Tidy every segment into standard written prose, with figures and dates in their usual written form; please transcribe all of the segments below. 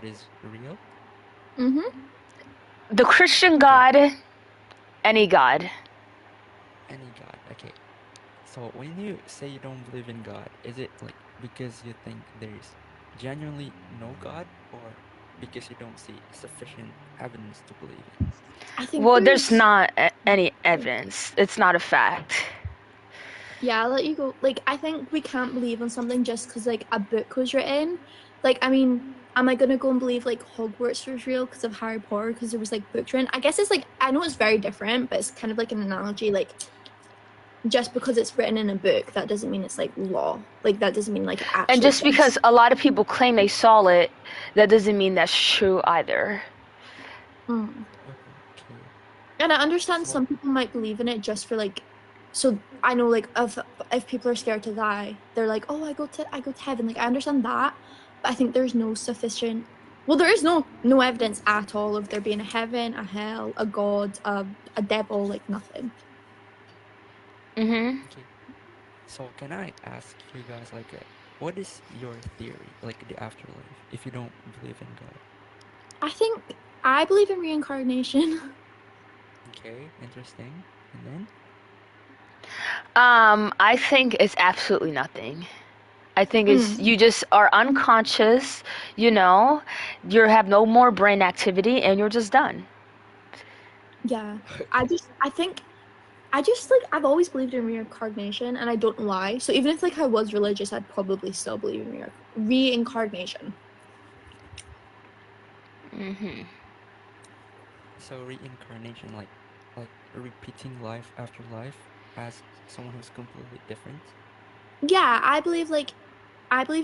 God is real? Mm-hmm. The Christian Okay, God, any God. any God. Okay. So when you say you don't believe in God, is it like because you think there's genuinely no God, or because you don't see sufficient evidence to believe it? I think Well, there's there's. not any evidence. It's not a fact. Yeah, I'll let you go. Like, I think we can't believe in something just because, like, a book was written. Like, I mean, am I gonna go and believe, like, Hogwarts was real because of Harry Potter, because there was, like, books written? I guess it's, like, I know it's very different, but it's kind of like an analogy. Like, just because it's written in a book, that doesn't mean it's, like, law. Like, that doesn't mean, like, it And actually just exists. because a lot of people claim they saw it, that doesn't mean that's true either. Mm. Okay. And I understand So some people might believe in it just for, like, so I know, like, if people are scared to die, they're like, oh, I go to heaven. Like, I understand that, but I think there's no sufficient. Well, there is no evidence at all of there being a heaven, a hell, a god, a devil, like nothing. Mhm. okay. So can I ask you guys like what is your theory, like the afterlife, if you don't believe in God? I think I believe in reincarnation. Okay, interesting. And then I think it's absolutely nothing. I think it's Mm, you just are unconscious, you know, you have no more brain activity and you're just done. yeah, I okay. just I think I just like I've always believed in reincarnation, and I don't know why. So even if like I was religious, I'd probably still believe in reincarnation. Mhm. So reincarnation, like repeating life after life as someone who's completely different. Yeah, I believe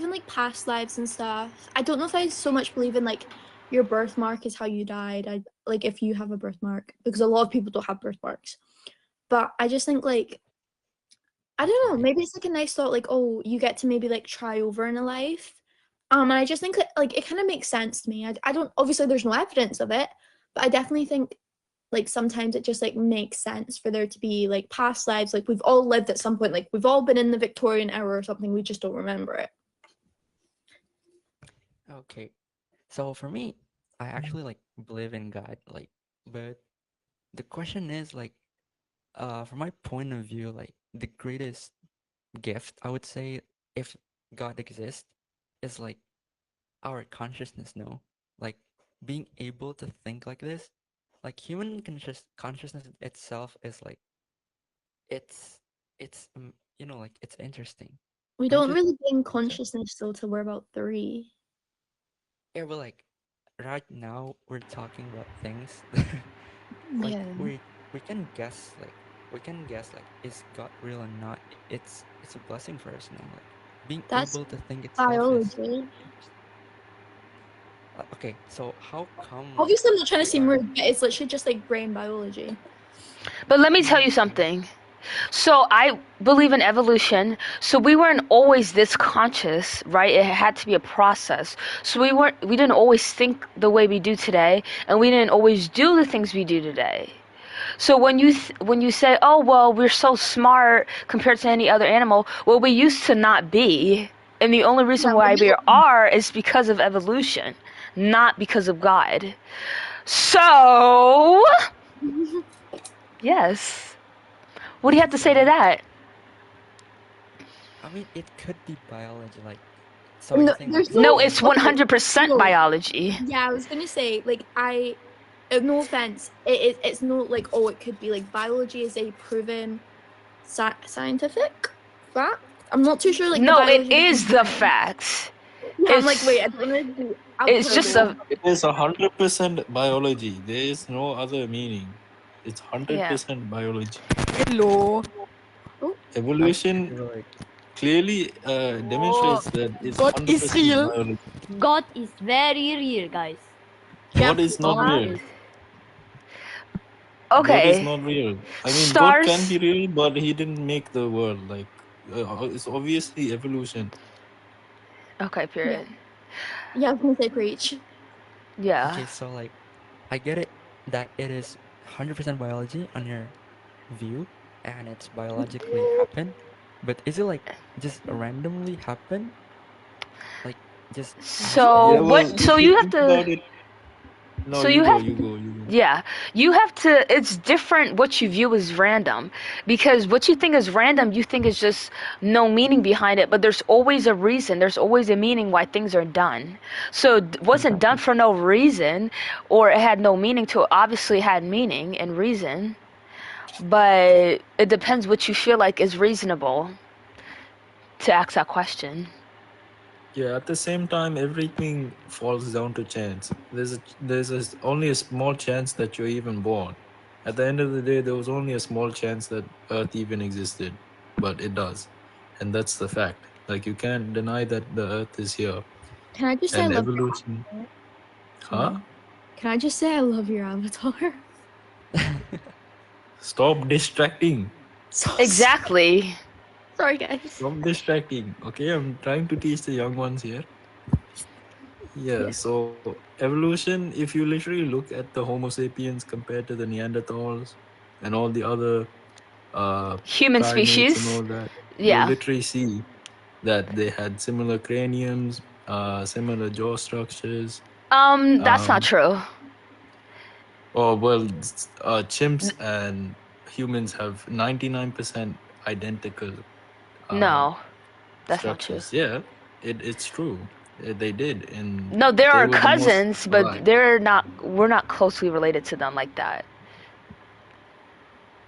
in like past lives and stuff. I don't know if I so much believe in like your birthmark is how you died. I like if you have a birthmark, because a lot of people don't have birthmarks. But I just think like I don't know, Okay. maybe it's like a nice thought, like, oh, you get to maybe like try over in a life. And I just think that like it kind of makes sense to me. I don't obviously there's no evidence of it, but I definitely think like sometimes it just like makes sense for there to be like past lives. Like we've all lived at some point, like we've all been in the Victorian era or something, we just don't remember it. Okay. So for me, I actually like believe in God, like, but the question is like, from my point of view, like the greatest gift I would say, if God exists, is like our consciousness. No, like being able to think like this, like human consciousness itself is like it's like it's interesting. We Don't don't you really gain think so? consciousness till we're about three. Yeah, but like right now we're talking about things like Yeah. we can guess like is God real or not? It's a blessing for us, no? Like being That's able to think itself is biology. interesting. Okay, so how come like Obviously, I'm not trying to we seem are rude, but it's literally just like brain biology. But let me tell you okay? something. So I believe in evolution. So we weren't always this conscious, right? It had to be a process. So we didn't always think the way we do today, and we didn't always do the things we do today. So when you say, "Oh, well, we're so smart compared to any other animal," well, we used to not be. And the only Yeah, reason well, why we are is because of evolution, not because of God. So, yes. What do you have to say to Okay. that? I mean, it could be biology, like, so you no, think like there's No, no it's science? okay. 100% No, biology. yeah, I was gonna say like no offense, it's not like oh it could be like biology is a proven scientific fact. I'm not too sure like the No, it biology is behind the science. fact. Yeah, I'm like wait, It's I don't want to be out it's there just though. a It is 100% biology. There is no other meaning. It's yeah. 100% biology. Hello. Oh, I could Evolution be like, clearly Oh, demonstrates that it's God is 100% real. biology. God is very real, guys. yeah, God is not God real. is. God is Okay. not real. I mean, God can be Stars. real, but He didn't make the world. Like, it's obviously evolution. Okay, yeah, period. yeah. I was gonna say preach. Yeah. okay, so like I get it that it is 100% biology on your view, and it's biologically happen, but is it like just randomly happen? Like Just So Yeah, well, what? So if you you have think to. about it. No, So you you go, have. you go, you go. Yeah, you have to. It's different what you view as random, because what you think is random, you think is just no meaning behind it. But there's always a reason. There's always a meaning why things are done. So it wasn't done exactly. for no reason, or it had no meaning to it. Obviously, it had meaning and reason, but it depends what you feel like is reasonable to ask that question. Yeah, at the same time, everything falls down to chance. Only a small chance that you're even born. At the end of the day, there was only a small chance that Earth even existed, but it does, and that's the fact. Like you can't deny that the Earth is here, Can I just say I and love evolution. your Huh? Sorry. Can I just say I love your avatar? Stop distracting. So Exactly. sorry, guys. Stop distracting. Okay, I'm trying to teach the young ones here. Yeah, Yeah. so evolution, if you literally look at the Homo sapiens compared to the Neanderthals and all the other Human primates and all species. that, you'll Yeah. literally see that they had similar craniums, similar jaw structures. That's not Um, true. chimps and humans have 99% identical uh, No, that's not true. structures. Yeah, it's true. They did, and No, there they are were the most cousins, but alike. they're not. We're not closely related to them like that.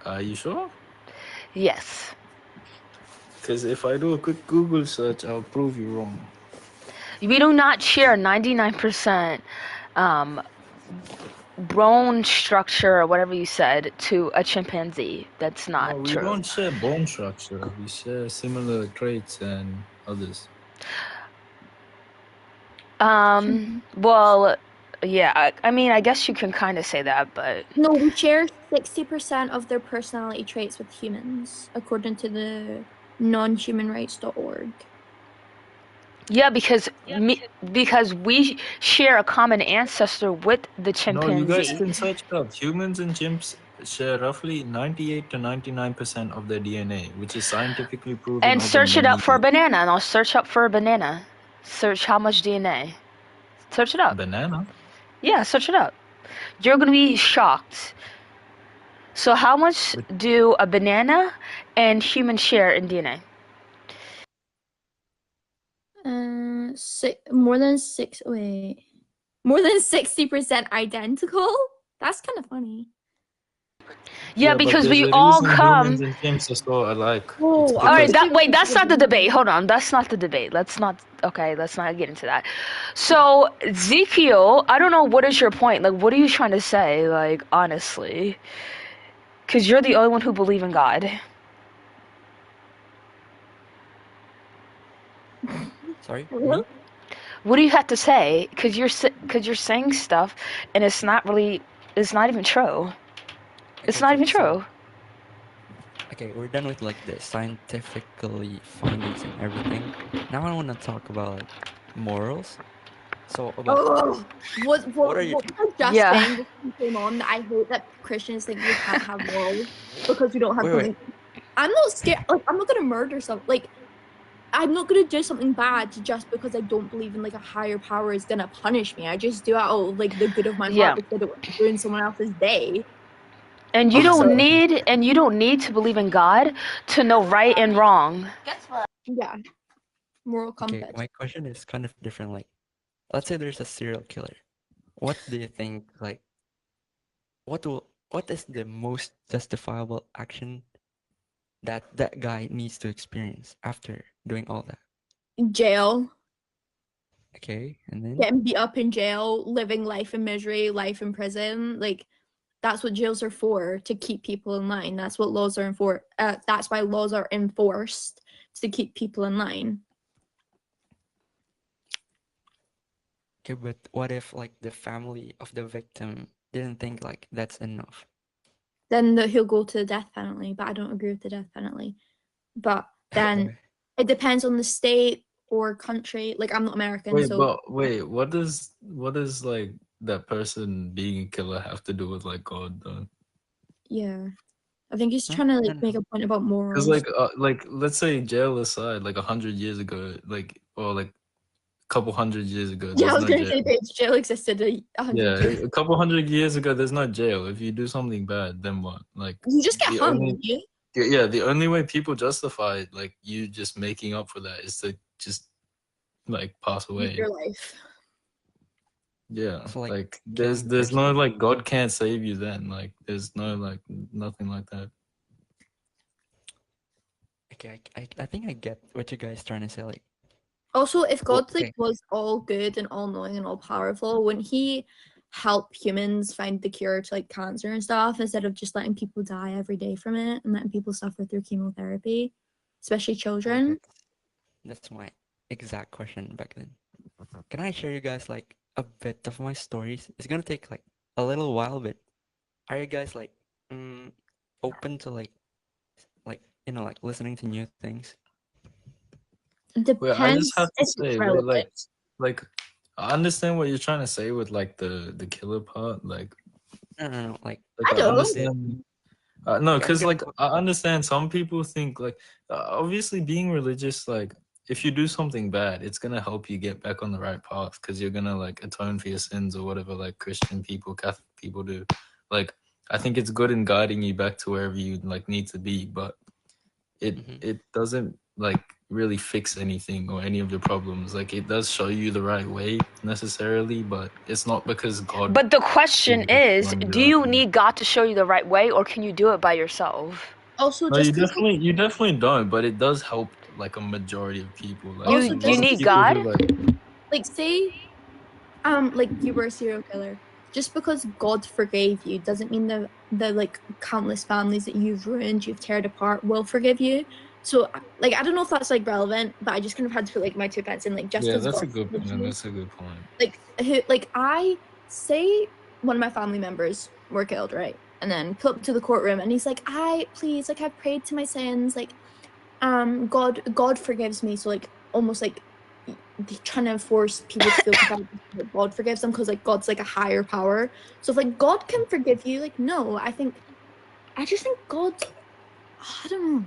Are you sure? Yes. Because if I do a quick Google search, I'll prove you wrong. We do not share 99% um, bone structure or whatever you said to a chimpanzee. That's No, not we true. don't share bone structure. We share similar traits and others. Well, yeah, I mean, I guess you can kind of say that, but No, we share 60% of their personality traits with humans, according to the nonhumanrights.org. yeah, because we share a common ancestor with the No, you guys chimpanzee. can search it up. Humans and chimps share roughly 98 to 99% of their DNA, which is scientifically proven And over search it many up for a years. banana, and I'll search up for a banana. Search how much DNA. Search it up. Banana? Yeah, search it up. You're gonna be shocked. So how much But do a banana and human share in DNA? More than six. Wait, more than 60% identical. That's kind of funny. Yeah, but because there's we a all reason humans come. and chimps are so alike. It's Oh, All right, because that's not the debate. Hold on, that's not the debate. Let's not. Okay, let's not get into that. So Ezekiel, I don't know what is your point. Like, what are you trying to say? Like, honestly, because you're the only one who believe in God. Sorry, Hello? me? What do you have to say? Because you're saying stuff, and it's not really. It's not even true. It's Okay, not okay. even So, true. okay, we're done with like the scientifically findings and everything. Now I want to talk about like morals. So about Oh, what are you? what was I just Yeah. saying before you came on? That I hate that Christians think we can't have morals because we don't have Wait, wait. something. I'm not scared. Like, I'm not gonna murder something. Like, I'm not gonna do something bad just because I don't believe in like a higher power is gonna punish me. I just do it out of like the good of my Yeah. heart because I don't want to ruin someone else's day. And you So don't need to believe in God to know right and wrong. yeah, moral Okay, compass. my question is kind of different. Like, let's say there's a serial killer. What do you think? Like, what is the most justifiable action that that guy needs to experience after doing all that? Jail, Okay, and then getting beat up in jail, living life in misery, life in prison. Like that's what jails are for, to keep people in line. That's what laws are for. That's why laws are enforced, to keep people in line. okay, but what if like the family of the victim didn't think like that's enough? Then he'll go to the death penalty. But I don't agree with the death penalty. But then Why? it depends on the state or country. Like I'm not American, so wait, what does like that person being a killer have to do with like God though? yeah. I think he's Huh? trying to No, like no. make a point about Because morals. like let's say jail aside, like 100 years ago, like or like couple hundred years ago. Yeah, I There's was no gonna jail. say Bates jail existed 100 years. Yeah, a couple hundred years ago, there's no jail. If you do something bad, then what? Like You just get the hung, only don't you? yeah, the only way people justify it, like you just making up for that, is to just like pass Live away. your life. Yeah, So, like, like killing there's no person. like God can't save you then. Like there's no like nothing like that. Okay, I think I get what you guys trying to say. Like, Also, if well, God like okay, was all good and all knowing and all powerful, wouldn't he help humans find the cure to like cancer and stuff instead of just letting people die every day from it and letting people suffer through chemotherapy, especially well, children? that's my exact question back then. Can I share you guys like a bit of my stories? It's gonna take like a little while, but are you guys like open to like like listening to new things? Well, I just Depends have to if it's say, wait, relevant. like I understand what you're trying to say with like the killer part, like No, like I I don't. understand. No, okay, I'm because gonna like go. I understand some people think like obviously being religious, like if you do something bad, it's gonna help you get back on the right path because you're gonna like atone for your sins or whatever like Christian people, Catholic people do. Like I think it's good in guiding you back to wherever you like need to be, but Mhm. it doesn't like really fix anything or any of your problems. Like it does show you the right way necessarily, but it's not because God But the question is like is, showing you do the right you way. need God to show you the right way, or can you do it by yourself? Also, No, just because you definitely don't, but it does help like a majority of people. Like You also a you lot just of need because people God? who like like say like you were a serial killer, just because God forgave you doesn't mean the like countless families that you've ruined, you've teared apart will forgive you. So like I don't know if that's like relevant, but I just kind of had to put like my 2 pence in, like just yeah, because that's a God good forgives point. you. That's a good point. Like I say one of my family members were killed, right? And then put up to the courtroom and he's like, I've prayed to my sins, like God forgives me. So like almost like trying to force people to feel compelled that God forgives them because like God's like a higher power. So if like God can forgive you, like no, I just think God, I don't know.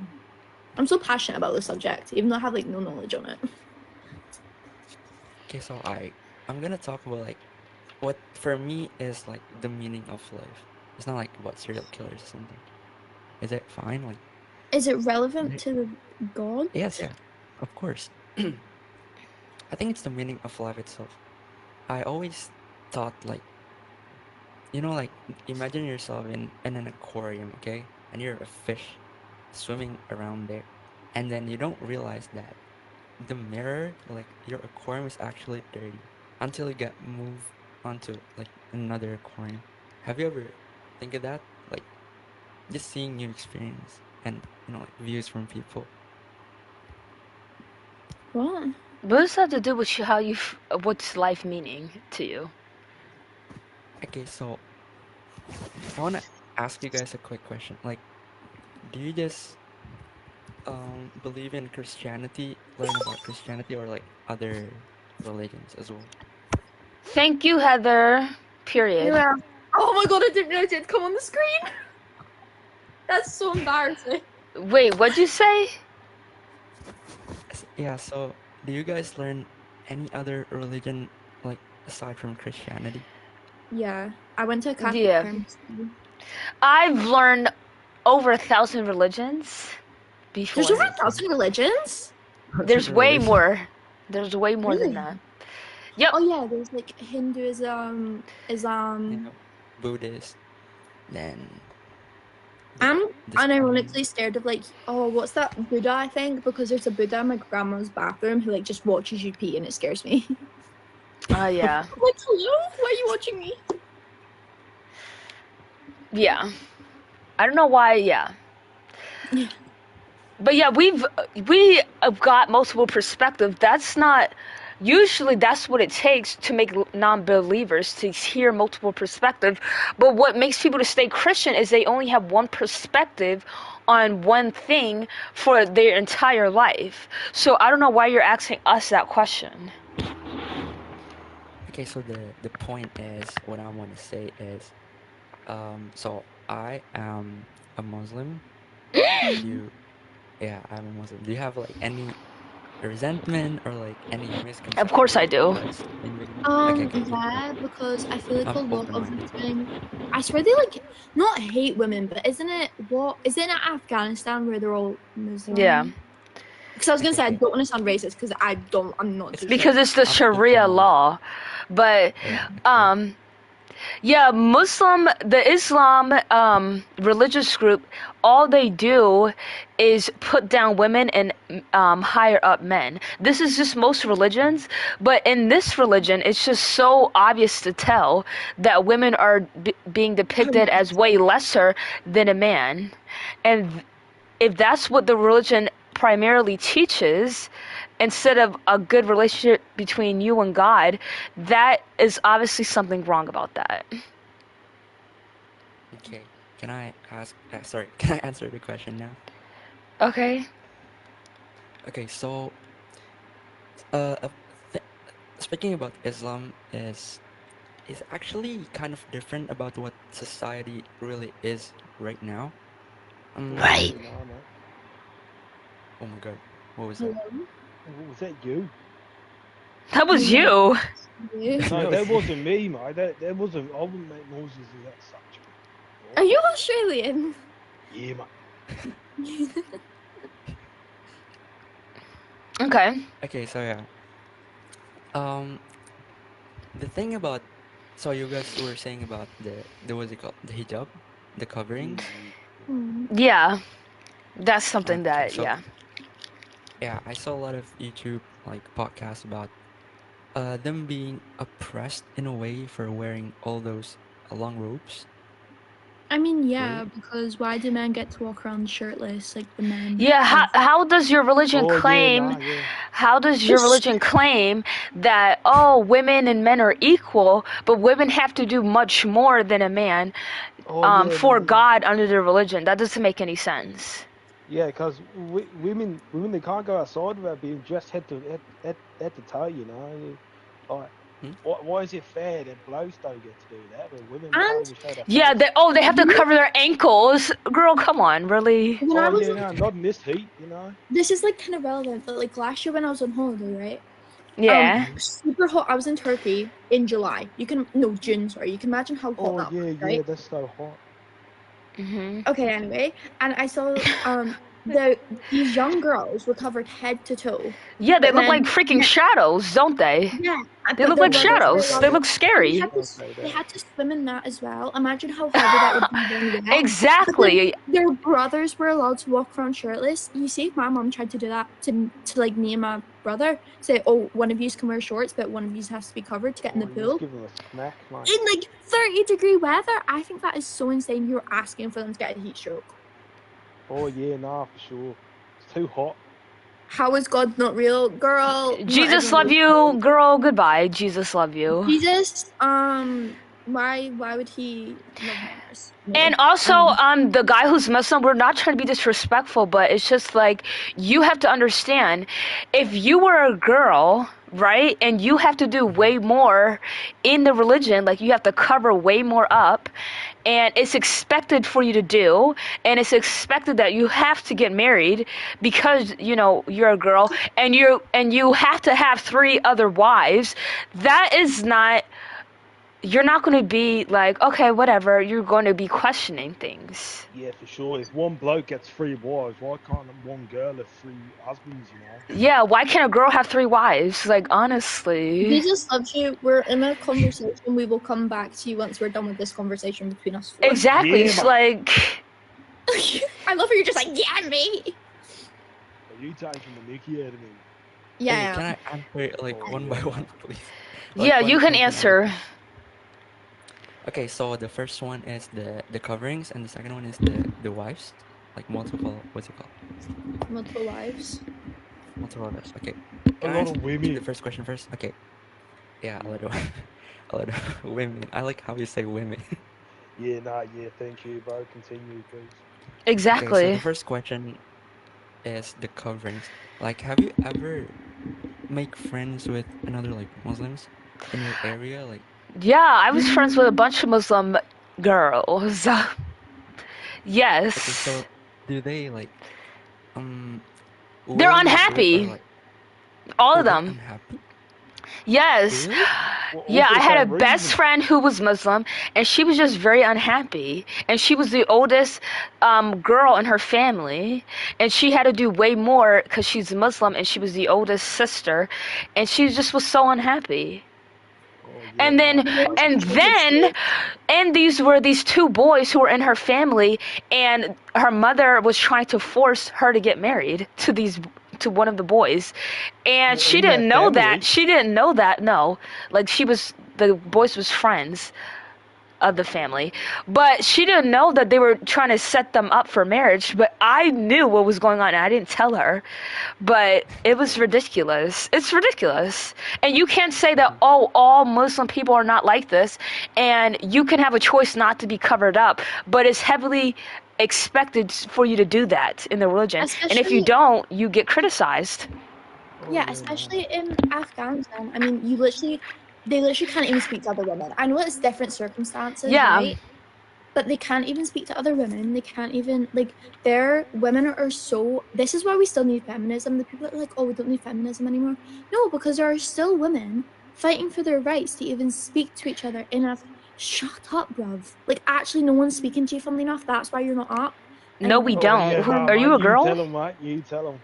I'm so passionate about this subject, even though I have like no knowledge on it. Okay, so I'm gonna talk about like what for me is like the meaning of life. It's not like about serial killers or something. Is it fine? Like, Is it relevant there- to God? yes, yeah, of course. I think it's the meaning of life itself. I always thought like, like imagine yourself in an aquarium, okay? And you're a fish swimming around there. And then you don't realize that the mirror, like your aquarium is actually dirty until you get moved onto like another aquarium. Have you ever think of that? Like just seeing new experience and like views from people. What? What does that have to do with how what's life meaning to you? Okay, so I wanna ask you guys a quick question. Like, do you just believe in Christianity, learn about Christianity or like other religions as well? Thank you, Heather. Period. Yeah. Oh my god, I didn't realize it'd come on the screen. That's so embarrassing. Wait, what'd you say? Yeah, so do you guys learn any other religion like aside from Christianity? Yeah, I went to a Catholic Yeah. primary school. I've learned over 1,000 religions before. There's over 1,000 religions? There's way Religion. more. There's way more than Really? that. Yep. Oh yeah, there's like Hinduism, Islam. Buddhist, then I'm the unironically scared of like, oh, what's that Buddha? I think because there's a Buddha in my grandma's bathroom who like just watches you pee and it scares me. Oh, yeah. I'm like, hello, why are you watching me? Yeah. I don't know why, yeah. But yeah, we have got multiple perspectives. That's not usually that's what it takes to make non-believers to hear multiple perspectives. But what makes people to stay Christian is they only have one perspective on one thing for their entire life. So I don't know why you're asking us that question. Okay, so the point is what I want to say is so I am a Muslim. Do you, yeah, I'm a Muslim. Do you have like any resentment or like any Of course I misconception do. that's in between? Okay, okay. Yeah, because I feel like a I'm lot of open-minded. the time, I swear they like not hate women, but isn't it Afghanistan where they're all Muslim? Yeah. Because I was gonna Okay, say I okay. don't want to sound racist because I'm not It's too Because sure. it's the I'm Sharia open-minded. law. But Yeah, actually. yeah, the Islam religious group, all they do is put down women and higher up men. This is just most religions, but in this religion, it's just so obvious to tell that women are being depicted as way lesser than a man. And if that's what the religion primarily teaches, instead of a good relationship between you and God, that is obviously something wrong about that. Okay. Can I ask? Sorry. Can I answer the question now? Okay. Okay. So, uh, uh, th- speaking about Islam is actually kind of different about what society really is right now. Um. Right. Yeah, no, mate. Oh my God. What was that? Hello? Was that you? That was Yeah. you. Yeah. No, No, that wasn't me, mate. That wasn't. I wouldn't make noises of that such. Mate. Are you Australian? Yeah, mate. Okay. Okay. So yeah. Um. The thing about you guys were saying about the what's it called, the hijab, the coverings. Hmm. Yeah. That's something Okay. that, So yeah. yeah, I saw a lot of YouTube like podcasts about them being oppressed in a way for wearing all those long robes, I mean, yeah, right? because why do men get to walk around shirtless like the men? Yeah, how does your religion Oh yeah, claim nah, yeah. how does your It's- religion claim that women and men are equal, but women have to do much more than a man Oh yeah, for nah, yeah. God under their religion? That doesn't make any sense. Yeah, because women they can't go outside without being dressed head to toe. You know, like Hmm? why is it fair that blokes don't get to do that, but women And can't even show their Yeah, face? they have to you know, cover their ankles. Girl, come on, really? when I Oh was yeah, like, no, not in this heat. You know. this is like kind of relevant, but like last year when I was on holiday, right? Yeah. Super hot. I was in Turkey in July. June. Sorry, you can imagine how hot Oh that yeah, was, yeah, right? that's so hot. Mhm. Okay, anyway, and I saw these young girls were covered head to toe, Yeah, they but look like then freaking shadows, don't they? yeah, They but look their like brothers were shadows. allowed They to, look and scary. Don't say they that. had to swim in that as well. Imagine how heavy that would be when wet. But then Exactly. their brothers were allowed to walk around shirtless. You see, if my mom tried to do that to like me and my brother, say, oh, one of you can wear shorts, but one of you has to be covered to get in the Oh, you just pool. give them a smack, mate. In like 30-degree weather, I think that is so insane. You're asking for them to get a heat stroke. Oh yeah, nah, for sure. It's too hot. How is God not real, girl? Not Jesus everyone love is you, girl. Goodbye. Jesus love you. Jesus. Why would he love us? And Anyway, also, the guy who's Muslim, we're not trying to be disrespectful, but it's just like, you have to understand, if you were a girl, right, and you have to do way more in the religion, like you have to cover way more up, and it's expected for you to do, and it's expected that you have to get married because, you're a girl, and you have to have 3 other wives. That is not, you're not going to be like, okay, whatever. You're going to be questioning things. Yeah, for sure. If one bloke gets 3 wives, why can't one girl have 3 husbands? You know. Yeah, why can't a girl have 3 wives? Like, honestly. Jesus loves you. We're in a conversation. We will come back to you once we're done with this conversation between us 4. Exactly. Yeah, It's mate. like, I love how you're just like, yeah, me. Are you taking the mickey out of me? Hey, Yeah. can I answer like Oh, one yeah, by no. one, please? yeah, Like you one can question at a answer. time. Okay, so the first one is the coverings, and the second one is the wives, like multiple. What's it called? Multiple wives. Multiple wives. Okay. A Can I lot answer of the women. first question first? Okay. Yeah, a lot of a lot of women. I like how you say women. Yeah, nah, yeah. Thank you, bro. Continue, please. Okay, so the Exactly. first question is the coverings. Like, have you ever make friends with another like Muslims in your area? Like, Yeah, I was friends with a bunch of Muslim girls. okay, Yes. so do they like They're will you do it or unhappy. like All Were of they them. unhappy? Yes. Really? Yeah, for I the had a same best reason. friend who was Muslim, and she was just very unhappy. And she was the oldest girl in her family, and she had to do way more because she's Muslim, and she was the oldest sister, and she just was so unhappy. Oh yeah, And then, You know what and she would then, say? and these were these two boys who were in her family, and her mother was trying to force her to get married to one of the boys, and she in that didn't know family. that. She didn't know that. No, like the boys was friends of the family, but she didn't know that they were trying to set them up for marriage. But I knew what was going on, and I didn't tell her. But it was ridiculous. It's ridiculous. And you can't say that, oh, all Muslim people are not like this, and you can have a choice not to be covered up, but it's heavily expected for you to do that in the religion. And if you Especially, don't, you get criticized. yeah, Oh yeah, especially in Afghanistan. I mean, they literally can't even speak to other women. I know it's different circumstances, Yeah. right? But they can't even speak to other women. They can't even like their women are so. This is why we still need feminism. The people that are like, oh, we don't need feminism anymore. No, because there are still women fighting for their rights to even speak to each other in a. Shut up, bruv. Like, actually, no one's speaking to you, funnily enough. That's why you're not up. No, we Anyway, Oh don't. yeah, Who nah, are you, mate. a You tell girl? them, mate. You tell them.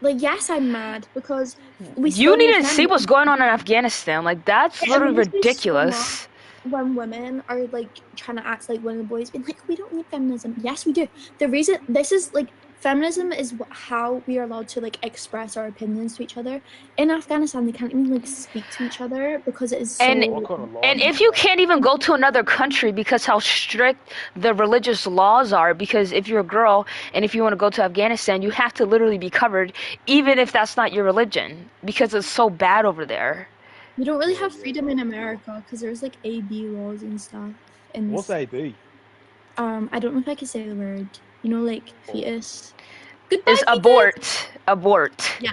like, yes, I'm mad because we You still need need to see what's feminism. going on in Afghanistan. Like, that's It literally amuses me so much ridiculous. when women are like trying to act like one of the boys being like, we don't need feminism. Yes, we do. The reason this is like feminism is how we are allowed to like express our opinions to each other. In Afghanistan, they can't even like speak to each other because it is And so. I kind of and like if that you though. can't even go to another country because how strict the religious laws are, because if you're a girl and if you want to go to Afghanistan, you have to literally be covered, even if that's not your religion, because it's so bad over there. We don't really Yeah, have yeah, freedom nah, in for sure. America because there's like AB laws and stuff. And What's AB? I don't know if I can say the word. You know, like Oh, fetus. Goodbye, Is fetus. abort. Yeah.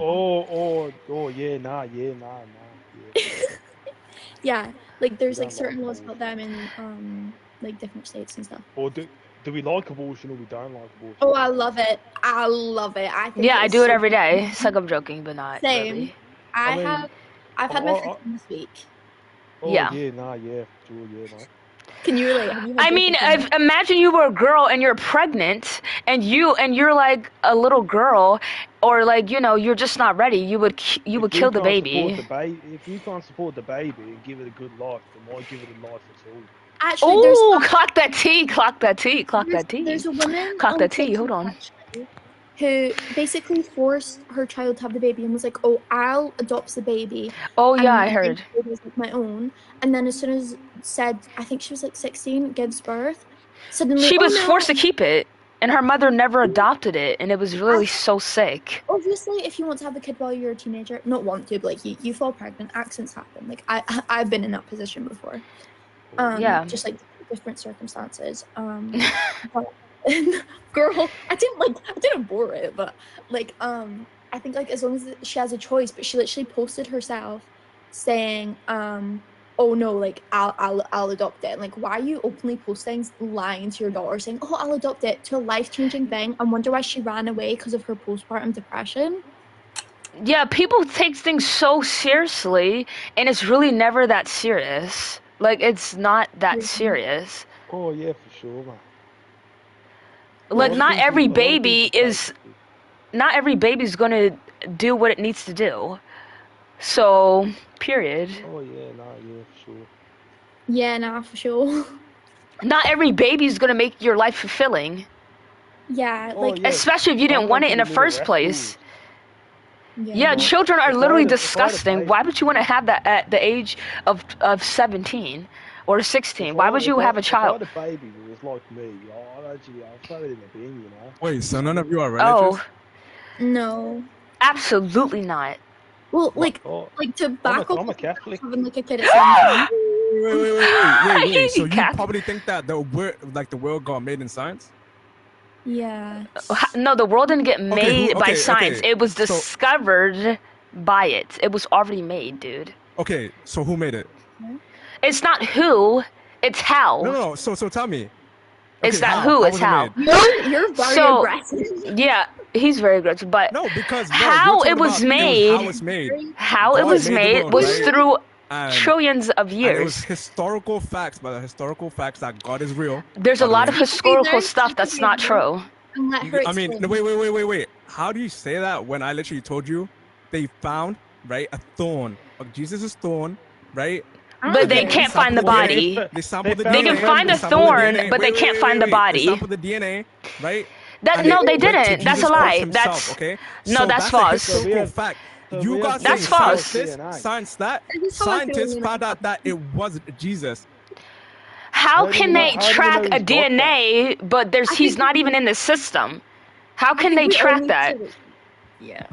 yeah, nah, yeah. Yeah, like We there's like don't like certain laws about abortion. them in like different states and stuff. Or do we like abortion or we don't like abortion? Oh, I love it. I love it. I think Yeah, it I is do it so every day. important. It's like I'm joking, but not Same. really. I mean, I've I, had my I, I, first one this week. oh Yeah. yeah, nah, yeah, for sure, yeah, mate. Can you relate? Have you had I your mean, first one? imagine you were a girl and you're pregnant, and you're like a little girl, or like you're just not ready. You would If you kill the can't support baby. the baby, if you can't support the baby and give it a good life, then why give it a life at all? Actually, Oh, clock that T, clock that T, clock that there's T, a woman clock on that T. Hold TikTok on. actually who basically forced her child to have the baby and was like, "Oh, I'll adopt the baby Oh yeah, and I bring heard. the baby as like my own." And then as soon as said, I think she was like 16, gives birth, suddenly, She "Oh was forced to no." keep it, and her mother never adopted it, and it was I really think so sick. obviously if you want to have a kid while you're a teenager, not want to, but like you fall pregnant, accidents happen. Like I've been in that position before. Yeah. Just like different circumstances. But girl, I didn't bore it, but like I think like as long as she has a choice, but she literally posted herself saying oh no, like I'll adopt it. And, like, why are you openly posting lying to your daughter saying, oh, I'll adopt it, to a life-changing thing, and wonder why she ran away because of her postpartum depression? Yeah, people take things so seriously, and it's really never that serious. Like, it's not that serious. Oh yeah, for sure, man. Like, not every A lot of people baby take is it. not every baby's gonna do what it needs to do. So, period. Oh yeah, nah, yeah, for sure. Yeah, nah, for sure. Not every baby's gonna make your life fulfilling, Yeah, Oh like yeah, especially if you didn't some want went it to in the the middle first rest place. Yeah, Like, children are literally if I had a disgusting. baby, Why would you want to have that at the age of 17 or 16? Why would you have a if I child? had a baby that was like me, I'll throw it in the bin, you know. Wait, so none of you are religious? Oh, no. absolutely not. Well, like Oh, to back off I'm a Catholic. having like a kid at 17. Wait. So You you Catholic. probably think that the world got made in science? Yeah. No, the world didn't get made by okay, science. okay. It was So- discovered by it. It was already made, dude. Okay, so who made it? It's not who, it's how. No. So tell me, It's Okay, not how? who, How it's was it how. made? You're very So- aggressive. Yeah, he's very aggressive, but No, because bro, How you're talking it was about made- how it's made. how it God was made the made world, was right? through And, trillions of and it was years. historical facts, but the historical facts that God is real. There's a by the lot way. of historical there, stuff keep that's it not there. true. And let her I mean, explain. wait. How do you say that when I literally told you they found, right, a thorn of Jesus' thorn, right? But they Okay. can't find the sampled body. They sampled the They They DNA. can find the a sampled the thorn, DNA. but they can't find the They body. sampled the DNA, right? That And no, they went to didn't. That's a Jesus Christ lie. himself, That's okay. no, So that's a false. So we historical have- fact. so You we got have That's saying false. science that This is how I feel scientists when found I- out that it was Jesus. How How do can you know- they how do you track know a he's got DNA, but I he's think not we- even in the system? How I can think they we all track need that? to- Yeah.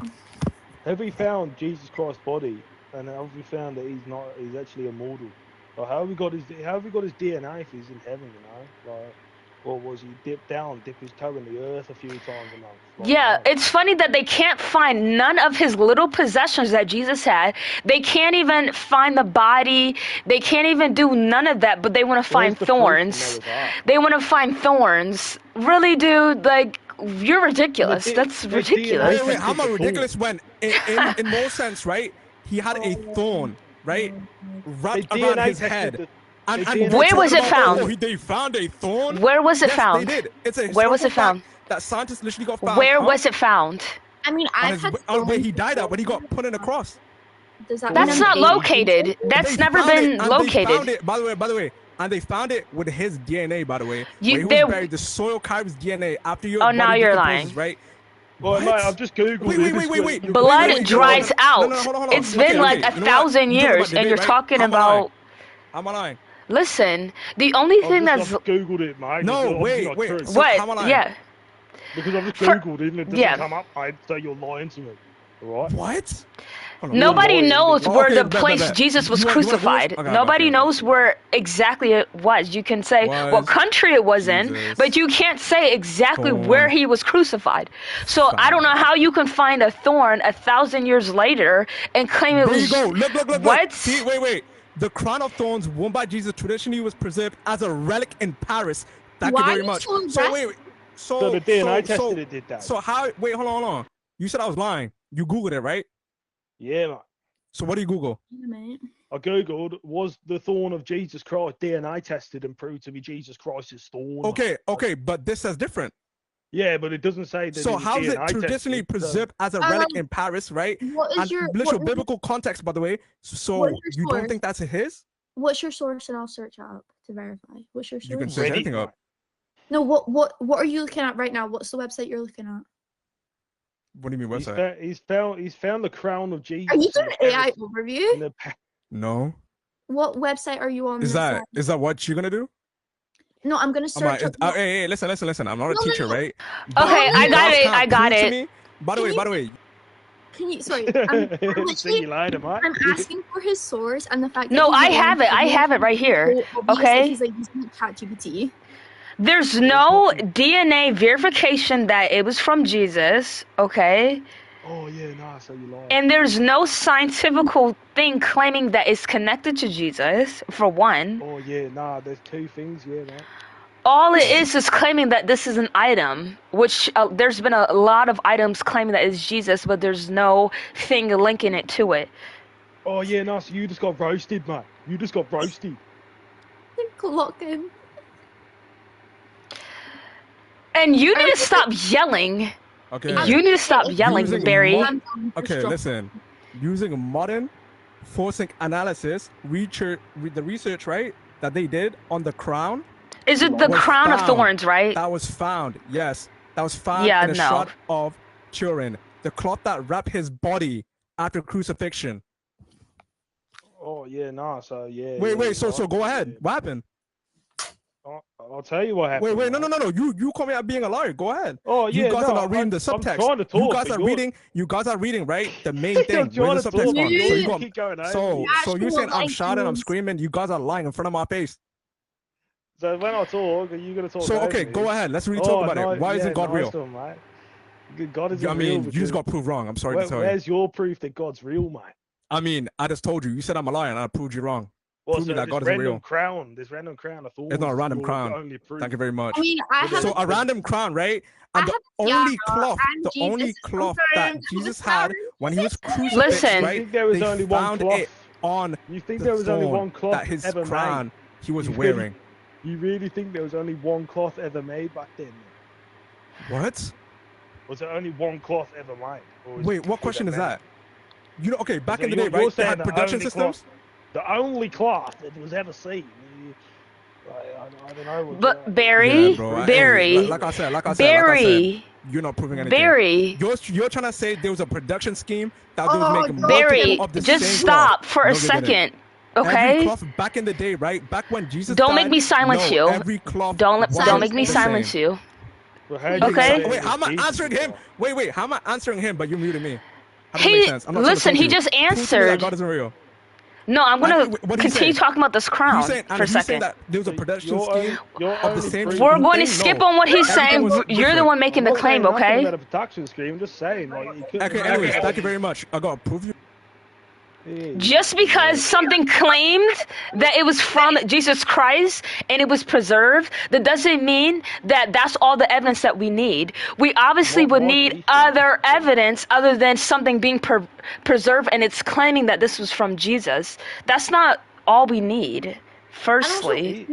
Have we found Jesus Christ's body, and have we found that he's actually immortal? Or how have we got his DNA if he's in heaven? You know, like, or was he dip his toe in the earth a few times a month? Like, Yeah, no. it's funny that they can't find none of his little possessions that Jesus had. They can't even find the body. They can't even do none of that, but they want to Where's find the proof in thorns. Noah's Ark? They want to find thorns. Really, dude? Like, you're ridiculous. D- That's the ridiculous. DNA Wait, how am I tested the ridiculous when, in most sense, right? He had a thorn, right, wrapped They around DNA his tested head. the- And they we're DNA Where was talking it about, found? Oh, they found a thorn. Where was it Yes, found? they did. It's a Where was it historical found? fact that scientists literally got found. Where huh? was it found? I mean, on, I've his, had on where he thorns died at before. when he got put in a cross. Does that That's mean not I'm dating located. Jesus? That's They never found it, been and They found located. it, by the way, and they found it with his DNA, by the way. You- where he there- was buried, the soil carries DNA after your Oh, body now you're decomposes, lying. right? Well, mate, I've just googled Wait, it. wait, This wait, was- wait. you- Blood wait, dries no, out. no, hold on. It's been like you know what? 1,000 You talking years, about and you're debate, right? talking I'm lying. about. I'm lying. Listen, the only thing I've that's just googled it, mate. No, It's obviously not wait. true. So how am I what? lying? Yeah. Because I've just For- googled it and it doesn't yeah. come up, mate. So you're lying to me, all right? What? Hold on. Nobody lying. knows Oh, where okay, the bet, place bet. Jesus was You want- crucified. okay, Nobody okay. knows where exactly it was. You can say what Was country it was in, Jesus but you can't say exactly torn where he was crucified. So I don't know how you can find a thorn 1,000 years later and claim it There was. you go. Look. What? See, wait. The crown of thorns worn by Jesus traditionally was preserved as a relic in Paris. Thank Why you are very you much. so So wait. So the DNA tested it did that. So how? Wait, hold on. You said I was lying. You googled it, right? Yeah, mate. So what do you Google? Yeah, mate. I googled, was the thorn of Jesus Christ DNA tested and proved to be Jesus Christ's thorn? Okay, but this says different. Yeah, but it doesn't say that. So it was how is it DNA traditionally tested, so- preserved as a relic in Paris, right? What is And your literal what is- biblical context, by the way. So What is your you don't source? think that's his? What's your source, and I'll search up to verify. What's your source? You can search Reddit, anything up. No, what are you looking at right now? What's the website you're looking at? What do you mean He's, website? he's found the crown of Jesus. Are you in doing the AI Paris- in overview? the Pa- No. What website are you on? Is that that what you're gonna do? says- No, I'm gonna I'm like, search. up hey, listen. I'm not a No, no, teacher, no. right? Okay, But I you got guys it. can't I got prove to it. me- By the way, Can you? Sorry, I'm See you literally. later, mate. I'm asking for his source and the fact that No, he's I lying have it. to I me have it right is here. so obvious that Okay. He's like using ChatGPT. There's no DNA verification that it was from Jesus, okay? Oh yeah, nah. So you lying. And there's no scientific thing claiming that it's connected to Jesus, for one. Oh yeah, nah. There's two things, yeah, mate. All it is claiming that this is an item, which there's been a lot of items claiming that it's Jesus, but there's no thing linking it to it. Oh yeah, nah. So you just got roasted, mate. You just got roasted. Clock him. And you need to stop yelling. okay. You need to stop yelling, Using Barry. mod- Okay, listen. Using modern forensic analysis, the research, right, that they did on the crown, Is it the was crown of found. thorns, right? that was found. Yes, that was found Yeah, in a no. shot of Turin, the cloth that wrapped his body after crucifixion. Oh yeah, nah. So yeah. Wait, yeah, so right, go yeah. ahead. What happened? I'll tell you what happened. Wait, no. mate. You call me out being a liar. Go ahead. Oh yeah, You guys no, are not reading I'm- the subtext. I'm trying to talk. You guys but are reading. You guys are reading, right? The main thing. I'm trying Where's to the subtext talk. from? You So you got. keep going over So me. you're saying I'm Actual shouting, I'm items. screaming. You guys are lying in front of my face. So when I talk, are you gonna talk? So over okay, me? go ahead. Let's really Oh, talk about no, it. Why yeah, isn't God nice real? one, mate. God isn't I real. mean, you just because- got proved wrong. I'm sorry to tell you. Where's your proof that God's real, mate? I mean, I just told you. You said I'm a liar, and I proved you wrong. Well, prove me so that this God isn't random real. crown, this random crown of thorns. It's not a is random your crown. Only proof. Thank you very much. I mean, I Well, have So a random crown, right? I And the have only tiara, cloth, and the Jesus only is cloth confirmed. that Jesus had when he was Listen. crucified, Listen. You right? think there was They only one found cloth? it on You think the there was only thorn one cloth that his ever crown he was You really- wearing. made? You really think there was only one cloth ever made back then? What? Was there only one cloth ever made? Or was Wait, it what for question is many? that? You know, okay, back So in the day, you're right? They saying had the production only systems. The only cloth that was ever seen. I don't know. What But the- Barry, Yeah, bro. Barry, Hey, like I said, Barry, you're not proving anything. Barry, You're trying to say there was a production scheme that they was Oh, making Barry. multiple of the Just same stop cloth. for No, a they didn't. second, Every okay? cloth back in the day, right? Back when Jesus Don't make died, me silence no, you. Every cloth Don't wasn't make me the silence same. you. Well, how do you Okay. know that Wait, it how am I was Jesus' answering him? cloth? Wait, how am I answering him? But you muted me. How does it make He sense? I'm not trying to listen. talk He to you. just Prove to me that answered. God isn't real. No, I'm gonna And what he's continue saying- talking about this crown He's saying, for a he's saying second. that there was a production Your scheme your of the only same. proof- We're going to thing? skip No. on what he's Everything saying. was You're the different. one making the I'm not claim, saying nothing okay? about a production scheme. I'm just saying, like, it couldn't Okay, be anyways, made. thank you very much. I gotta prove you. Yeah. Just because something claimed that it was from Jesus Christ and it was preserved, that doesn't mean that that's all the evidence that we need. We obviously What would was need he saying? other evidence other than something being preserved and it's claiming that this was from Jesus. That's not all we need. And also, Firstly,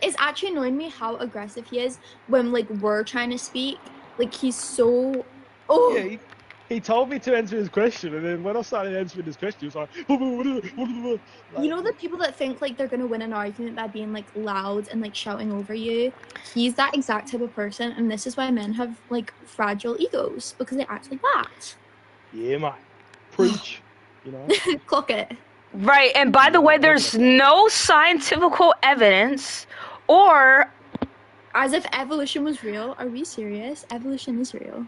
it's actually annoying me how aggressive he is when like we're trying to speak. Like he's so. Oh, Yeah, he told me to answer his question, and then when I started answering his question, he was like, you know the people that think like they're gonna win an argument by being like loud and like shouting over you. He's that exact type of person, and this is why men have like fragile egos because they act like that. Yeah, mate. Preach. You know? Clock it. right. And by the way, there's no scientific evidence or As if evolution was real. Are we serious? Evolution is real.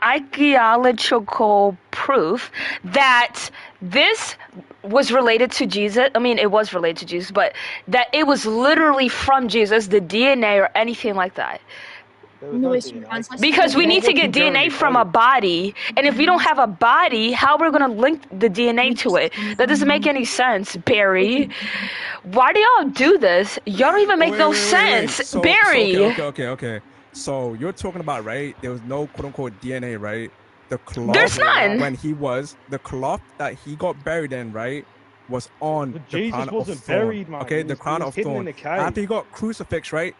archaeological proof that this was related to Jesus. I mean, it was related to Jesus, but that it was literally from Jesus, the DNA or anything like that. There was No, no it's DNA. ancestors. Because we Well, need to what get you do in DNA your from a body, and if we don't have a body, how are we gonna link the DNA to it? That doesn't make any sense, Barry. Why do y'all do this? Y'all don't even make no sense, So, Barry. Okay. So you're talking about, right? There was no quote unquote DNA, right? The cloth There's none. when the cloth that he got buried in, right, was on But the Jesus crown wasn't of thorn. buried, man. Okay, He the was- crown he was of hidden in thorn. a cave. After he got crucifixed, right,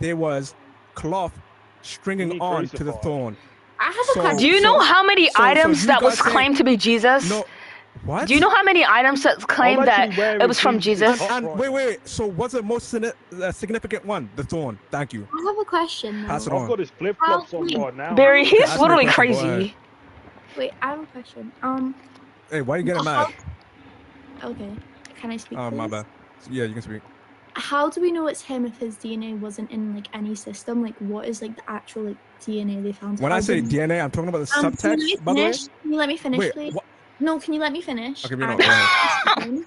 there was cloth stringing He on to the crucified. thorn. I have a So- question. Do you know how many so items you that was guys saying- claimed to be Jesus? No, what? Do you know how many items that claimed I'm that actually wearing it was from Jesus' Jesus? top And right wait. So what's the most significant one? The thorn. Thank you. I have a question. Pass it Though. on. I've got his flip flops on right now. Barry, man. he's Ask me a literally question, go crazy. Wait, I have a question. Hey, why are you getting mad? Okay. Can I speak? My please? bad. Yeah, you can speak. How do we know it's him if his DNA wasn't in like any system? Like, what is like the actual like DNA they found? When I How say do we- DNA, I'm talking about the Can you let me subtext, by the way. finish? Can you let me finish, Wait, please? what? No, can you let me finish? Okay, you know, And-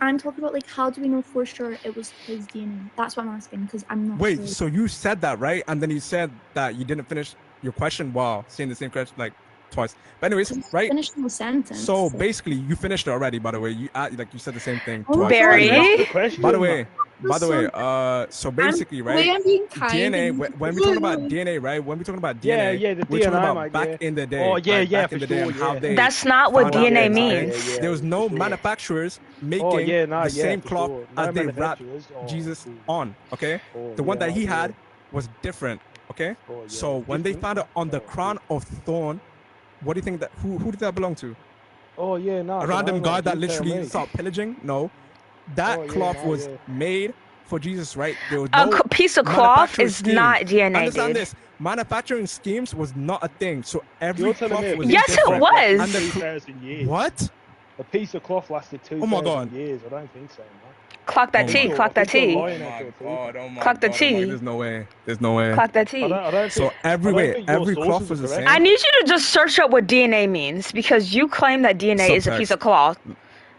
I'm talking about like how do we know for sure it was his DNA? That's what I'm asking because I'm not Wait, sure. so you said that, right? And then you said that you didn't finish your question while saying the same question like twice. But anyways, right? Finishing the sentence. So basically, you finished it already. By the way, you like you said the same thing Oh, twice. Barry? Anyways, That's the question, By the way, man. so basically, The right? way I'm being kind DNA. and- When we talking about DNA, right? When we talking about DNA, Yeah, the we're talking DNA, about mate, back yeah. in the day. Oh, yeah, like, yeah, back in for the day sure, and how yeah. they. That's not what found out DNA that means. There was no for sure. manufacturers making Oh, yeah, no, the yeah, same for cloth sure. as No they wrapped manufacturers. Oh, Jesus cool. on. Okay, Oh, the one yeah, that he yeah. had was different. Okay, Oh, yeah, so when they different. found it on the Oh, crown of thorn, what do you think that who did that belong to? Oh yeah, no. A I random don't know, guy that you tell literally me. started pillaging? No, that Oh, yeah, cloth no, was yeah. made for Jesus, right? There was A no piece of cloth manufacturing is schemes. not DNA, Understand dude. this? Manufacturing schemes was not a thing. So every You're telling cloth me a was piece Yes, of it different. cloth was. lasted And the 2,000 years. What? A piece of cloth lasted 2,000 Oh my God. years. I don't think so, man. Clock that Oh T, my clock that God. T. Oh my God, Clock the T. There's no way. There's no way. Clock that T. I don't So think, every I don't way, think your every sources cloth was are the correct. I same. need you to just search up what DNA means because you claim that DNA is a piece Subtext. of cloth.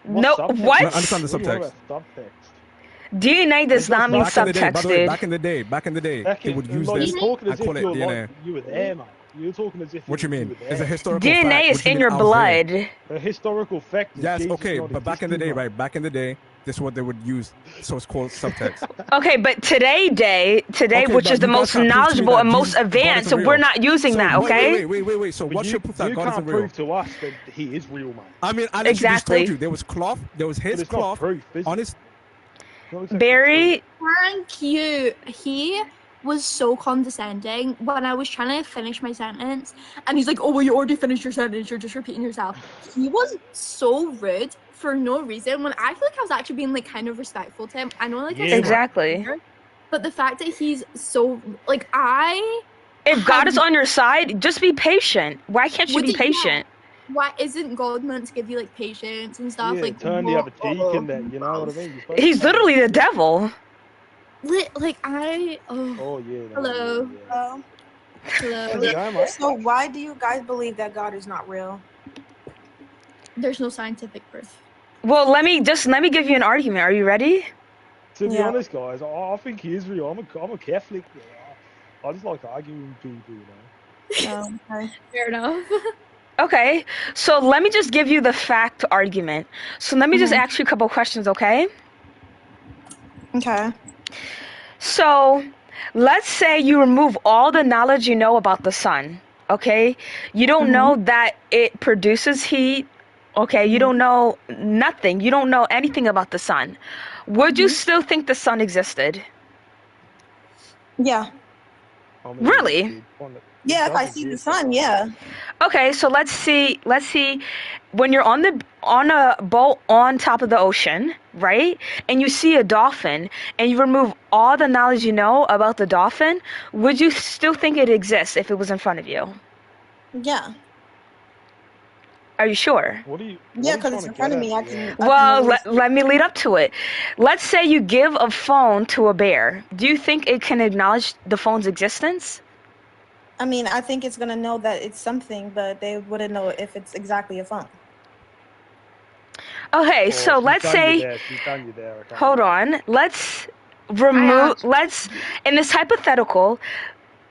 No, subtext? what? No, understand the What do you want subtext. about subtext? DNA does not mean Back in the day, by subtext, the way, dude. back in the day, Back they in, would use like, this you're talking and as if call it you're DNA. like, you were there, mate. You're talking as if What you mean? were It's a there. historical DNA fact. is What you in mean your I was there? blood. A historical fact. Is Yes, Jesus okay, not but back in the day, existing, right? Back in the day, this is what they would use. So it's called subtext. Okay, but today, Okay, which but is the you guys most can't prove to me knowledgeable that and most Jesus, God advanced, isn't so we're real. not using So that, okay? wait. So But what you, should prove that you God can't isn't real? prove to us that he is real, mate. I mean, I literally just Exactly. told you there was cloth. There was But his it's not cloth proof, is on it? his. It's not exactly Barry, Thank you. He was so condescending when I was trying to finish my sentence, and he's like, "Oh, well, you already finished your sentence. You're just repeating yourself." He was so rude for no reason. When I feel like I was actually being like kind of respectful to him. I know, like, I Yeah, said exactly. earlier, but the fact that he's so like, If God is have- on your side, just be patient. Why can't you Would be it- yeah. patient? why isn't God meant to give you like patience and stuff? Yeah, like, turn the what- other cheek and that. You know what I mean? You're supposed He's to turn literally the cheek. devil. Like I. Oh, Oh yeah. No, hello. Yeah. Hello. How's it going, mate? So why do you guys believe that God is not real? There's no scientific proof. Well, let me give you an argument. Are you ready? To be Yeah. honest, guys, I think he is real. I'm a Catholic. I just like arguing with people, you know. Okay. Fair enough. Okay, so let me just give you the fact argument. So let me just ask you a couple questions, okay? Okay. So let's say you remove all the knowledge you know about the sun, okay? You don't know that it produces heat, okay? You don't know nothing. You don't know anything about the sun. Would you still think the sun existed? Yeah. I mean, Really? it Yeah, if I does see the exist. sun, yeah. Okay, so let's see when you're on a boat on top of the ocean, right? And you see a dolphin and you remove all the knowledge you know about the dolphin, would you still think it exists if it was in front of you? Yeah. Are you sure? What are you? Yeah, because it's in front of me. I can Well, always- let me lead up to it. Let's say you give a phone to a bear. Do you think it can acknowledge the phone's existence? I mean, I think it's gonna know that it's something, but they wouldn't know if it's exactly a phone. Okay, so let's say she's done you there. Okay. hold on. Let's remove in this hypothetical,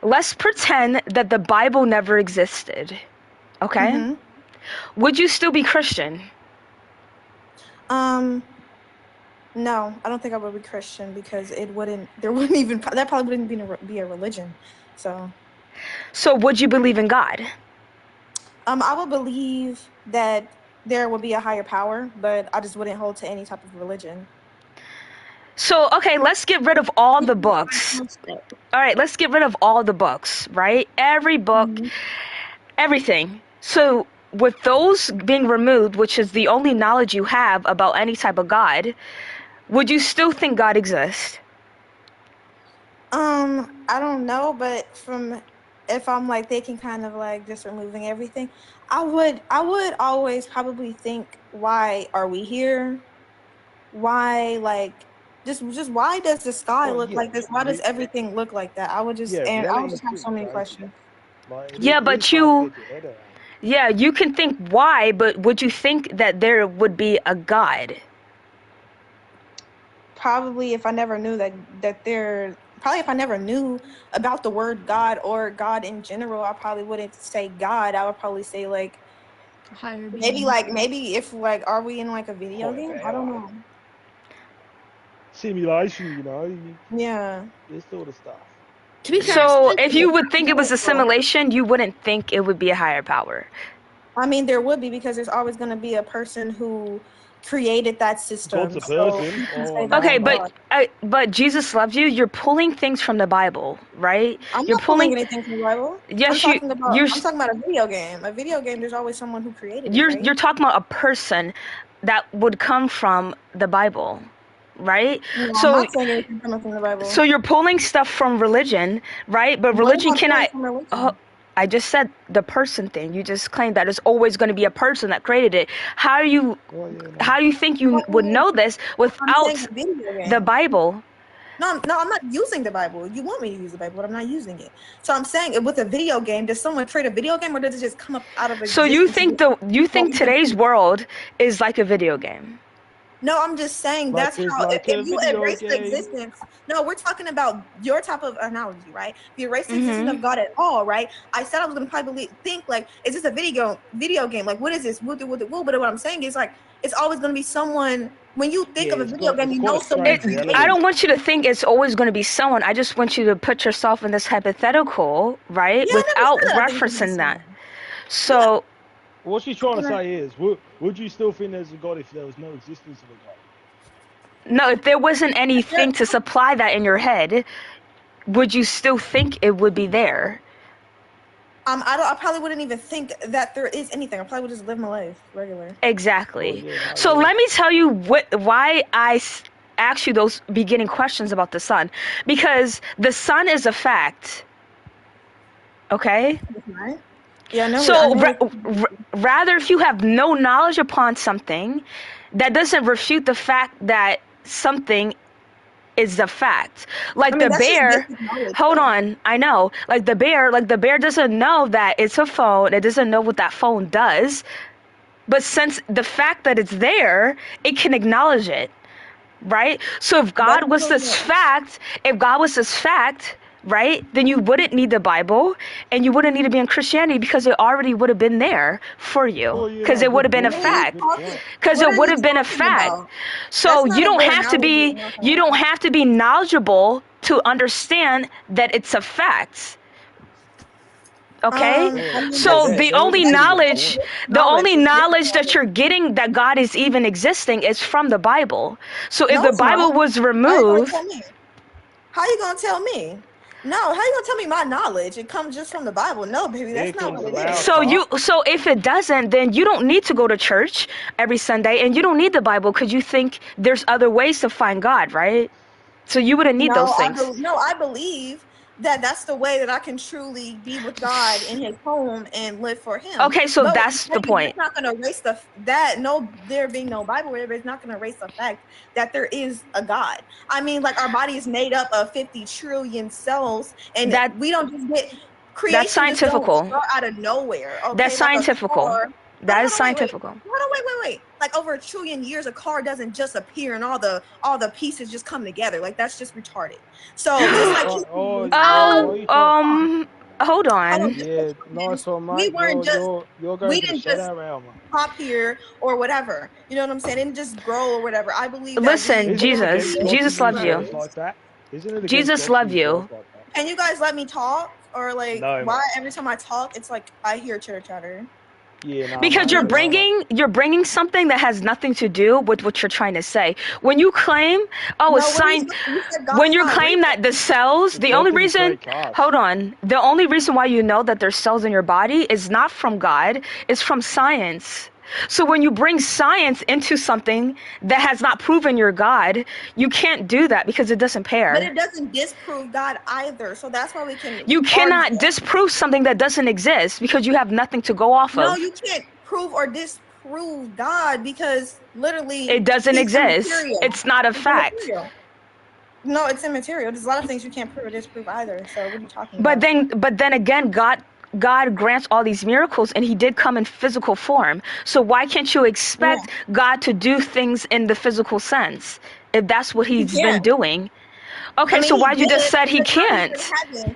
let's pretend that the Bible never existed. Okay? Mhm. Would you still be Christian? No, I don't think I would be Christian because there wouldn't even, that probably wouldn't be a religion. So would you believe in God? I would believe that there would be a higher power, but I just wouldn't hold to any type of religion. So, okay, let's get rid of all the books. All right, let's get rid of all the books, right? Every book, everything. So, with those being removed, which is the only knowledge you have about any type of God, would you still think God exists? I don't know, but if I'm like thinking kind of like just removing everything, I would always probably think, why are we here? Why, like, just why does the sky Well, look yeah, like this? Why does yeah. everything look like that? I would just Yeah, and I reality would just have is so many true, questions. Like, Yeah, it but is hard to get your head around. Yeah, you can think why, but would you think that there would be a God? Probably if I never knew if I never knew about the word God or God in general, I probably wouldn't say God. I would probably say like Higher maybe if like, are we in like a video game? I don't know. Simulation, you know, Yeah. this sort of stuff. To be fair, So, if you would think it was a simulation, you wouldn't think it would be a higher power. I mean, there would be, because there's always going to be a person who created that system. God's a So person. you can Oh, say that Okay, God. but Jesus loves you. You're pulling things from the Bible, right? I'm You're not pulling anything from the Bible. Yes, I'm talking about a video game. A video game, there's always someone who created it, right? You're talking about a person that would come from the Bible, right? No, I'm So not saying anything coming from the Bible. so you're pulling stuff from religion, right? But What religion am I pulling cannot. from religion? Oh, I just said the person thing. You just claimed that there's always going to be a person that created it. How do you think you would know this I'm without saying a video game. the Bible? No, I'm not using the Bible. You want me to use the Bible, but I'm not using it. So I'm saying, with a video game, does someone create a video game, or does it just come up out of existence? So you think today's world is like a video game? No, I'm just saying Like that's there's how like a if you video erase the game. existence. No, we're talking about your type of analogy, right? If you erase the existence Mhm. of God at all, right? I said I was gonna probably think like, is this a video game? Like, what is this? Woo, woo, woo. But what I'm saying is like, it's always gonna be someone. When you think Yeah, of a it's video got game, it's you quite know a someone strange I reality. don't want you to think it's always going to be someone. I just want you to put yourself in this hypothetical, right? Yeah, I never Without said I think it's gonna be referencing that. someone. So, What she's trying to say is, would you still think there's a God if there was no existence of a God? no, if there wasn't anything Yeah. to supply that in your head, would you still think it would be there? I probably wouldn't even think that there is anything. I probably would just live my life regular. Exactly. Oh yeah, no, So yeah. let me tell you why I asked you those beginning questions about the sun. Because the sun is a fact. Okay? Right? Yeah, I know. So I know. rather, if you have no knowledge upon something, that doesn't refute the fact that something is the fact. Like I mean, the that's just bear, basic knowledge, hold though. on, I know. Like the bear doesn't know that it's a phone. It doesn't know what that phone does. But since the fact that it's there, it can acknowledge it, right? So if God was this fact, right, then you wouldn't need the Bible and you wouldn't need to be in Christianity because it already would have been there for you. Oh, yeah, Because no, it would have good been a point, fact. good point. Because What it are would you have been a talking fact. about? So That's not you a don't good have to be analogy. you don't have to be knowledgeable to understand that it's a fact. Okay? I mean, So Yeah, the that only is a good knowledge, point. the only Knowledge is knowledge that different. you're getting that God is even existing is from the Bible. So if No, the it's not. Bible was How you gonna removed, tell me? How you gonna tell me? No, how you gonna tell me my knowledge? It comes just from the Bible. No, baby, Yeah, that's it not comes what from it is. our so if it doesn't, then you don't need to go to church every Sunday and you don't need the Bible because you think there's other ways to find God, right? So you wouldn't need those things. I believe that that's the way that I can truly be with God in His home and live for Him. Okay, so But that's the baby, point. It's not gonna erase there being no Bible, whatever. It's not gonna erase the fact that there is a God. I mean, like our body is made up of 50 trillion cells, and That- we don't just get creation. That's scientifical. Just don't start out of nowhere. Okay, That's like a scientifical. car- That is Hold on, wait. scientifical. Hold on, wait. Like over a trillion years, a car doesn't just appear and all the pieces just come together. Like that's just retarded. So just like Hold on. Yeah, nice one, mate. we weren't You're going we to the didn't shadow just realm. pop here or whatever. You know what I'm saying? It didn't just grow or whatever. I believe that Listen, we- Jesus loves you. Like that? Isn't it against Jesus God love to use you. words like that? Can you guys let me talk? Or like No, why every time I talk it's like I hear chitter chatter? Yeah, no, Because mate, you're bringing something that has nothing to do with what you're trying to say. When you claim, when you claim that the cells, the only reason, hold on, the only reason why you know that there's cells in your body is not from God, it's from science. So when you bring science into something that has not proven your God, you can't do that because it doesn't pair. But it doesn't disprove God either. So that's why we can You cannot disprove something that doesn't exist because you have nothing to go off of. No, you can't prove or disprove God because literally it doesn't exist. Immaterial. It's not a It's fact. immaterial. No, it's immaterial. There's a lot of things you can't prove or disprove either. So what are you talking about? But then again, God grants all these miracles and He did come in physical form. So why can't you expect God to do things in the physical sense if that's what He's been doing? Okay, so why you just said He can't?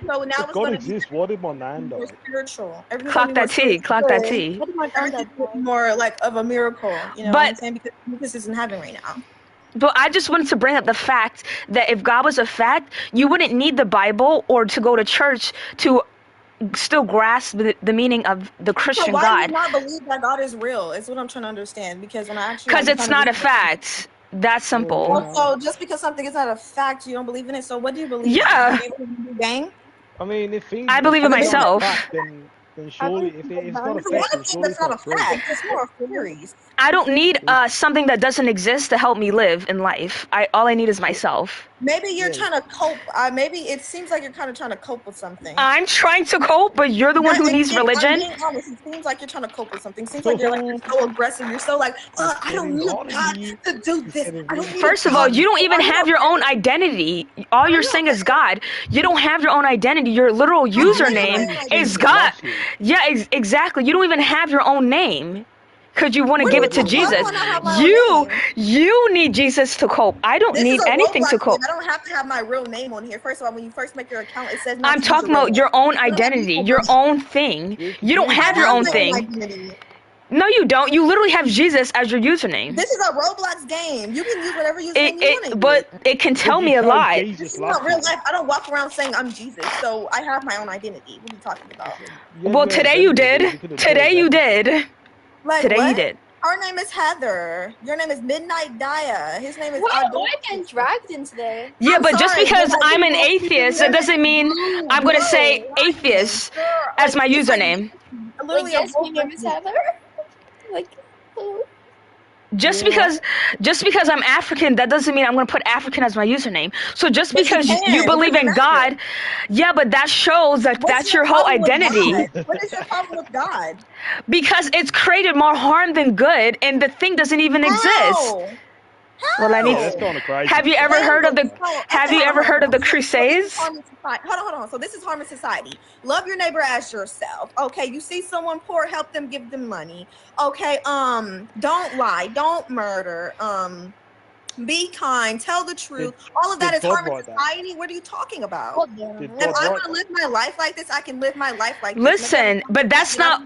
So now If it's God exists, why did my nan die? spiritual. Clock that T. Clock that T. More like of a miracle, you know what I'm saying? Because this isn't happening right now. But I just wanted to bring up the fact that if God was a fact, you wouldn't need the Bible or to go to church to still grasp the meaning of the Christian why God. do you not believe that God is real? Is what I'm trying to understand. Because when I actually because it's not a fact. That's simple. So just because something is not a fact, you don't believe in it. So what do you believe? Yeah. Gang. I mean, if things I believe in myself. Then surely, if it's not a One fact, then thing surely that's not a it's not true. fact. It's more of theories. I don't need something that doesn't exist to help me live in life. All I need is myself. Maybe you're trying to cope. Maybe it seems like you're kind of trying to cope with something. I'm trying to cope, but you're the one who needs religion. I'm being honest. It seems like you're trying to cope with something. It seems like you're so aggressive. You're so like, I don't need God to do this. I don't need First of all, you don't even have your own identity. All you're saying is God. You don't have your own identity. Your literal username is God. Yeah, exactly. You don't even have your own name. because you want to What give are it you to talking about? I Jesus. wanna have my own You name. you need Jesus to cope. I don't This need is a anything to Roblox game. cope. I don't have to have my real name on here. First of all, when you first make your account, it says not I'm to use your talking real about name. your own You don't have identity, your your real- own thing. You're You don't confused. have I your have own my thing. identity. No, you don't. You literally have Jesus as your username. This is a Roblox game. You can use whatever username you want to use. But it can tell But me you a chose lot. This Jesus is last not real time. life. I don't walk around saying I'm Jesus, so I have my own identity. What are you talking about? You Well, had your today you identity, did. you could have Today chose you everything. did. Like Today what? you did. Her name is Heather. Your name is Midnight Daya. His name is Why am Adul. I getting dragged into this? Yeah, I'm but just sorry, because but I'm an people- atheist, it doesn't mean Blue, I'm gonna say blue, atheist girl, as my it's like username. literally Like, yes, a my name is Heather. Like, oh. Just Yeah. because I'm African, that doesn't mean I'm gonna put African as my username. So just But you because can. you It believe in doesn't matter. God, yeah, but that shows that What's that's your whole problem with identity. God? What is your problem with God? Because it's created more harm than good, and the thing doesn't even exist. How? Well, I Yeah, need. that's kind of crazy. Have you ever Explain heard of what- the? so, Have okay, you hold on, ever hold heard on. of the So this is Crusades? harmony society. Hold on. So this is harmony society. Love your neighbor as yourself. Okay, you see someone poor, help them, give them money. Okay, don't lie, don't murder. Be kind, tell the truth. All of that did is God harmony write that? society. What are you talking about? God damn Did it. God If I write want to that? live my life like this, I can live my life like this. Listen, but that's not.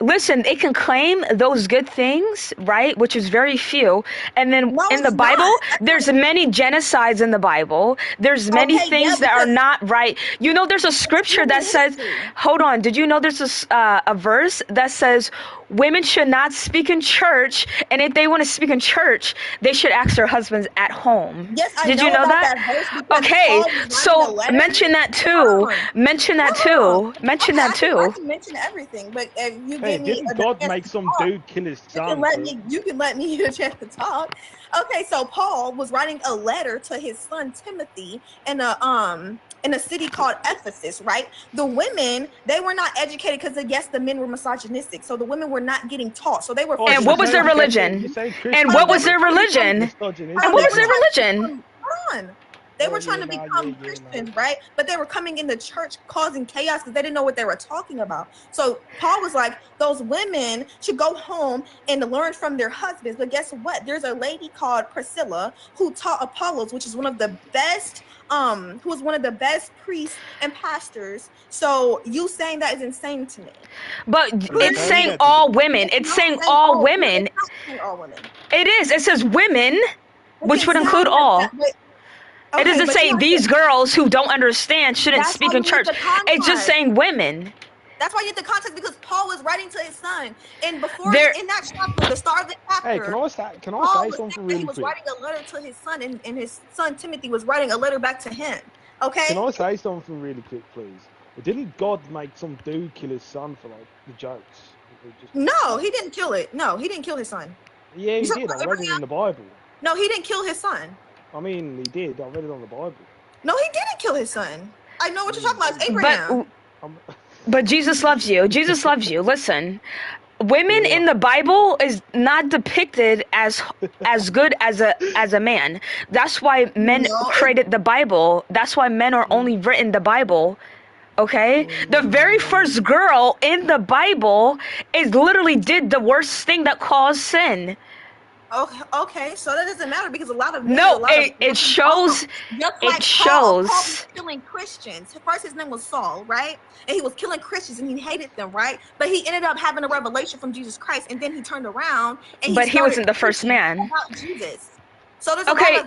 Listen, it can claim those good things, right? Which is very few. And then No, in the it's Bible, not. That's there's many genocides in the Bible. There's many Okay, things yeah, that are because- not right. You know, there's a scripture that says, hold on, did you know there's a verse that says women should not speak in church, and if they want to speak in church, they should ask their husbands at home. Yes, I Did you know about that? verse because Okay, Paul was writing a so letter. mention that too. Hold on. Mention that Hold too. Mention Okay, that too. I can mention everything, but if you Hey, give me didn't a God chance make to some talk, dude kill his you son? can let too? me get a chance to talk. Okay, so Paul was writing a letter to his son Timothy in a city called Ephesus, right? The women, they were not educated because yes, the men were misogynistic, so the women were not getting taught. So they were Oh, And so what you're was their saying- religion? you're saying And what Christians was are their religion? misogynistic And what was now. their religion? Hold on. They were trying to become Christians, right? But they were coming in the church causing chaos because they didn't know what they were talking about. So Paul was like, those women should go home and learn from their husbands. But guess what? There's a lady called Priscilla who taught Apollos, which is one of the best, who was one of the best priests and pastors. So you saying that is insane to me. But Yeah, it's tell saying me that all today. women. It's not saying saying all women. It's not saying all women. It is. It says women, which would include Exactly. all. It Okay, doesn't but say you know, these girls who don't understand shouldn't That's speak why in you need church. the It's just context. saying women. That's why you get the context because Paul was writing to his son, and before There- in that chapter, the start of the chapter, Hey, can I Paul say was saying something that he really was quick? writing a letter to his son, and his son Timothy was writing a letter back to him. Okay. Can I say something really quick, please? Didn't God make some dude kill his son for like the jokes? It just- No, he didn't kill it. No, he didn't kill his son. Yeah, he You did. talking I about read it in the Bible. No, he didn't kill his son. I mean, he did. I read it on the Bible. No, he didn't kill his son. I know what you're talking about. It's Abraham. But Jesus loves you. Jesus loves you. Listen, women Yeah. in the Bible is not depicted as good as a man. That's why men No, created the Bible. That's why men are only written the Bible. Okay? The very first girl in the Bible is literally did the worst thing that caused sin. Okay, so that doesn't matter because a lot of men, No, a lot of it shows. just It like Paul shows. was killing Christians. First, his name was Saul, right? And he was killing Christians, and he hated them, right? But he ended up having a revelation from Jesus Christ, and then he turned around and But he started wasn't the first preaching man. about Jesus. So there's Okay, a lot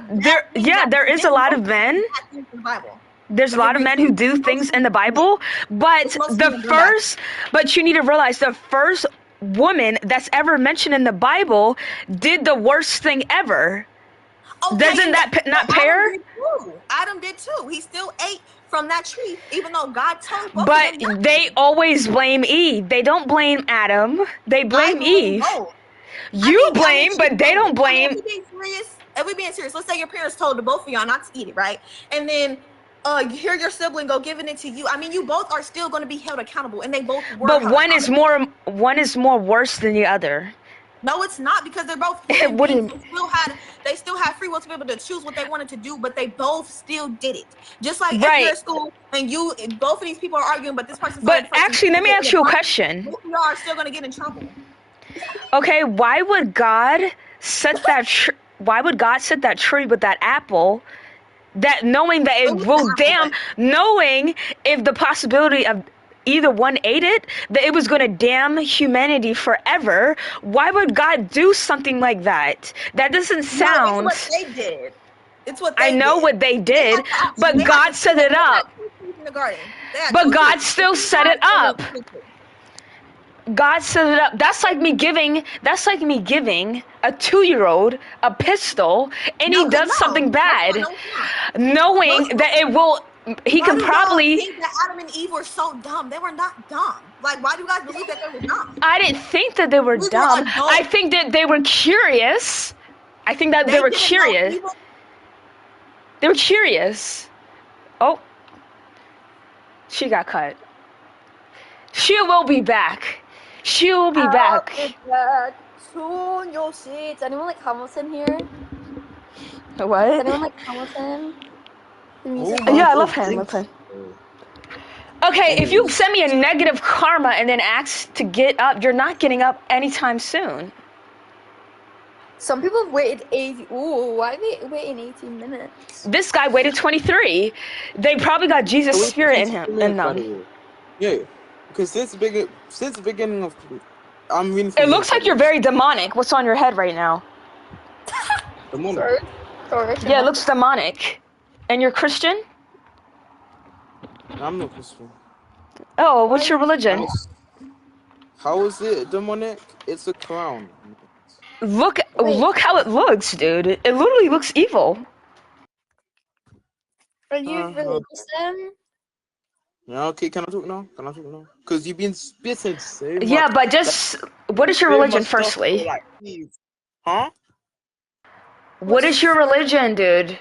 of there is a lot of men. in the Bible. There's a lot of men who do things in the Bible, but but you need to realize the first woman that's ever mentioned in the Bible did the worst thing ever. Doesn't that not pair? Adam did too. He still ate from that tree, even though God told both But of them not they to. always blame Eve. They don't blame Adam. They blame Eve. both. You blame, but they don't blame. If we being serious, let's say your parents told the both of y'all not to eat it, right? And then you hear your sibling go giving it to you. I mean, you both are still going to be held accountable, and they both were. But held one is accountable. more worse than the other. No, it's not because they're both It human wouldn't- beings. They still had free will to be able to choose what they wanted to do, but they both still did it. Just like if Right. you're at school and both of these people are arguing, but this person. But actually, let me ask you a question. Both of y'all are still going to get in trouble. Okay, why would God set that tree with that apple, that knowing that it will damn, knowing if the possibility of either one ate it, that it was going to damn humanity forever? Why would God do something like that? That doesn't sound. No, it's what they did. It's what they I know did. what they did, had the option. but They had God the set choice. it They had up. two trees in the garden. They had But two God trees. still set it up. God set it up. That's like me giving a 2-year-old a pistol and he does something bad, knowing that it will. He Why can do y'all probably. think that Adam and Eve were so dumb? They were not dumb. Like, why do you guys believe that they were dumb? I didn't think that they were We were dumb. adults. I think that they were curious. I think that they were didn't know curious. evil. They were curious. Oh, she got cut. She will be back. She will be back. Soon you'll see. Does anyone like Hamilton here? Does What? anyone like Hamilton? The music. Yeah, I love Hamilton. Okay, if you send me a negative karma and then ask to get up, you're not getting up anytime soon. Some people have waited 80. Ooh, why are they waiting 18 minutes? This guy waited 23. They probably got Jesus' spirit in them. Yeah, because since the beginning of, I'm reading. It looks like you're very demonic. What's on your head right now? Demonic. Sorry. Yeah, it looks demonic. And you're Christian? I'm not Christian. Oh, what's your religion? How is it demonic? It's a crown. Look how it looks, dude. It literally looks evil. Are you religious then? Yeah, okay, can I talk now? Because you've been spitting so much. Yeah, but just, what is your religion, firstly? Huh? What is your religion, dude?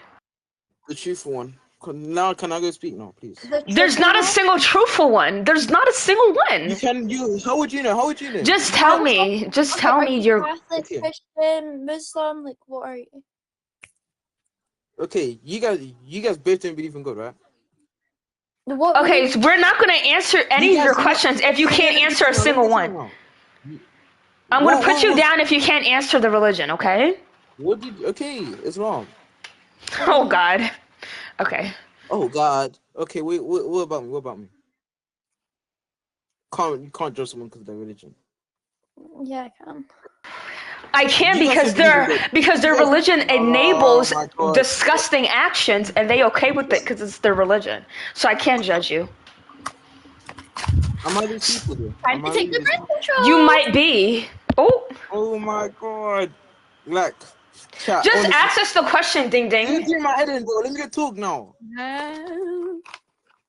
The truthful one. Now, can I go speak now, please? There's not a single truthful one. There's not a single one. How would you know? Just tell me. Just tell me you're Catholic, Christian, Muslim. Like, what are you? Okay, you guys both don't believe in God, right? Okay, so we're not gonna answer any of your questions if you can't answer a single one. I'm gonna put you down if you can't answer the religion, okay? Okay, it's wrong. Oh God. Okay. Oh God. Okay, wait. What about me? You can't judge someone because of their religion. Yeah, I can. I can because their religion enables disgusting actions, and they okay with it because it's their religion. So I can't judge you. Am I these people though? Time to take the birth control. You might be. Oh. Oh my God. Like. Chat, just honestly. ask us the question, Ding Ding. Let me get my head in, bro. Let me get talk now.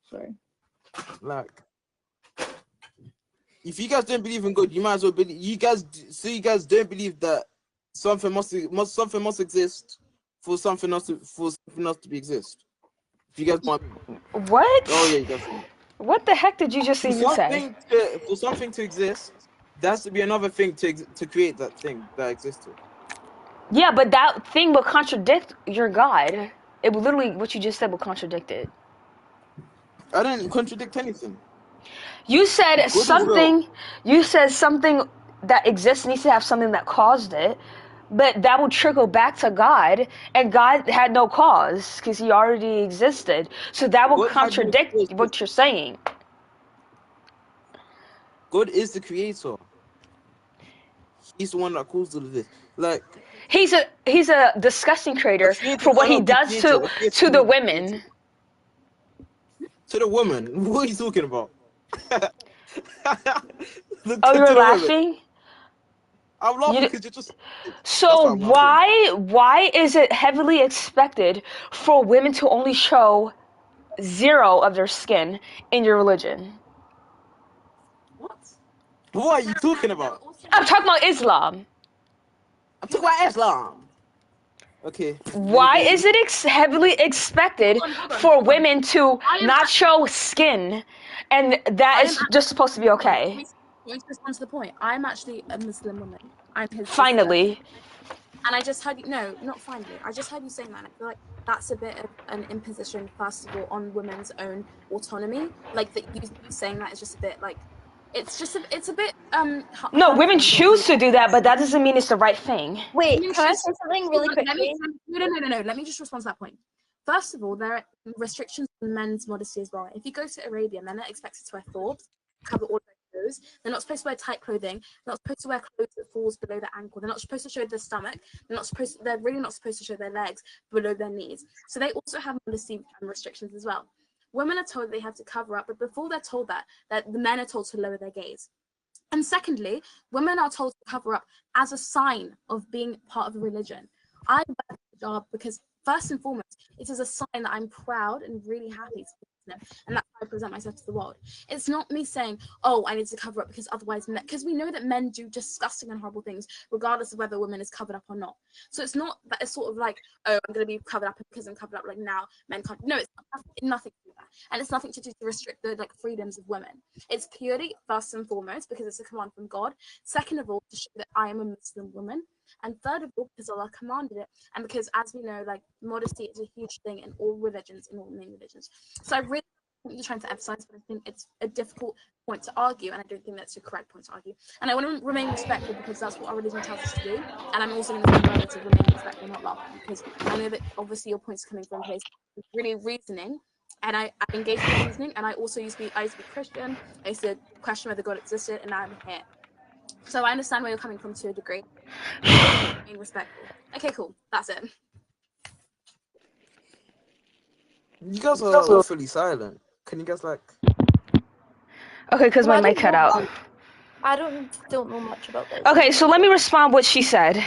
Sorry. Like, if you guys don't believe in God, you might as well believe. You guys don't believe that something must exist for something else to exist. If you guys want. What? Oh yeah, you guys. What the heck did you just even say? For something to exist, there has to be another thing to create that thing that existed. Yeah, but that thing will contradict your God. It will literally, what you just said will contradict it. I didn't contradict anything. You said something that exists needs to have something that caused it, but that will trickle back to God, and God had no cause because he already existed. So that will contradict what you're saying. God is the creator. He's the one that caused all of this. Like, he's a disgusting creator for what he does to the women. To the woman? What are you talking about? Oh, you're laughing? I'm laughing because you're just. So why is it heavily expected for women to only show 0 of their skin in your religion? What are you talking about? I'm talking about Islam. I'm talking about Islam. Okay. Why is it heavily expected for women to not show skin, and that is just supposed to be okay? Let's respond to the point. I'm actually a Muslim woman. I'm his finally. sister. And I just heard you. No, not finally. I just heard you saying that. And I feel like that's a bit of an imposition, first of all, on women's own autonomy. Like that, you saying that is just a bit like It's just it's a bit No, women hurtful. choose to do that, but that doesn't mean it's the right thing. Wait, Women can I choose- say something really Let me- quickly? No. Let me just respond to that point. First of all, there are restrictions on men's modesty as well. If you go to Arabia, men are expected to wear thorbs, cover all their toes. They're not supposed to wear tight clothing. They're not supposed to wear clothes that falls below their ankle. They're not supposed to show their stomach. They're really not supposed to show their legs below their knees. So they also have modesty restrictions as well. Women are told they have to cover up, but before they're told that the men are told to lower their gaze. And secondly, women are told to cover up as a sign of being part of a religion. I wear the hijab because first and foremost, it is a sign that I'm proud and really happy to be Muslim, and that's how I present myself to the world. It's not me saying, oh, I need to cover up because otherwise, because we know that men do disgusting and horrible things, regardless of whether a woman is covered up or not. So it's not that it's sort of like, oh, I'm going to be covered up because I'm covered up, like now men can't. No, it's nothing to do with that. And it's nothing to do to restrict the freedoms of women. It's purely, first and foremost, because it's a command from God. Second of all, to show that I am a Muslim woman. And third of all, because Allah commanded it, and because, as we know, modesty is a huge thing in all religions, in all main religions. So I really think what you're trying to emphasize, but I think it's a difficult point to argue, and I don't think that's the correct point to argue. And I want to remain respectful because that's what our religion tells us to do. And I'm also going to say to remain respectful, not laughing, because I know that obviously your point's coming from a place of really reasoning. And I engage with reasoning, and I used to be Christian. I used to question whether God existed, and now I'm here. So I understand where you're coming from to a degree. Being respectful. Okay, cool. That's it. You guys are awfully silent. Can you guys Okay, because my mic cut out. I don't know much about this. Okay, so let me respond what she said.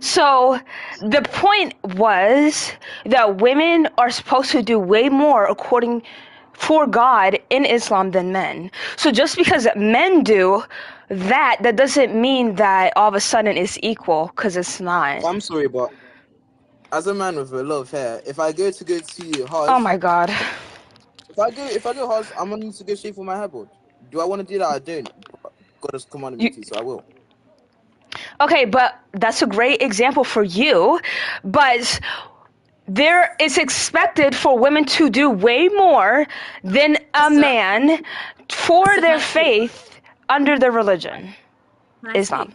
So the point was that women are supposed to do way more according for God in Islam than men. So just because men do that doesn't mean that all of a sudden it's equal, because it's not. I'm sorry, but as a man with a lot of hair, if I go to Hajj, Oh my God. if I go Hajj, I'm gonna need to go shave for my hairboard. Do I want to do that? I don't. God has commanded me to, so I will. Okay, but that's a great example for you, but there is expected for women to do way more than a man for their faith under their religion, Islam.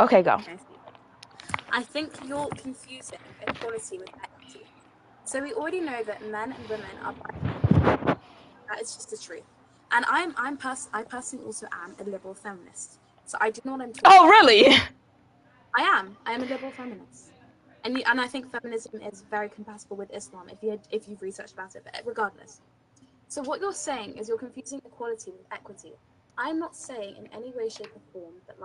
Okay, go. I think you're confusing equality with equity. So we already know that men and women are biracial. That is just the truth. And I personally also am a liberal feminist. So I do know what I'm talking about. Oh, really? I am a liberal feminist. And I think feminism is very compatible with Islam if you've researched about it, but regardless. So what you're saying is you're confusing equality with equity. I'm not saying in any way, shape, or form that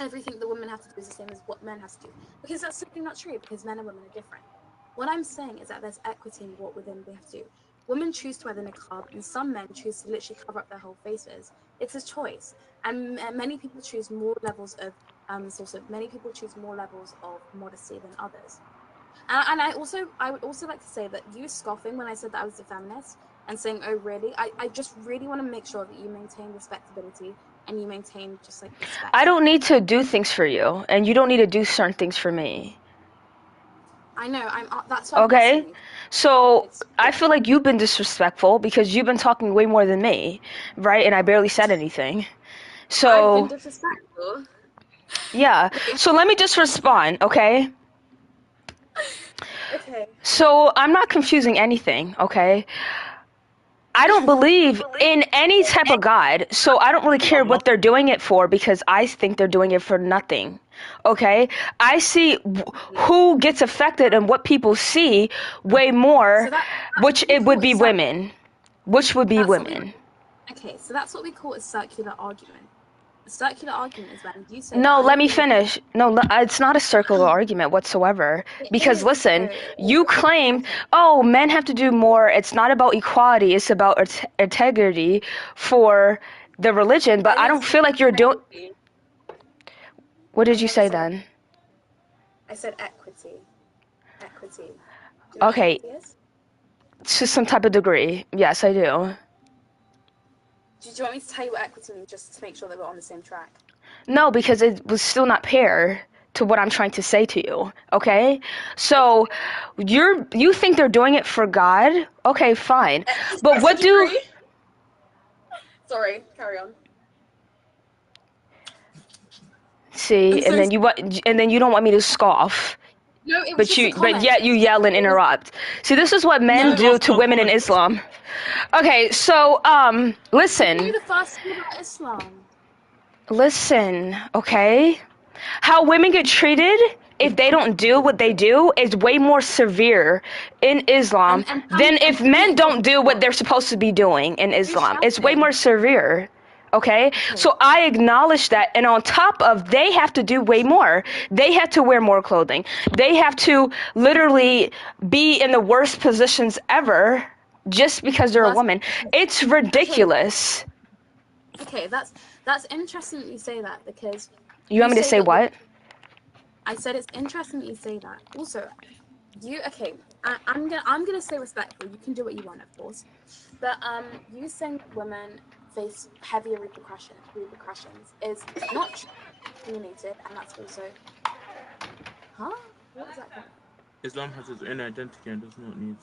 everything that women have to do is the same as what men have to do, because that's simply not true, because men and women are different. What I'm saying is that there's equity in what women have to do. Women choose to wear the niqab, and some men choose to literally cover up their whole faces. It's a choice, and many people choose more levels of many people choose more levels of modesty than others. And I would also like to say that you scoffing when I said that I was a feminist and saying, oh really, I just really want to make sure that you maintain respectability and you maintain just respect. I don't need to do things for you, and you don't need to do certain things for me. I know, that's what okay? I'm saying. So I feel like you've been disrespectful because you've been talking way more than me, right? And I barely said anything. So I've been disrespectful. Yeah. So let me just respond, okay? Okay. So I'm not confusing anything, okay? I don't believe in any type of God, so I don't really care what they're doing it for because I think they're doing it for nothing, okay? I see who gets affected and what people see way more, which it would be women. Which would be women. Okay, so that's what we call a circular argument. A circular argument is when you say... No, let me finish. No, it's not a circular argument whatsoever. Because listen, you claim, oh, men have to do more. It's not about equality. It's about integrity for the religion. But I don't feel like you're doing... What did you say then? I said equity. Equity. Okay. To some type of degree. Yes, I do. Do you want me to tell you what equity means just to make sure that we're on the same track? No, because it was still not fair to what I'm trying to say to you, okay? So you think they're doing it for God? Okay, fine. But what do... Sorry, carry on. See, I'm so and then you don't want me to scoff. No, it was But just a comment. yet you yell and interrupt. See, this is what men No. do to women in Islam. Okay, so You listen, the first thing about Islam. okay? How women get treated if they don't do what they do is way more severe in Islam than if men don't do what they're supposed to be doing in Islam. It's way more severe. Okay? So I acknowledge that, and on top of they have to do way more. They have to wear more clothing. They have to literally be in the worst positions ever just because they're a woman. It's ridiculous. Okay, that's interesting that you say that, because You want me to say what? I said it's interesting that you say that. Also, I'm gonna say respectfully. You can do what you want, of course, but you saying women face heavier repercussions is not opinionated, and that's also. Huh? What was that? Islam has its own identity and does not need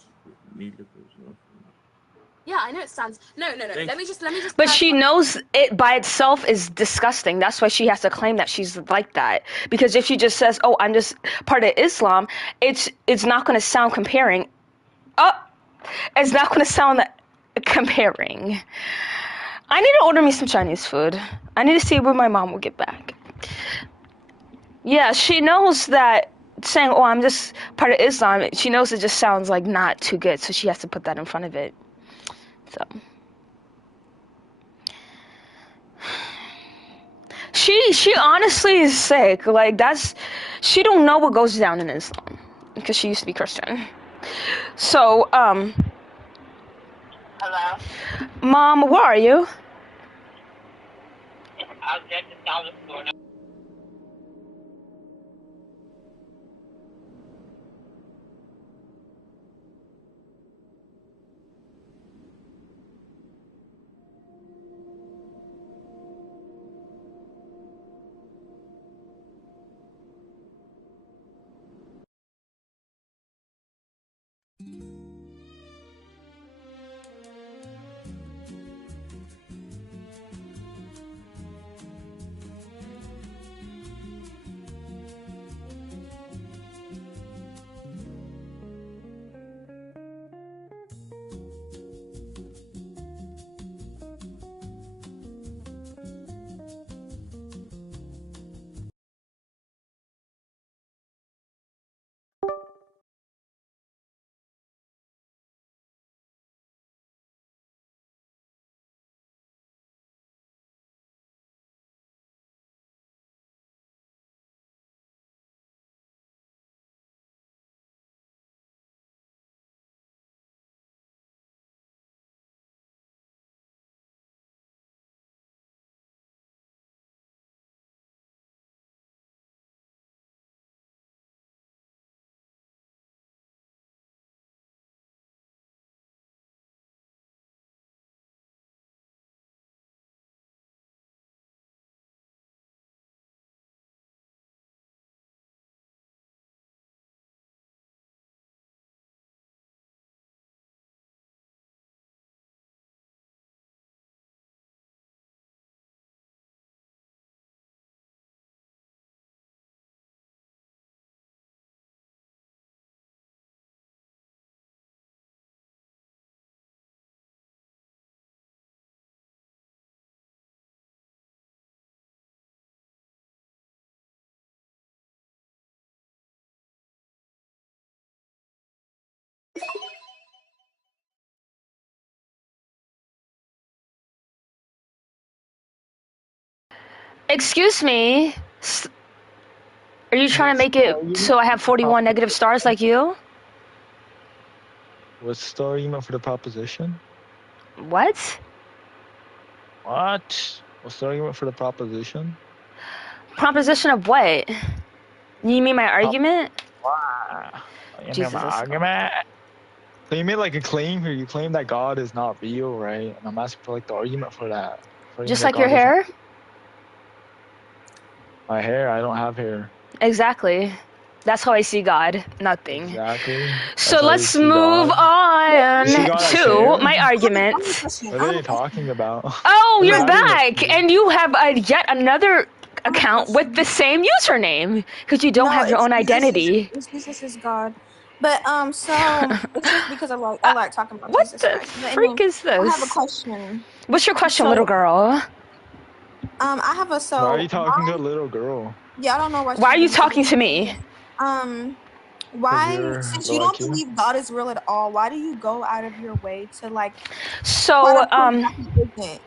liberals. Yeah, I know it stands. No. Let me just. But she knows it by itself is disgusting. That's why she has to claim that she's like that. Because if she just says, "Oh, I'm just part of Islam," it's not going to sound comparing. It's not going to sound comparing. I need to order me some Chinese food. I need to see when my mom will get back. Yeah, she knows that saying, "Oh, I'm just part of Islam," she knows it just sounds like not too good, so she has to put that in front of it. So she honestly is sick. Like she don't know what goes down in Islam because she used to be Christian. So Hello. Mom, where are you? I'm just down the floor. Excuse me. Are you trying to make it so I have 41 negative stars like you? What's the argument for the proposition? What? What? What's the argument for the proposition? Proposition of what? You mean my argument? Wow. You Jesus, mean my that's- argument? So you made like a claim here. You claim that God is not real, right? And I'm asking for like the argument for that. Just like your hair? My hair? I don't have hair. Exactly. That's how I see God. Nothing. Exactly. So That's how you let's see move God. You see on God as to fair? my argument. What are they talking about? Oh, They're you're not even back, and you have yet another account with the same username because you don't No, have your it's own identity. Jesus is God. But so it's just because I like talking about What Jesus the Christ. But freak anyway, is I have a this? question. What's your question, So little girl? I have a Why are you so talking to a little girl? yeah, I don't know why Why she's are you being so talking to me? Because why you're since you low don't IQ? believe God is real at all, why do you go out of your way to like try So, to prove that he isn't?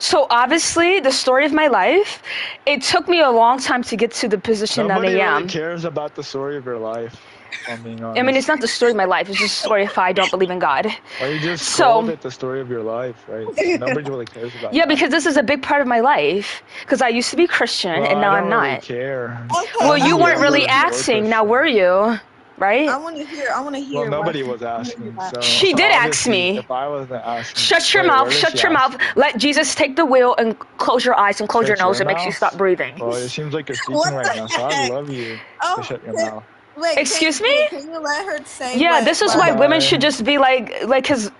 So obviously, the story of my life, it took me a long time to get to the position that I Nobody really am. cares about the story of your life, if I'm being honest. I mean, it's not the story of my life. It's just the story if I don't believe in God. Or you just So, called it the story of your life, right? Nobody really cares about yeah, that. because this is a big part of my life. Because I used to be Christian Well, and now I I'm don't really not. care. Well, Only you the weren't really elders or asking. Now Christian. were you? Right? I want to hear. I want to Well, hear. nobody what was asking, so She did ask obviously, me. if I wasn't asking, Shut your wait, mouth. where did she Shut your ask mouth. you? Let Jesus take the wheel and close your eyes and close your Shut nose. your It makes you mouth? stop breathing. Well, it seems like you're speaking What right the now, so I'd heck? love you to Oh, shut your mouth. wait. Excuse me? Can you let her say Yeah, what? this is what why I- women Bye. should just be like his.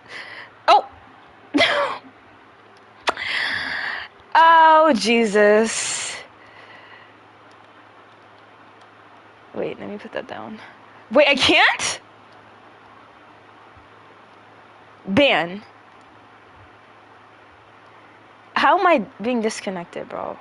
Oh. Oh, Jesus. Wait, let me put that down. Wait, I can't? Ban. How am I being disconnected, bro?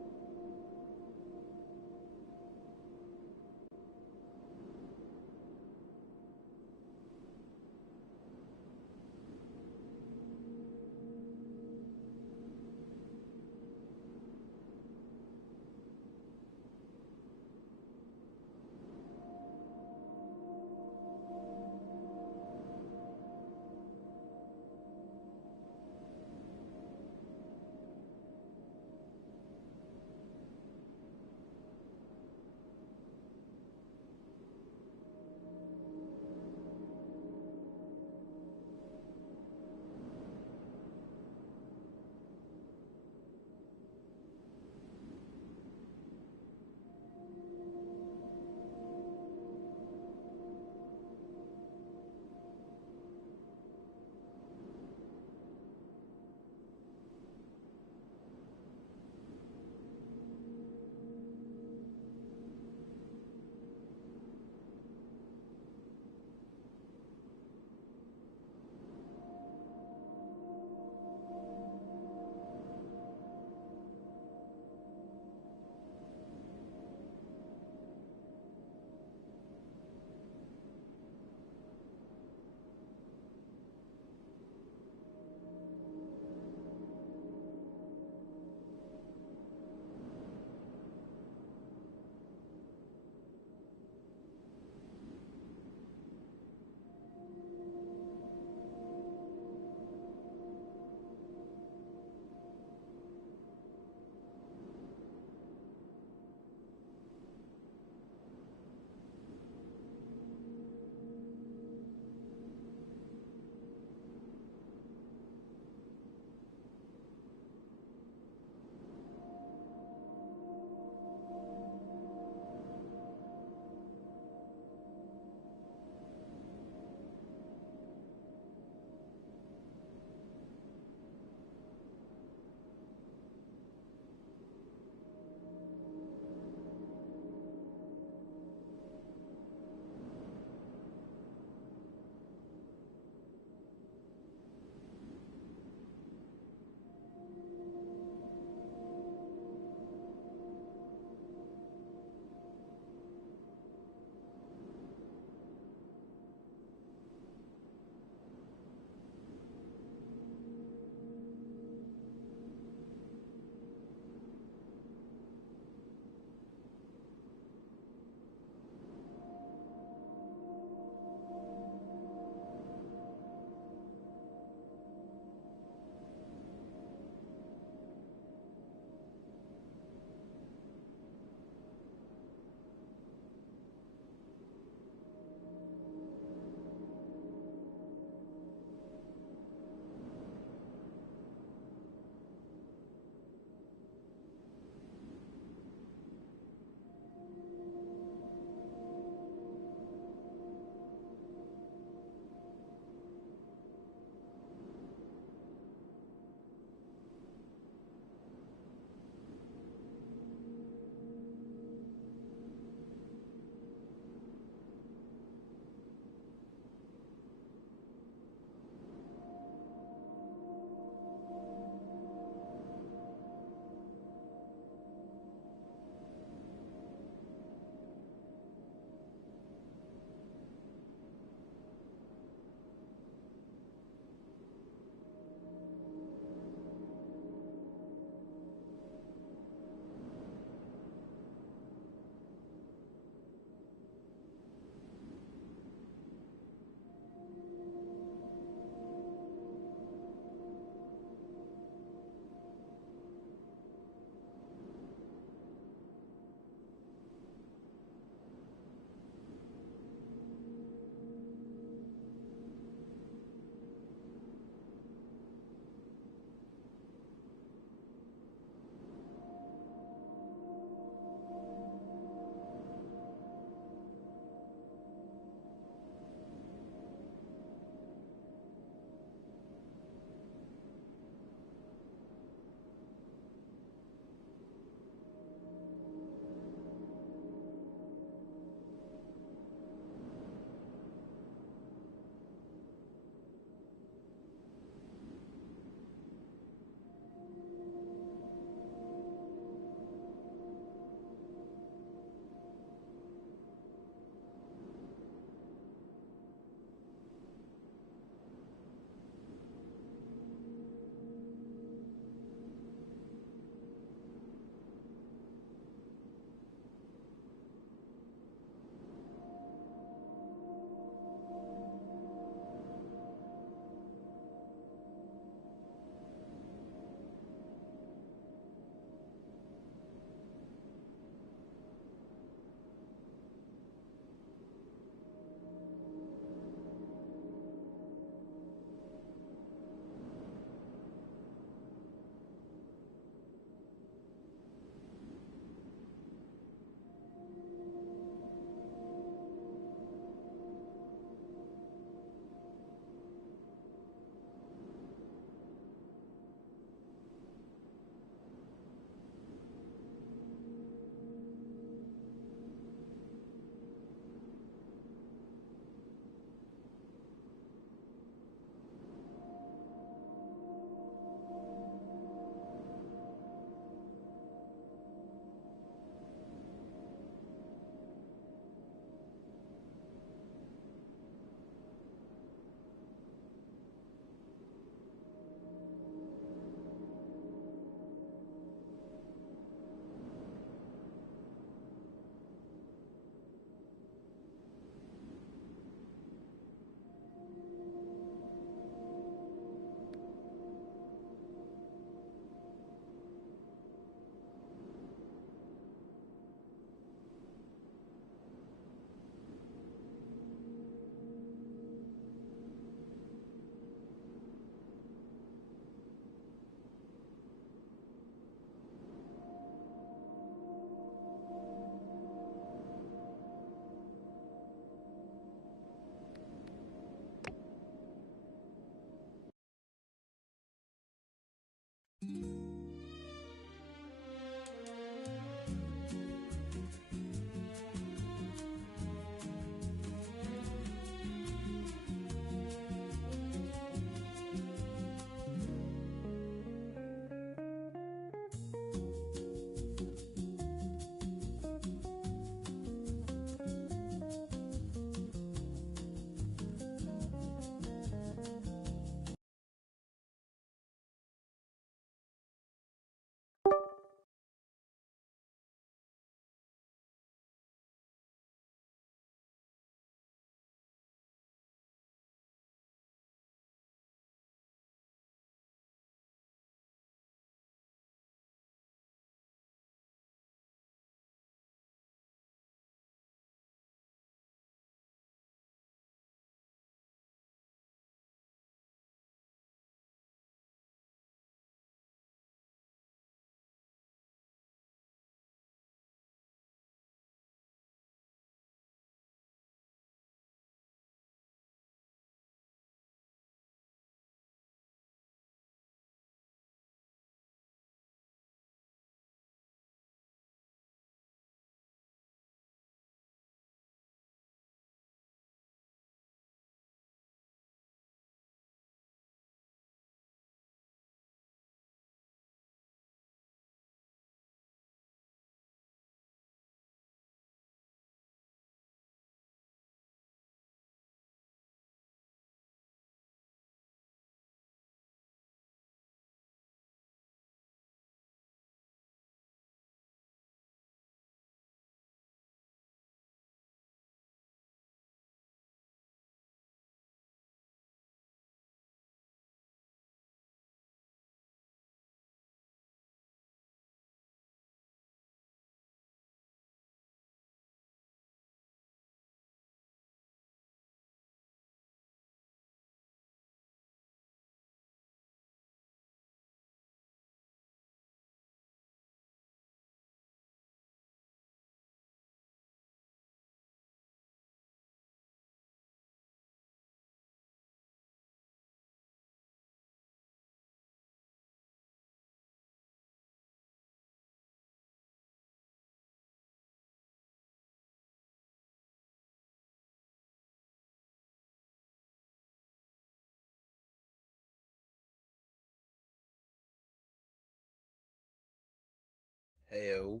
Heyo.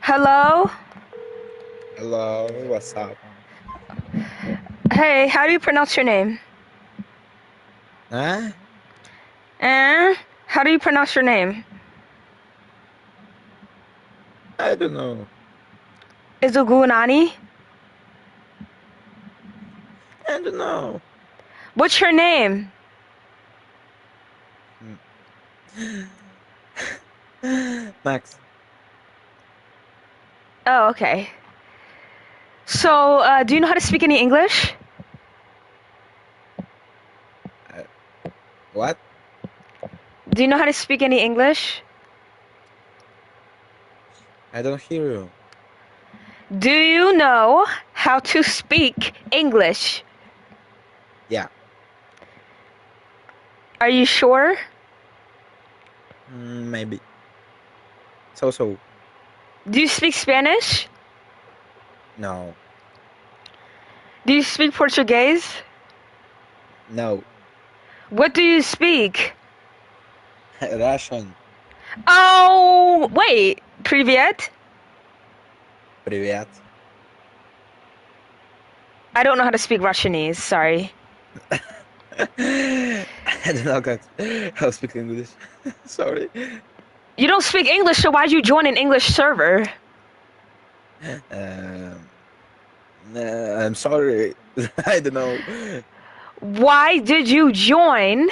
Hello? Hello, what's up? Hey, how do you pronounce your name? Huh? How do you pronounce your name? I don't know. Is it Gunani? I don't know. What's your name? Max. Oh, okay. So, do you know how to speak any English? What? Do you know how to speak any English? I don't hear you. Do you know how to speak English? Yeah. Are you sure? Maybe. So. Do you speak Spanish? No. Do you speak Portuguese? No. What do you speak? Russian. Oh, wait. Привет? Привет. I don't know how to speak Russianese, sorry. I don't know how to speak English. Sorry. You don't speak English, so why'd you join an English server? I'm sorry. I don't know. Why did you join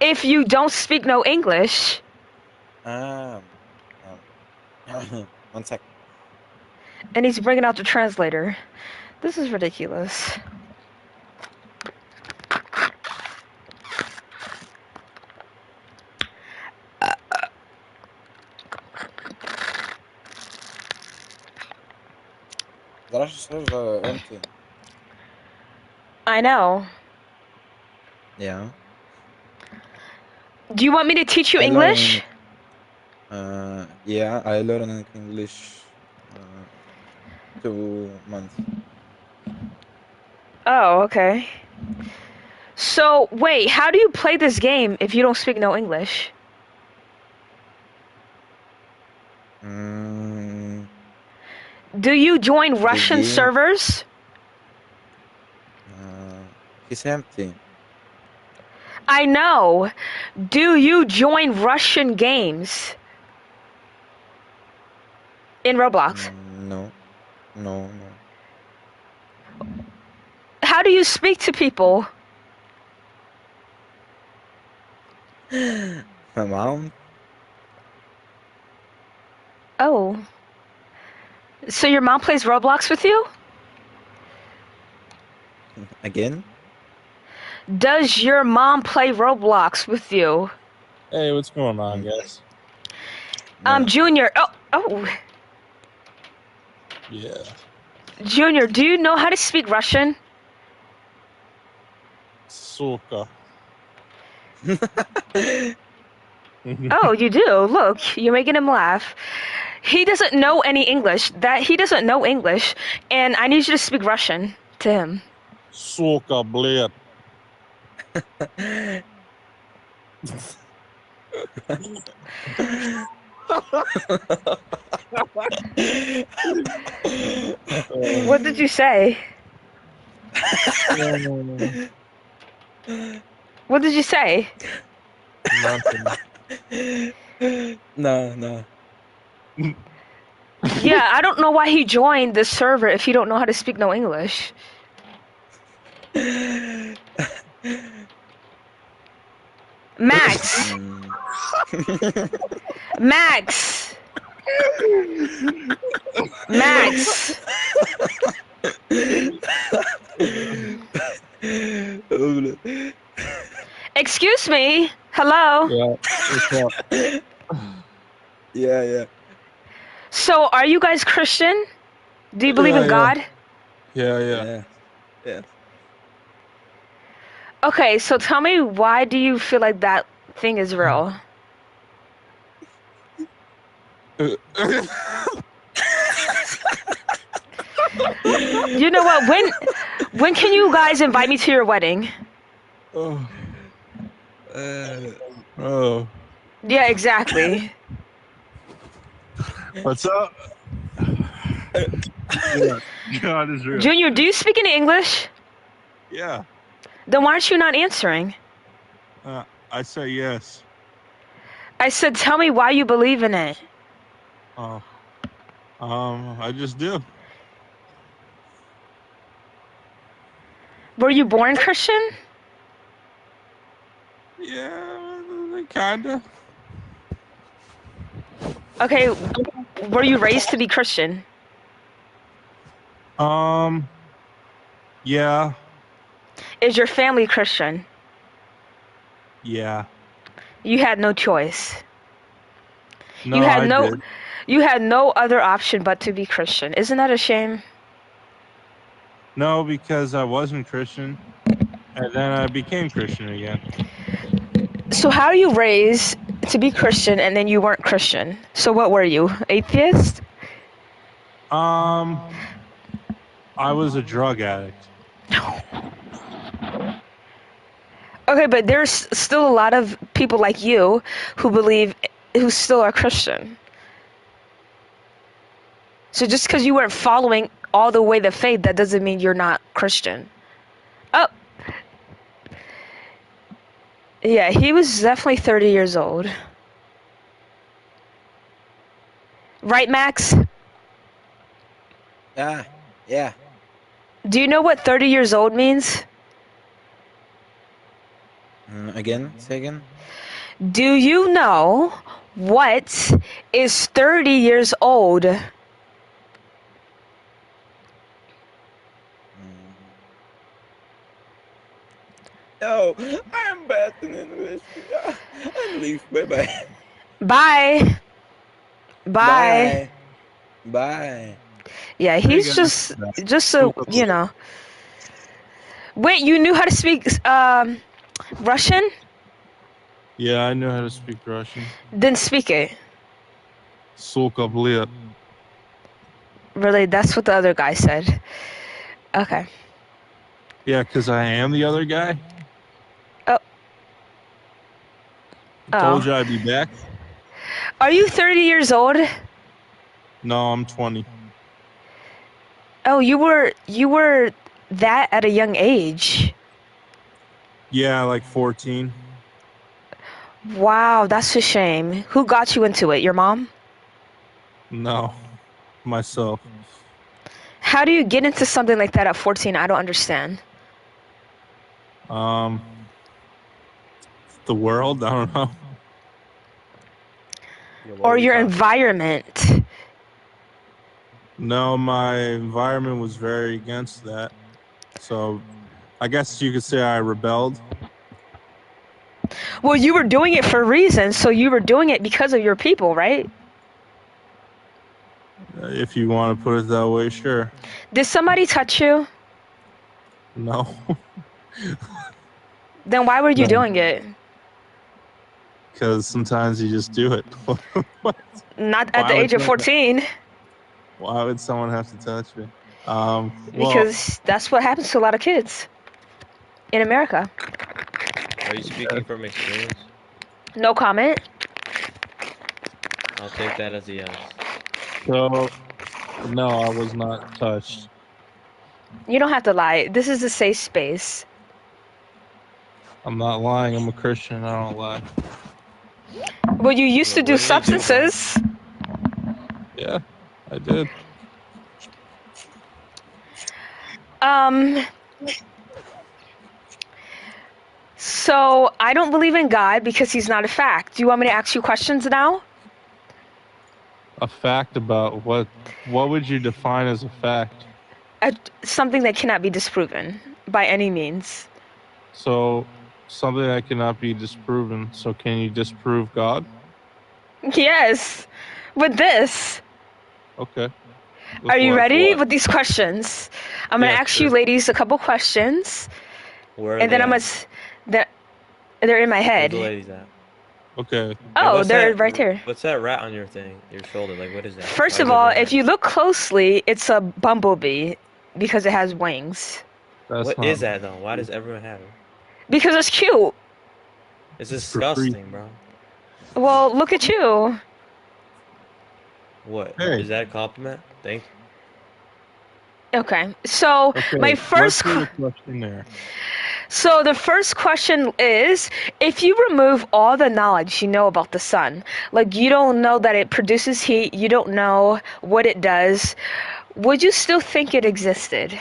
if you don't speak no English? One sec. And he's bringing out the translator. This is ridiculous. The Russian servers are empty. I know. Yeah. Do you want me to teach you I English? Yeah, I learned English 2 months. Oh, okay. So, wait, how do you play this game if you don't speak no English? Do you join Russian game? servers? It's empty. I know. Do you join Russian games? In Roblox? No. How do you speak to people? My mom? Oh. So your mom plays Roblox with you? Again? Does your mom play Roblox with you? Hey, what's going on, guys? Junior. Oh. Yeah. Junior, do you know how to speak Russian? Suka. Oh, you do. Look, you're making him laugh. He doesn't know any English. He doesn't know English, and I need you to speak Russian to him. Suka, блядь. What did you say? What did you say? No. Yeah, I don't know why he joined this server if he don't know how to speak no English. Max! Max! Max! Excuse me? Hello? Yeah. Yeah. So, are you guys Christian? Do you believe in God? Yeah. Okay, so tell me, why do you feel like that thing is real? You know what? When can you guys invite me to your wedding? Yeah, exactly. What's up? Yeah, God is real. Junior, do you speak any English? Yeah. Then why aren't you not answering? I say yes. I said, tell me why you believe in it. Oh. I just do. Were you born Christian? Yeah, kinda. Okay, were you raised to be Christian? Yeah. Is your family Christian? Yeah. You had no choice. No, You had I no did. you had no other option but to be Christian. Isn't that a shame? No, because I wasn't Christian, and then I became Christian again. So how are you raised to be Christian and then you weren't Christian? So what were you? Atheist? I was a drug addict. Okay, but there's still a lot of people like you who still are Christian. So just because you weren't following all the way the faith, that doesn't mean you're not Christian. Oh. Yeah, he was definitely 30 years old. Right, Max? Yeah. Do you know what 30 years old means? Again? Say again? Do you know what is 30 years old? No, I'm bad in English. I leave. Bye-bye. Bye. Bye. Bye. Yeah, Hey, he's guys. just so, you know. Wait, you knew how to speak Russian? Yeah, I know how to speak Russian. Then speak it. Suka, блядь. Really, that's what the other guy said. Okay. Yeah, because I am the other guy. Oh. I told you I'd be back. Are you 30 years old? No, I'm 20. Oh, you were that at a young age. Yeah, like 14. Wow, that's a shame. Who got you into it? Your mom? No, myself. How do you get into something like that at 14? I don't understand. The world? I don't know. Or your environment. No, my environment was very against that. So I guess you could say I rebelled. Well, you were doing it for a reason, so you were doing it because of your people, right? If you want to put it that way, sure. Did somebody touch you? No. Then why were you doing it? Because sometimes you just do it. Not at the age of 14. Why would someone have to touch me? Well, Because that's what happens to a lot of kids in America. Are you speaking from experience? No comment. I'll take that as a yes. so, no, I was not touched. You don't have to lie. This is a safe space. I'm not lying. I'm a Christian. I don't lie. Well, you used to do substances. Yeah, I did. So I don't believe in God because he's not a fact. Do you want me to ask you questions now? A fact about what? What would you define as a fact? Something that cannot be disproven by any means. So, something that cannot be disproven. So, can you disprove God? Yes, with this. Okay. Are you ready with these questions? I'm gonna Yeah, ask sure. you ladies a couple questions, Where are and then they I'm at? gonna. They're in my Where head. the ladies at? Okay. Hey, Oh, what's they're that- right here. What's that rat on your thing? Your shoulder? Like, what is that? First Why of does all, everyone if you look closely, it's a bumblebee because it has wings. That's What not- is that though? Why does everyone have it? Because it's cute. It's for free. disgusting, bro. Well, look at you. What? Hey. Is that a compliment? Thank you. Okay. So Okay, my let's first hear the question there. So the first question is, if you remove all the knowledge you know about the sun, like you don't know that it produces heat, you don't know what it does, would you still think it existed?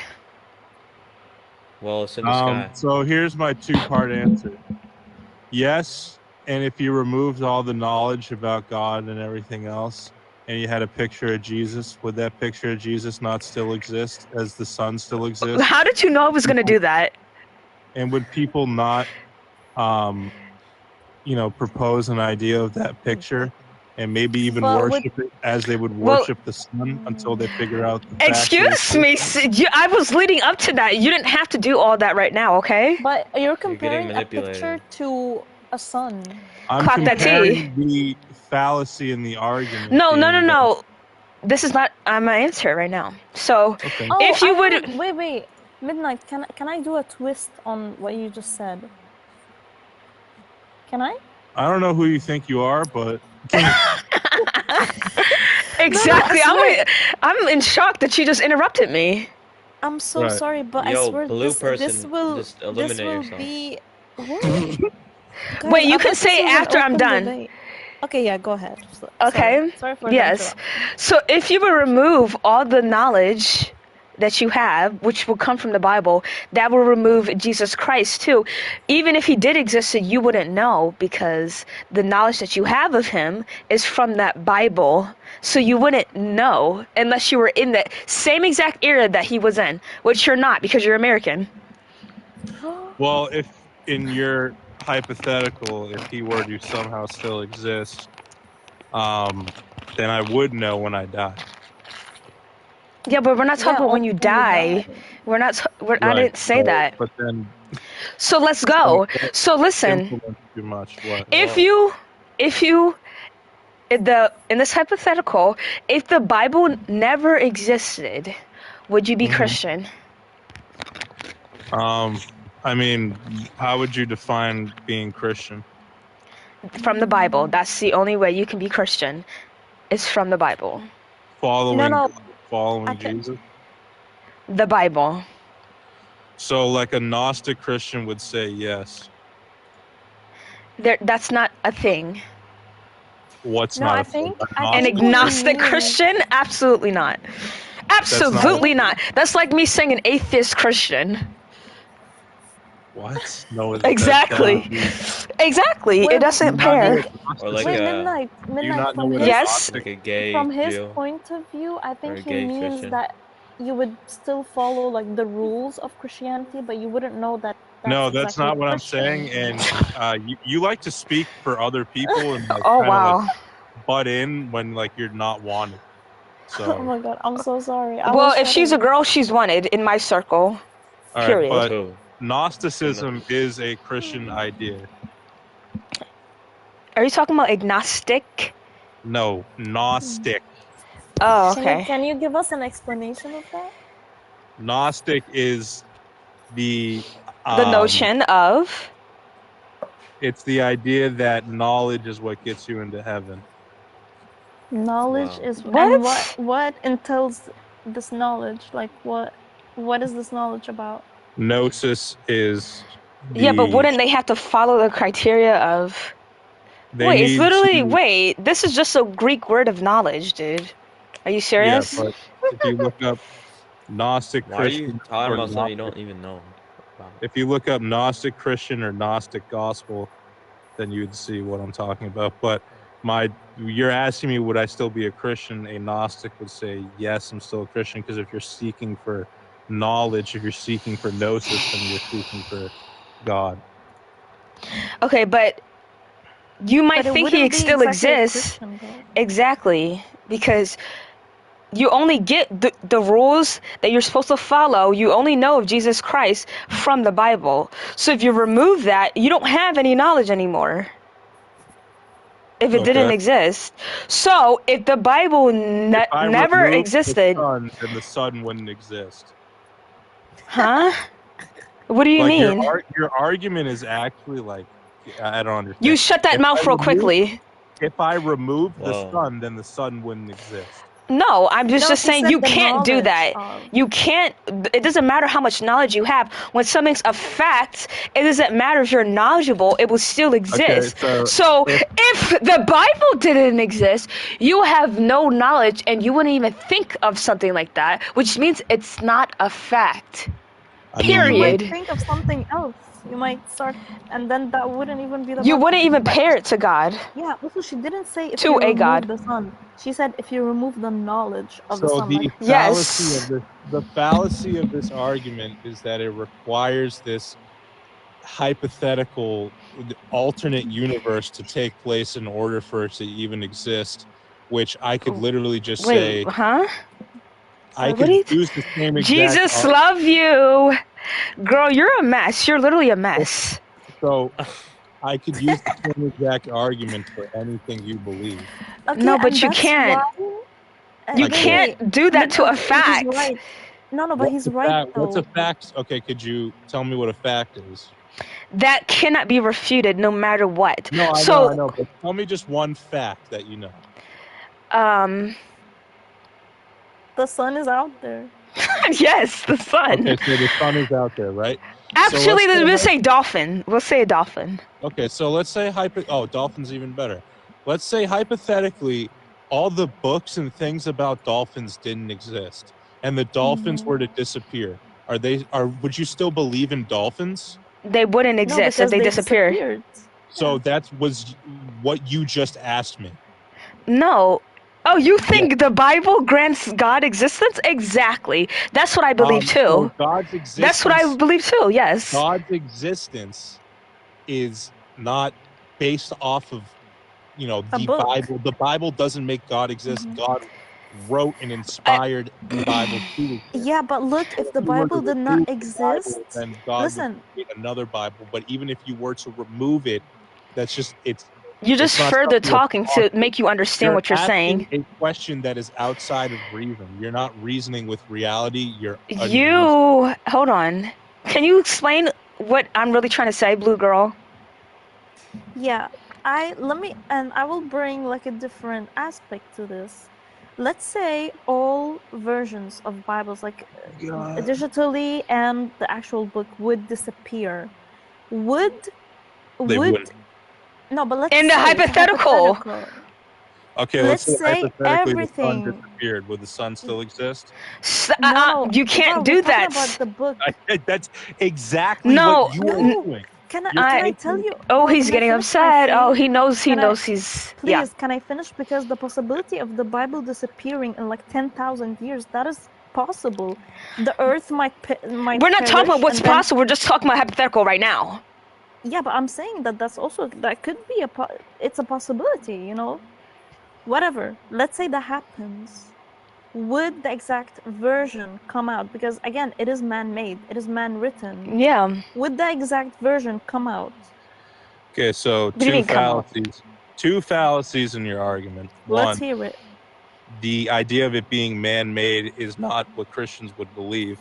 Well, it's in the sky. So here's my two-part answer. Yes, and if you removed all the knowledge about God and everything else, and you had a picture of Jesus, would that picture of Jesus not still exist as the sun still exists? How did you know I was going to do that? And would people not, propose an idea of that picture and maybe even But worship it as they would Well- worship the sun until they figure out the Excuse me, I was leading up to that. You didn't have to do all that right now, okay? But you're getting comparing a manipulated. picture to a sun. I'm Clock that T. comparing the fallacy in the argument. No. being that- This is not my answer right now. So Okay. Oh, if you I would... heard- wait. Midnight, can I do a twist on what you just said? Can I? I don't know who you think you are, but Exactly. No, I swear. I'm in shock that you just interrupted me. I'm so Right. sorry, but I Yo, swear blue this person, will just eliminate this will yourself. be. What? Guys, Wait, you I can thought say this was an after I'm open done. debate. Okay, yeah, go ahead. Okay. Sorry for the Yes. interruption. So if you would remove all the knowledge that you have, which will come from the Bible, that will remove Jesus Christ too. Even if he did exist, you wouldn't know because the knowledge that you have of him is from that Bible. So you wouldn't know unless you were in that same exact era that he was in, which you're not because you're American. well, if in your hypothetical, if he were to somehow still exist, then I would know when I die. Yeah, but we're not talking about when you die. We're not. I Right, didn't say so- that. But then, So let's go. So listen. influence too much. What? If you in this hypothetical, if the Bible never existed, would you be Christian? I mean, how would you define being Christian? From the Bible. That's the only way you can be Christian. Is from the Bible. Following can- Jesus. The Bible. So, like a Gnostic Christian would say yes. That's not a thing. What's No, not I a thing? think- A I An think Gnostic- agnostic Christian? Absolutely not. Absolutely not. That's like me saying an atheist Christian. What? No. Exactly. Exactly. It doesn't pair. Or like Wait, a, Midnight, not know from what his, Yes. like a gay from his Jew. point of view, I Or a think he gay means Christian. that you would still follow like the rules of Christianity, but you wouldn't know that. No, that's exactly not what I'm Christian. saying. And you like to speak for other people and like, Oh kinda, wow. like, butt in when like you're not wanted. So, Oh my god, I'm so sorry. I Well, was if she's a trying girl, she's wanted in my circle. all right, Period. but Who? Gnosticism is a Christian idea. Are you talking about agnostic? No, Gnostic. Oh, to- okay. Can you give us an explanation of that? Gnostic is the The notion of It's the idea that knowledge is what gets you into heaven. Knowledge Wow. is What? and what entails this knowledge? Like what is this knowledge about? Gnosis is. yeah, but the- wouldn't they have to follow the criteria of? they Wait, it's need literally to- wait. This is just a Greek word of knowledge, dude. Are you serious? Yeah, but if you look up Gnostic Why are you Christian talking or about something you Gnostic- don't even know? Wow. if you look up Gnostic Christian or Gnostic Gospel, then you'd see what I'm talking about. But you're asking me, would I still be a Christian? A Gnostic would say, yes, I'm still a Christian, because if you're seeking for knowledge, if you're seeking for gnosis, then you're seeking for God. Okay, but you might But it think wouldn't he be still exactly a exists. Christian, though. Exactly, because you only get the rules that you're supposed to follow. You only know of Jesus Christ from the Bible. So if you remove that, you don't have any knowledge anymore. If it didn't Okay. exist. So if the Bible If I never removed existed, the sun, then the sun wouldn't exist. huh? What do you Like, mean? Your argument is actually like, I don't understand. You shut that If mouth I real remove- quickly. if I remove the Wow. sun, then the sun wouldn't exist. No, I'm just No, he saying said you the can't do knowledge that. of. You can't. It doesn't matter how much knowledge you have. When something's a fact, it doesn't matter if you're knowledgeable. It will still exist. So if the Bible didn't exist, you have no knowledge and you wouldn't even think of something like that, which means it's not a fact. You might Period. think of something else. You might start, and then that wouldn't even be the. You Bible. wouldn't even But- pair it to God. Yeah. Also, she didn't say if To you a remove God. the sun. She said if you remove the knowledge of the So sun. the Like, fallacy of the fallacy of this argument is that it requires this hypothetical alternate universe to take place in order for it to even exist, which I could literally just say Wait, huh? I What could do you- use the same exact Jesus love you. Girl, you're a mess. You're literally a mess. so I could use the same exact argument for anything you believe. okay, No, but and you that's can't. why- You Like can't do that to a He's fact. right. No, but he's right What's though. a fact? Okay, could you tell me what a fact is? That cannot be refuted no matter what. No, I So, know, but tell me just one fact that you know. The sun is out there. Yes, the sun. Okay, so the sun is out there, right? Actually, so let's say dolphin. We'll say a dolphin. Okay, so let's say dolphins even better. Let's say hypothetically, all the books and things about dolphins didn't exist, and the dolphins were to disappear. Would you still believe in dolphins? They wouldn't exist if they disappeared. So that was what you just asked me. No. Oh, you think the Bible grants God existence? Exactly. That's what I believe too. So God's existence. That's what I believe too. Yes. God's existence is not based off of, the book. Bible. The Bible doesn't make God exist. God wrote and inspired the Bible to exist. Yeah, but look, if the If you were to Bible did remove not the exist, Bible, then God listen. would create another Bible. But even if you were to remove it, that's just You're just it's not further something talking to make you understand what you're saying. asking a question that is outside of reason. You're not reasoning with reality. Hold on. Can you explain what I'm really trying to say, Blue Girl? Yeah, I will bring like a different aspect to this. Let's say all versions of Bibles, like digitally and the actual book, would disappear. They Would wouldn't. no, but let's In the say hypothetical. Okay, Let's let's say hypothetically the everything- sun disappeared. Would the sun still exist? No, you can't no, do we're that. talking about the book. That's exactly No, what you are doing. Can You're I taking- tell you? Oh, Well, he's can I getting finish my upset. Oh, thing? he knows Can I- he's Please, yeah. can I finish? Because the possibility of the Bible disappearing in like 10,000 years, that is possible. The Earth might We're not talking about perish what's and then- possible. We're just talking about hypothetical right now. Yeah, but I'm saying that that could be it's a possibility, Whatever. Let's say that happens. Would the exact version come out? Because again, it is man-made. It is man-written. Yeah. Would the exact version come out? Okay, so do you mean, come on? two fallacies in your argument. Let's One, hear it. the idea of it being man-made is not what Christians would believe.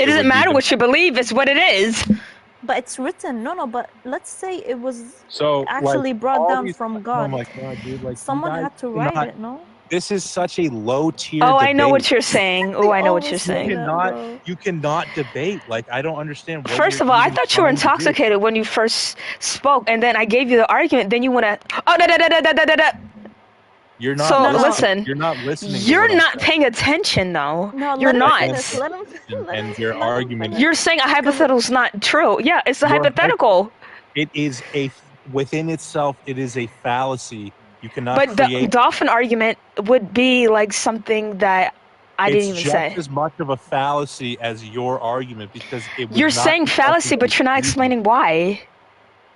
It doesn't would be matter the- what you believe. It's what it is. But it's written. No, but let's say it was So actually like, brought all down these- from God. Oh my god, dude! Like Someone you guys had to write cannot- it, no? This is such a low tier. Oh, I know what debate. you're saying. Oh, I know what you're always say saying. that. You cannot debate. Like I don't understand. What First you're of all, I even thought you were trying to do. intoxicated when you first spoke, and then I gave you the argument. Then you want to. Oh, da. You're not. So, listening. listen. You're not listening. to You're what I'm not saying. paying attention, though. No, You're let him not. finish, let him- And your argument. You're saying a hypothetical's not true. Yeah, it's a Your hypothetical. It is within itself. It is a fallacy. You cannot But the create. dolphin argument would be like something that I didn't even it's say. just as much of a fallacy as your argument because it. Would You're not saying be fallacy, something but you're not reasonable. explaining why.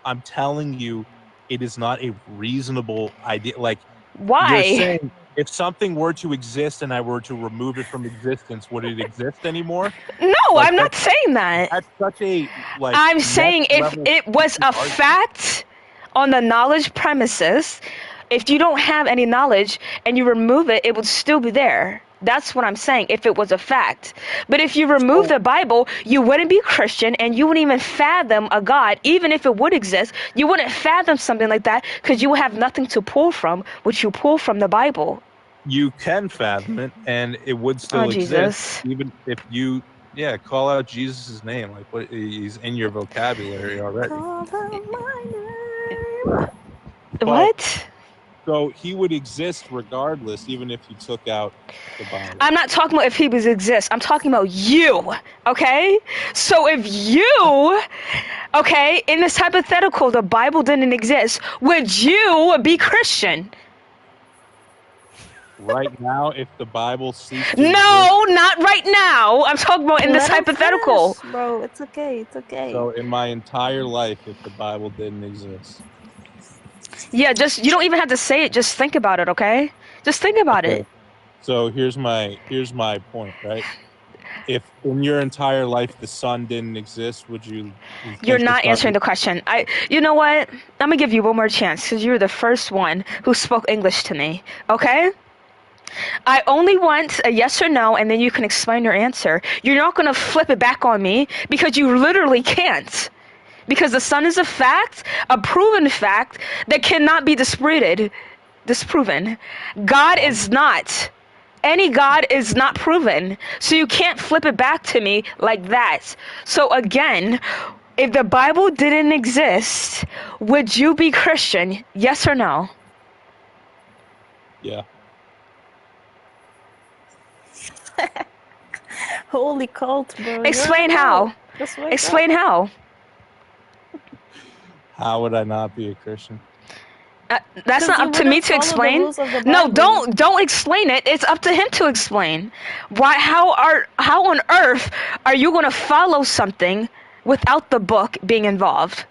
I'm telling you, it is not a reasonable idea. Like Why? you're saying, if something were to exist and I were to remove it from existence, would it exist anymore? No, Like, I'm not that's- saying that. That's such a like. I'm next saying if level it was a argument. fact on the knowledge premises, if you don't have any knowledge and you remove it, it would still be there. That's what I'm saying, if it was a fact. But if you remove the Bible, you wouldn't be Christian, and you wouldn't even fathom a God. Even if it would exist, you wouldn't fathom something like that because you would have nothing to pull from, which you pull from the Bible. You can fathom it, and it would still Oh, exist, Jesus. even if you, call out Jesus' name. Like, what, he's in your vocabulary already. What? So he would exist regardless, even if you took out the Bible. I'm not talking about if he was exist. I'm talking about you, okay? So if you, okay, in this hypothetical, the Bible didn't exist, would you be Christian? Right now, if the Bible ceased to No, not right now. I'm talking about in this Let him hypothetical. finish, bro. It's okay. It's okay. So in my entire life, if the Bible didn't exist. Yeah, just you don't even have to say it. Just think about it, okay? Just think about it. So here's my point, right? If in your entire life the sun didn't exist, would you? You're not answering the question. You know what? I'm gonna give you one more chance because you were the first one who spoke English to me. Okay? I only want a yes or no, and then you can explain your answer. You're not gonna flip it back on me because you literally can't. Because the sun is a fact, a proven fact that cannot be disproven. God is not. Any God is not proven. So you can't flip it back to me like that. So again, if the Bible didn't exist, would you be Christian? Yes or no? Yeah. Holy cult, bro. Explain how. Explain how. How would I not be a Christian? That's not up to me to explain. No, don't explain it. It's up to him to explain. How on earth are you going to follow something without the book being involved?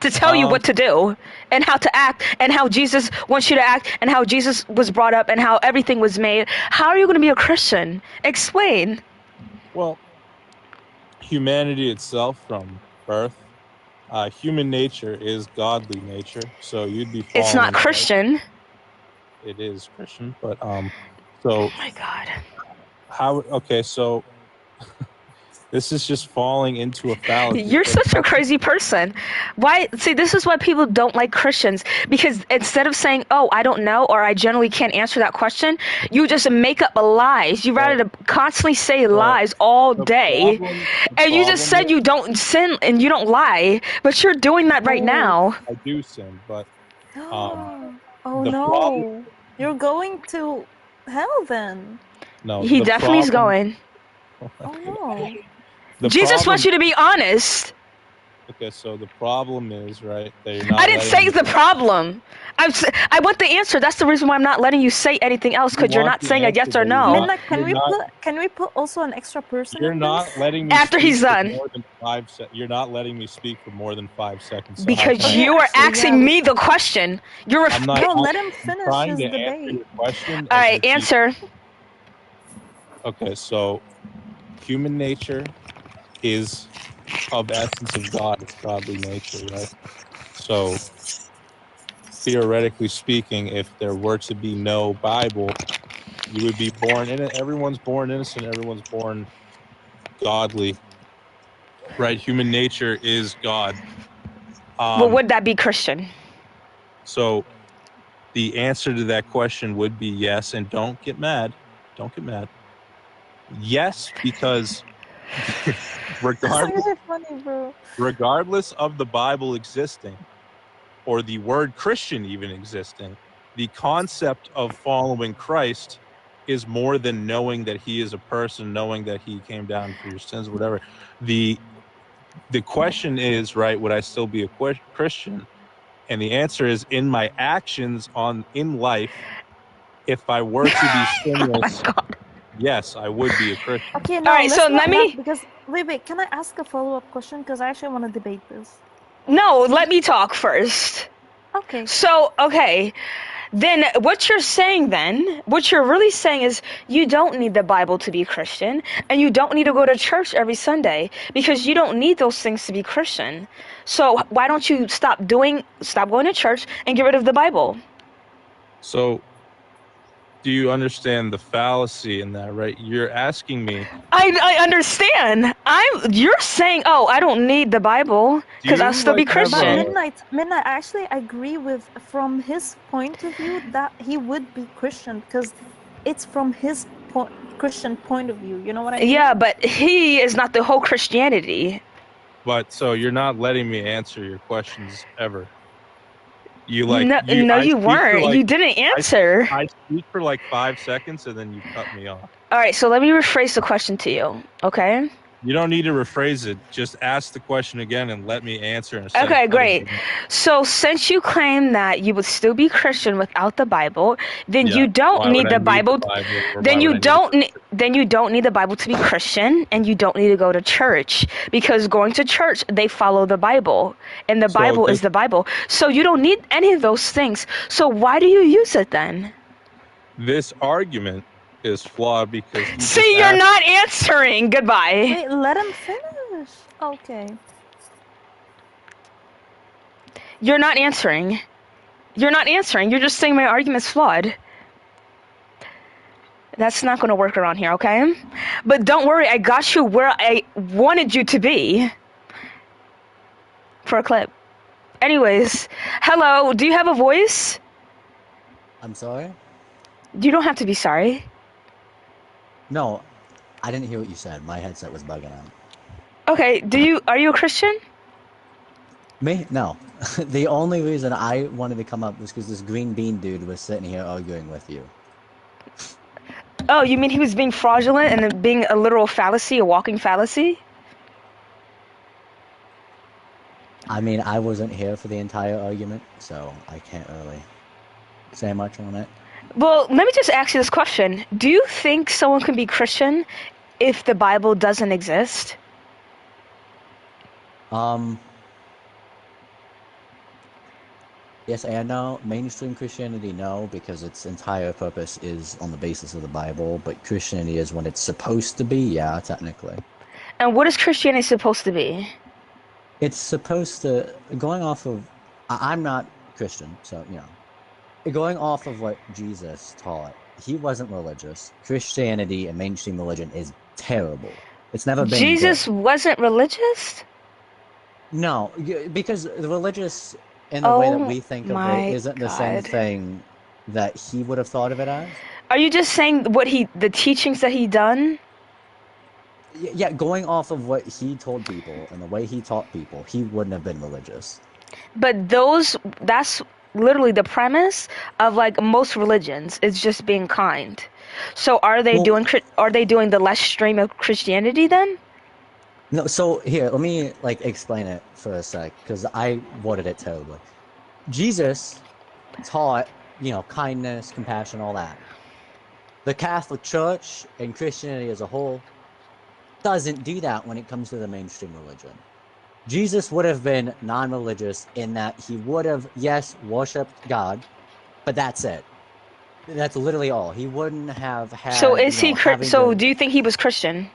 To tell you what to do and how to act and how Jesus wants you to act and how Jesus was brought up and how everything was made. How are you going to be a Christian? Explain. Well, humanity itself from birth, human nature is godly nature, so you'd be It's not following Christian. It is Christian, but so. Oh my God. How? Okay, so this is just falling into a fallacy. You're such a crazy person. Why? See, this is why people don't like Christians, because instead of saying, "Oh, I don't know," or "I generally can't answer that question," you just make up lies. You rather to constantly say lies all day, and you just said you don't sin and you don't lie, but you're doing that right now. I do sin, but Oh the no. problem- You're going to hell then. no, He the definitely is problem- going. Oh no. the Jesus problem- wants you to be honest. Okay, so the problem is, right, that you're not I didn't say letting it's the problem. I want the answer. That's the reason why I'm not letting you say anything else, because you're want not the saying a answer, yes or but no. you're Minna, can you're we not- put also an extra person? You're in not this? letting me After speak he's for done. more than 5 You're not letting me speak for more than 5 seconds. So how Because can I- you are asking me the question. You're I'm not No, I'm let him finish trying his to answer debate. your question. all as right. you're Answer. Okay, so human nature is of essence of God. It's godly nature, right? So theoretically speaking, if there were to be no Bible, you would be born in it. Everyone's born innocent. Everyone's born godly, right? Human nature is God. Well, would that be Christian? So the answer to that question would be yes, and don't get mad. Don't get mad. Yes, because regardless, That's funny, bro. regardless of the Bible existing or the word Christian even existing, the concept of following Christ is more than knowing that he is a person, knowing that he came down for your sins, whatever. The question is, right, would I still be a Christian? And the answer is, in my actions in life, if I were to be sinless, yes, I would be a Christian. Okay, now right, let's so not let me- because wait, can I ask a follow-up question? Because I actually want to debate this. No, let me talk first. Okay. So, okay. Then what you're saying what you're really saying is you don't need the Bible to be Christian, and you don't need to go to church every Sunday because you don't need those things to be Christian. So why don't you stop going to church and get rid of the Bible? So Do you understand the fallacy in that, right? You're asking me. I understand. You're saying, oh, I don't need the Bible because I'll still be like, have Christian. Midnight, actually, I agree with, from his point of view, that he would be Christian because it's from his Christian point of view. You know what I mean? Yeah, but he is not the whole Christianity. But so you're not letting me answer your questions ever. You No, you weren't. You didn't answer. I speak for like 5 seconds and then you cut me off. All right, so let me rephrase the question to you, okay? You don't need to rephrase it. Just ask the question again and let me answer. Okay, great. So since you claim that you would still be Christian without the Bible, then you don't need the Bible. Then you don't need the Bible to be Christian, and you don't need to go to church, because going to church, they follow the Bible, and the Bible is the Bible. So you don't need any of those things. So why do you use it then? This argument is flawed because see, you're not answering. Goodbye. Wait, let him finish. Okay. You're not answering. You're not answering. You're just saying my argument's flawed. That's not going to work around here, okay? But don't worry, I got you where I wanted you to be. For a clip. Anyways, hello, do you have a voice? I'm sorry? You don't have to be sorry. No, I didn't hear what you said. My headset was bugging out. Okay, are you a Christian? Me? No. The only reason I wanted to come up was because this green bean dude was sitting here arguing with you. Oh, you mean he was being fraudulent and then being a literal fallacy, a walking fallacy? I mean, I wasn't here for the entire argument, so I can't really say much on it. Well, let me just ask you this question. Do you think someone can be Christian if the Bible doesn't exist? Yes and no. Mainstream Christianity, no, because its entire purpose is on the basis of the Bible, but Christianity is when it's supposed to be, yeah, technically. And what is Christianity supposed to be? It's supposed to, going off of, I'm not Christian, so, you know. Going off of what Jesus taught, he wasn't religious. Christianity and mainstream religion is terrible. It's never been Jesus good. Wasn't religious? No, because the religious in the way that we think of it isn't the same thing that he would have thought of it as. Are you just saying the teachings that he done? Yeah, going off of what he told people and the way he taught people, he wouldn't have been religious. But that's literally the premise of like most religions. It's just being kind. So are they doing the less stream of Christianity then? No, so here, let me like explain it for a sec, because I worded it terribly. Jesus taught, you know, kindness, compassion, all that. The Catholic Church and Christianity as a whole doesn't do that when it comes to the mainstream religion. Jesus would have been non-religious in that he would have, yes, worshipped God, but that's it. That's literally all. He wouldn't have had. So is he? So do you think he was Christian?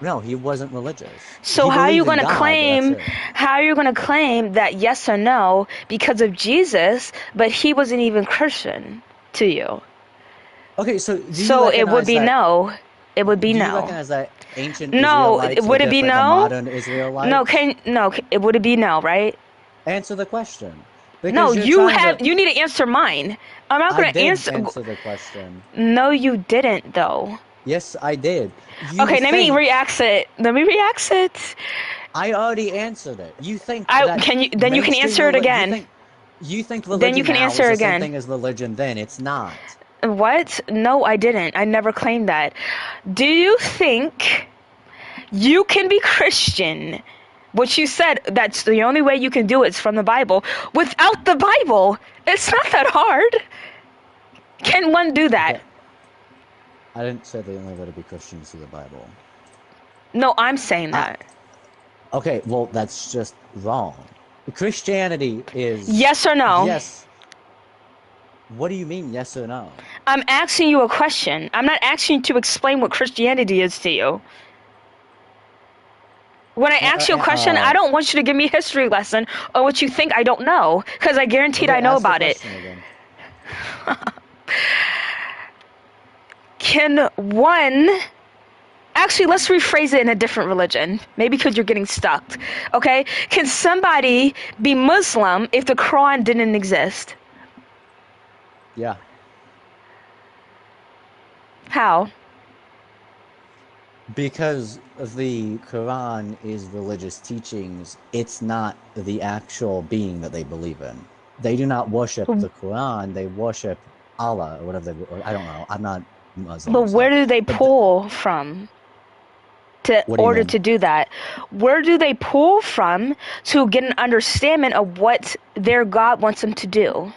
No, he wasn't religious. So how are you going to claim? How are you going to claim that yes or no because of Jesus, but he wasn't even Christian to you? Okay, so it would be no. It would be no. Do you recognize that ancient no, Israelites would were it be different than no? modern Israelites? No, would it be no, right? Answer the question. No, you need to answer mine. I'm not going to answer the question. No, you didn't though. Yes, I did. Okay, let me react it. I already answered it. You think you can answer it again. You think religion then you can now answer is the again. same thing as religion then. It's not. What? No, I didn't. I never claimed that. Do you think you can be Christian? Which you said that's the only way you can do it is from the Bible. Without the Bible, it's not that hard. Can one do that? Okay. I didn't say the only way to be Christian is through the Bible. No, I'm saying that. Okay, well, that's just wrong. Christianity is... Yes or no? Yes. What do you mean, yes or no? I'm asking you a question. I'm not asking you to explain what Christianity is to you. When I ask you a question, I don't want you to give me a history lesson or what you think I don't know, because I guaranteed I know about it. can one... Actually, let's rephrase it in a different religion. Maybe because you're getting stuck. Okay? Can somebody be Muslim if the Quran didn't exist? Yeah. How? Because the Quran is religious teachings, it's not the actual being that they believe in. They do not worship the Quran, they worship Allah, or whatever or I don't know. I'm not Muslim. But so- where do they pull from to What do you order mean? to do that? Where do they pull from to get an understanding of what their God wants them to do?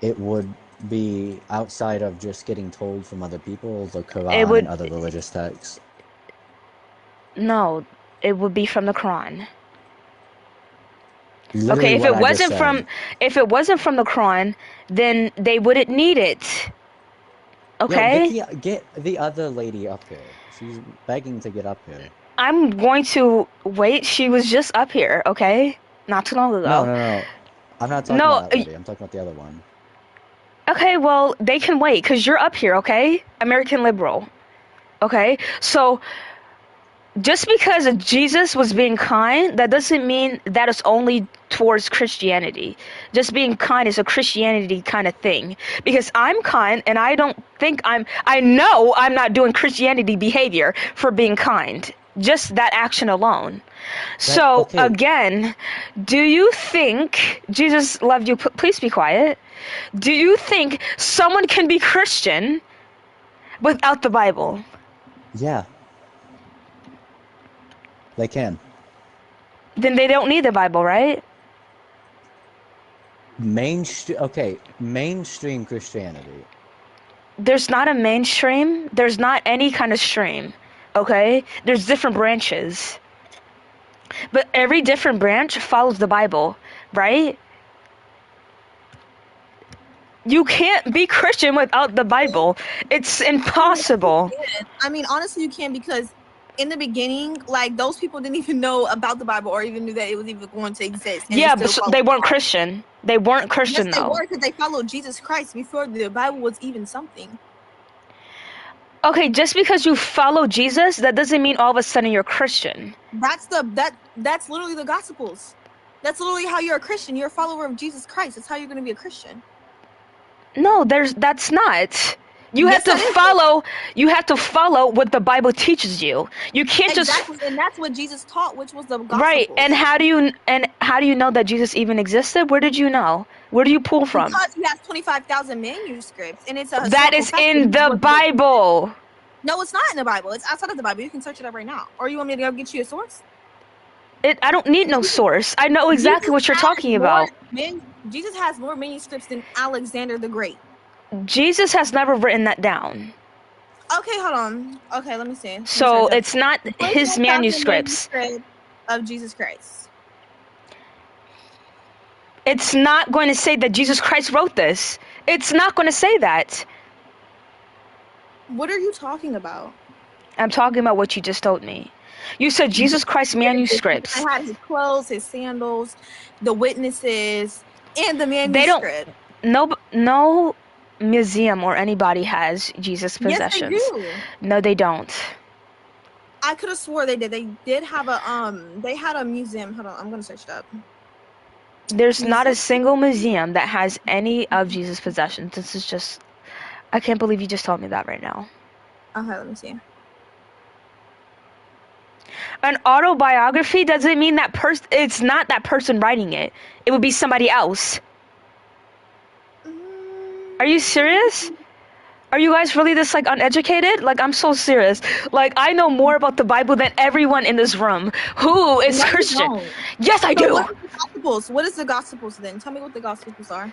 It would be outside of just getting told from other people, the Quran would- and other religious texts. No, it would be from the Quran. Literally Okay, if what it I just wasn't from said. from the Quran, then they wouldn't need it. Okay? Yo, get the other lady up here. She's begging to get up here. I'm going to wait. She was just up here, okay? Not too long ago. No. I'm not talking No, about that lady. I'm talking about the other one. Okay, well, they can wait because you're up here, okay? American liberal. Okay? So, just because Jesus was being kind, that doesn't mean that it's only towards Christianity. Just being kind is a Christianity kind of thing. Because I'm kind, and I know I'm not doing Christianity behavior for being kind. Just that action alone. So, okay. again, do you think, Jesus loved you, please be quiet. Do you think someone can be Christian without the Bible? Yeah. They can. Then they don't need the Bible, right? Mainstream Christianity. There's not a mainstream. There's not any kind of stream, okay? There's different branches. But every different branch follows the Bible, right? You can't be Christian without the Bible. It's impossible. I mean, honestly, you can, because in the beginning, like, those people didn't even know about the Bible or even knew that it was even going to exist. and Yeah, still but followed they weren't God. Christian. They weren't Christian, Yes, they though. were, because they followed Jesus Christ before the Bible was even something. Okay, just because you follow Jesus, that doesn't mean all of a sudden you're Christian. That's literally the Gospels. That's literally how you're a Christian. You're a follower of Jesus Christ. That's how you're going to be a Christian. No, that's not. You Yes, have that to is. follow. You have to follow what the Bible teaches you. You can't Exactly, and that's what Jesus taught, which was the Gospels. Right. And how do you know that Jesus even existed? Where did you know? Where do you pull from? Because he has 25,000 manuscripts, and it's a That historical is fact in that the Bible. No, it's not in the Bible. It's outside of the Bible. You can search it up right now. Or you want me to go get you a source? I don't need no source. I know exactly what you're talking about. Jesus has more manuscripts than Alexander the Great. Jesus has never written that down. Okay, hold on. Okay, let me see. Let me So search up. it's not his 25,000 manuscripts. manuscripts of Jesus Christ. It's not going to say that Jesus Christ wrote this. It's not going to say that. What are you talking about? I'm talking about what you just told me. You said Jesus Christ manuscripts. I had his clothes, his sandals, the witnesses, and the They don't. manuscript. No museum or anybody has Jesus' possessions. Yes, they do. No, they don't. I could have swore they did. They did have they had a museum. Hold on, I'm gonna search it up. There's not a single museum that has any of Jesus' possessions. This is just, I can't believe you just told me that right now. Okay, let me see. An autobiography doesn't mean that person. It's not that person writing it. It would be somebody else. Are you serious? Are you guys really this like uneducated? Like, I'm so serious. Like, I know more about the Bible than everyone in this room who is No, you Christian. don't. Yes, I So do. What are the Gospels? What is the Gospels then? Tell me what the Gospels are.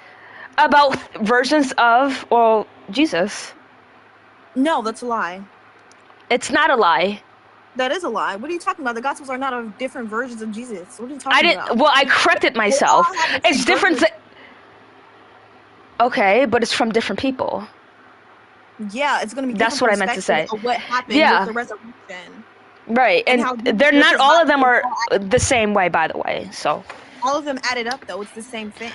About versions of, well, Jesus. No, that's a lie. It's not a lie. That is a lie. What are you talking about? The Gospels are not of different versions of Jesus. What are you talking about? Well, I corrected myself. They all have the It's same different. version. Okay, but it's from different people. Yeah, it's gonna be. That's what I meant to say. Of what happened Yeah. with the resurrection? Right, And how and they're not Jesus' all of life them was are the same way, by the way. So, All of them added up, though. It's the same thing.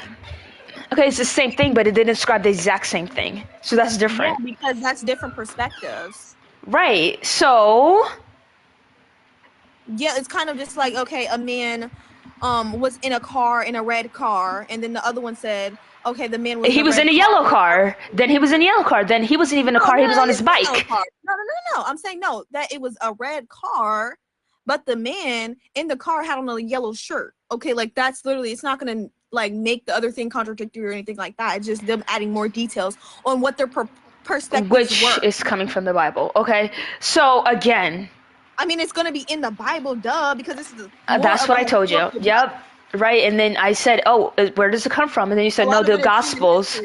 Okay, it's the same thing, but it didn't describe the exact same thing. So that's different. Yeah, because that's different perspectives. Right. So Yeah, it's kind of just like, okay, a man was in a red car, and then the other one said, okay, the man was he was in a yellow car. Then he was in a yellow car. Then he wasn't even in a car. He was on his bike. No. I'm saying no, that it was a red car, but the man in the car had on a yellow shirt. Okay, like that's literally, it's not gonna like make the other thing contradictory or anything like that. It's just them adding more details on what their perspectives Which were. is coming from the Bible. Okay. So again, I mean, it's gonna be in the Bible, duh, because this is. that's what I told you. Yep. Right. And then I said, oh, where does it come from? And then you said, no, the Gospels.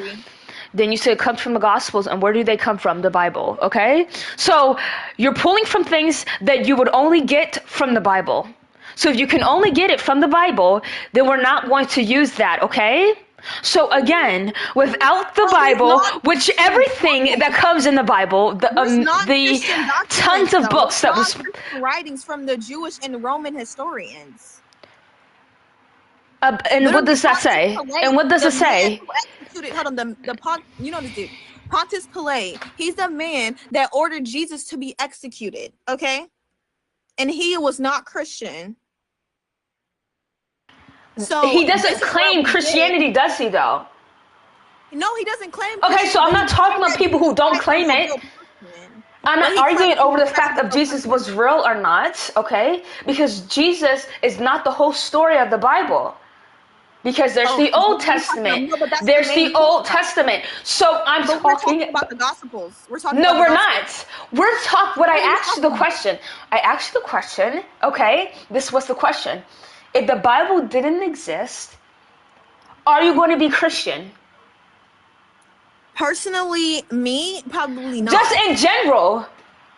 Then you said it comes from the Gospels. And where do they come from? The Bible. Okay. So you're pulling from things that you would only get from the Bible. So if you can only get it from the Bible, then we're not going to use that. Okay. So again, without the Bible, which everything that comes in the Bible, the tons of books that was writings from the Jewish and Roman historians. And what does that say? And what does it say? Hold on, you know this dude, Pontius Pilate. He's the man that ordered Jesus to be executed. Okay, and he was not Christian. So he doesn't claim Christianity, does he? Though. No, he doesn't claim. Okay, so I'm not talking about people who don't claim it. I'm not arguing over the fact of Jesus was real or not. Okay, because Jesus is not the whole story of the Bible. Because there's the Old Testament. There's the Old Testament. So I'm talking about the Gospels. We're talking. No, we're not. We're talking. What I asked you the question. I asked you the question. Okay, this was the question. If the Bible didn't exist, are you going to be Christian? Personally, me, probably not. Just in general.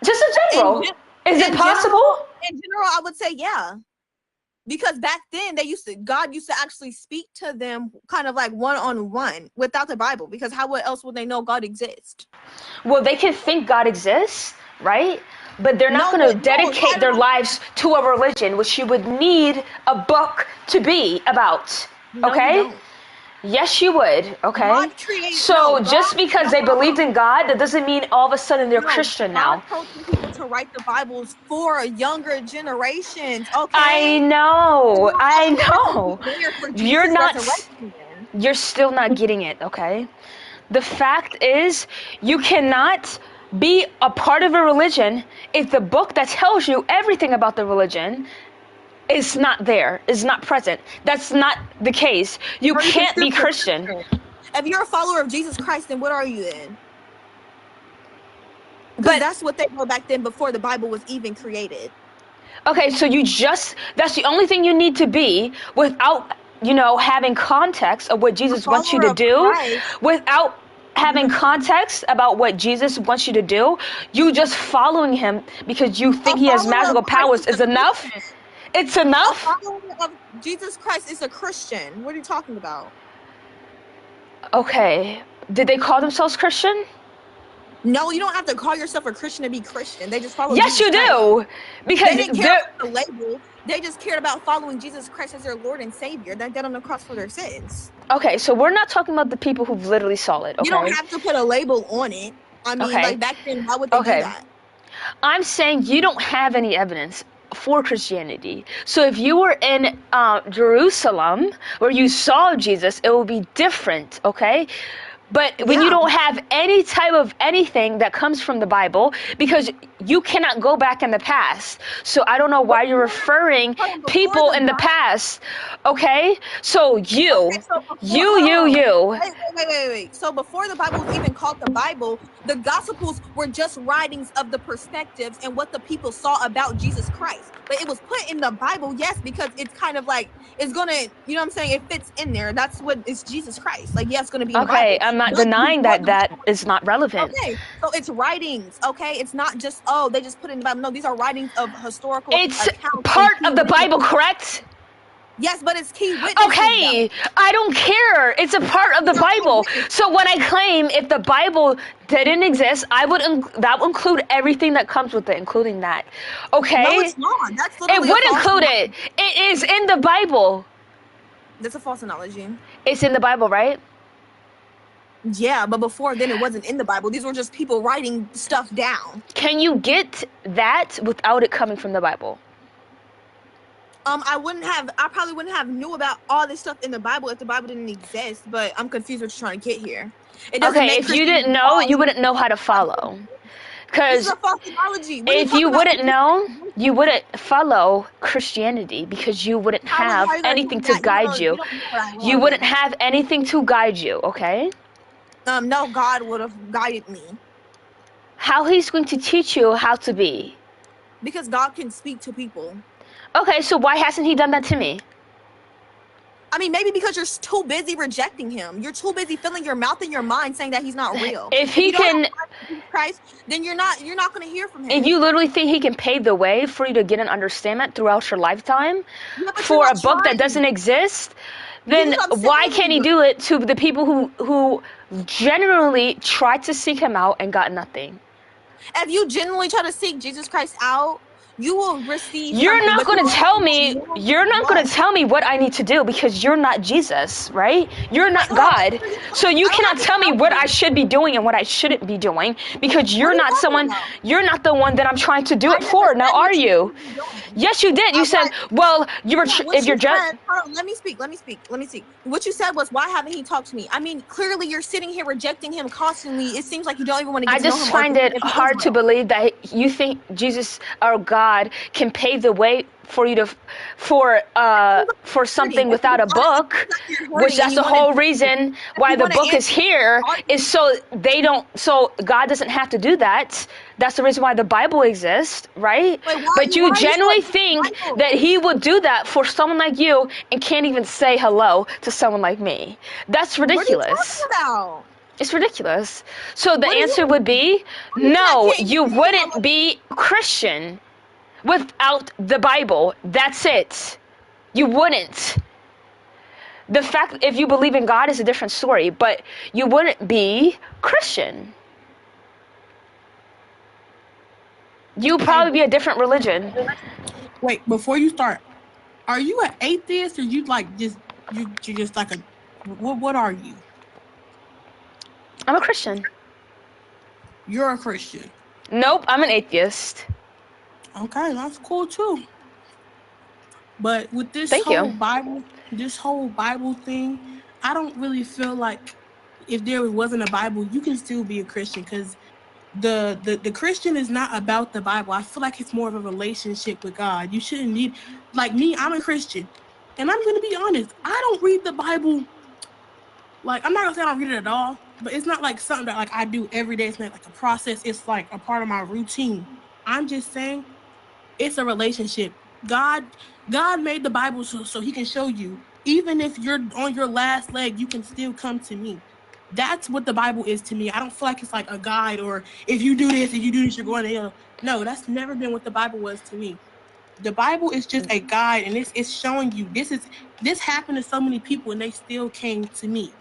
Just in general. Is it possible? In general, I would say yeah. Because back then God used to actually speak to them kind of like one-on-one without the Bible, because how else would they know God exists? Well, they can think God exists, right? But they're not going to dedicate their lives to a religion, which you would need a book to be about. Okay? Yes, you would. Okay? So just because they believed in God, that doesn't mean all of a sudden they're Christian now. God told people to write the Bibles for younger generations. Okay? I know. You're still not getting it, okay? The fact is, you cannot be a part of a religion if the book that tells you everything about the religion is not there, is not present. That's not the case. You can't be Christian. If you're a follower of Jesus Christ, then what are you then? But that's what they were back then before the Bible was even created. Okay, so that's the only thing you need to be without, having context of what Jesus wants you to do, without having context about what Jesus wants you to do. You just following him because you think he has magical powers is enough. It's enough. A follower of Jesus Christ is a Christian. What are you talking about? Okay. Did they call themselves Christian? No, you don't have to call yourself a Christian to be Christian. They just follow. Yes, Jesus you Christ. Do. Because they didn't care about the label. They just cared about following Jesus Christ as their Lord and Savior. That got on the cross for their sins. Okay, so we're not talking about the people who literally saw it. Okay? You don't have to put a label on it. I mean, like back then, why would they do that? I'm saying you don't have any evidence for Christianity. So if you were in Jerusalem where you saw Jesus, it will be different, okay? But when you don't have any type of anything that comes from the Bible, because you cannot go back in the past. So I don't know why you're referring people in the past. Okay? So you. Wait. So before the Bible was even called the Bible, the Gospels were just writings of the perspectives and what the people saw about Jesus Christ. But it was put in the Bible, yes, because it's kind of like, it's gonna, you know what I'm saying? It fits in there. That's what is Jesus Christ. Like, yeah, it's gonna be in the Bible. I'm not denying that is not relevant. Okay, so it's writings, okay? It's not just, they just put it in the Bible. No, these are writings of historical accounts. It's part of the Bible, correct? Yes, but it's key witnesses. Okay, I don't care. It's a part of the Bible. So when I claim if the Bible didn't exist, that would include everything that comes with it, including that. Okay? No, it's not. That's literally it would include it. It is in the Bible. That's a false analogy. It's in the Bible, right? Yeah, but before then it wasn't in the Bible. These were just people writing stuff down. Can you get that without it coming from the Bible? I probably wouldn't have knew about all this stuff in the Bible if the Bible didn't exist, but I'm confused what you're trying to get here. It doesn't Okay, make if you didn't know, you wouldn't know how to follow. This is Because a false theology. What are if talking you about? wouldn't know, you wouldn't follow Christianity because you wouldn't have How are you gonna anything do to that? guide you. don't know what I You am. wouldn't have anything to guide you, okay? No, God would have guided me. How he's going to teach you how to be. Because God can speak to people. Okay, so why hasn't he done that to me? I mean, maybe because you're too busy rejecting him. You're too busy filling your mouth and your mind saying that he's not real. If he you don't can, have Jesus Christ, then you're not going to hear from him. if you literally think he can pave the way for you to get an understanding throughout your lifetime Yeah, but for you're a not book that trying. doesn't exist, then This is what I'm why saying. can't he do it to the people who generally tried to seek him out and got nothing? If you genuinely try to seek Jesus Christ out, you will receive. You're something, not but going you to tell me. won't You're not going to tell me what I need to do because you're not Jesus, right? You're not God, so you cannot tell me what I should be doing and what I shouldn't be doing because you're not someone. You're not the one that I'm trying to do it for. Now, are you? Yes, you did. You said, "Well, you were if you're just." Let me speak. What you said was, why haven't he talked to me? I mean, clearly you're sitting here rejecting him constantly. It seems like you don't even want to I get to know him. just find it hard to believe that you think Jesus or God can pave the way for you to for something without a book, which that's the whole reason why the book is here, is so God doesn't have to do that. That's the reason why the Bible exists, right? But you genuinely think that he would do that for someone like you and can't even say hello to someone like me. That's ridiculous. What are you talking about? It's ridiculous. So the answer would be no, you wouldn't be Christian without the Bible. That's it. You wouldn't. The fact if you believe in God is a different story, but you wouldn't be Christian. You'd probably be a different religion. Wait, before you start, are you an atheist or you like you just like a what are you? I'm a Christian. You're a Christian. Nope, I'm an atheist. Okay, that's cool too. But with this whole Bible thing, I don't really feel like if there wasn't a Bible, you can still be a Christian because the Christian is not about the Bible. I feel like it's more of a relationship with God. You shouldn't need, like me, I'm a Christian. And I'm going to be honest, I don't read the Bible. Like, I'm not going to say I don't read it at all, but it's not like something that like I do every day. It's not like a process. It's like a part of my routine. I'm just saying it's a relationship. God made the Bible so he can show you, even if you're on your last leg, you can still come to me. That's what the Bible is to me. I don't feel like it's like a guide or if you do this, you're going to hell. No, that's never been what the Bible was to me. The Bible is just a guide, and it's showing you this happened to so many people, and they still came to me.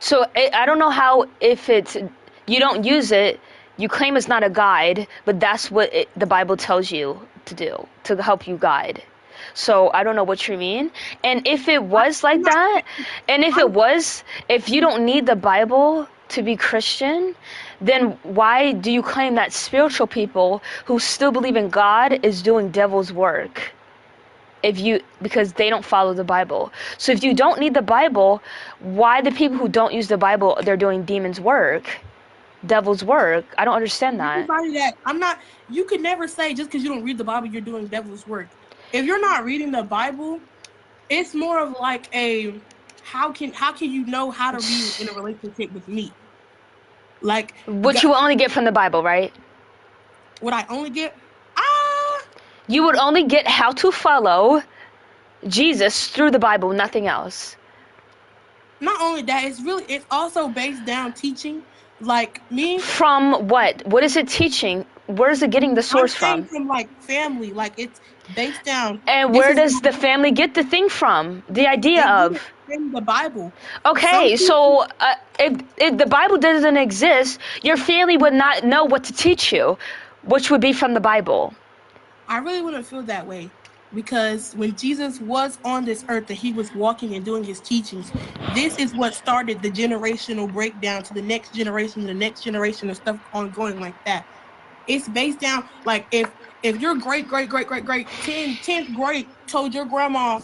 So I don't know how if it's you don't use it, you claim it's not a guide, but that's what the Bible tells you to do to help you guide. So I don't know what you mean. And if it was like that, and if you don't need the Bible to be Christian, then why do you claim that spiritual people who still believe in God is doing devil's work? Because they don't follow the Bible. So if you don't need the Bible, why the people who don't use the Bible, they're doing demon's work, devil's work? I don't understand that. You could never say just because you don't read the Bible, you're doing devil's work. If you're not reading the Bible, it's more of like a how can you know how to be in a relationship with me? Like what you will only get from the Bible, right? What I only get? You would only get how to follow Jesus through the Bible, nothing else. Not only that, it's also based down teaching. Like me. From what? What is it teaching? Where is it getting the source from? From like family, like it's based down. And where does the family get the thing from? The idea of in the Bible. Okay, so if the Bible doesn't exist, your family would not know what to teach you, which would be from the Bible. I really wouldn't feel that way. because when Jesus was on this earth and he was walking and doing his teachings, this is what started the generational breakdown to the next generation, and stuff ongoing like that. It's based down like if your great 10th grade told your grandma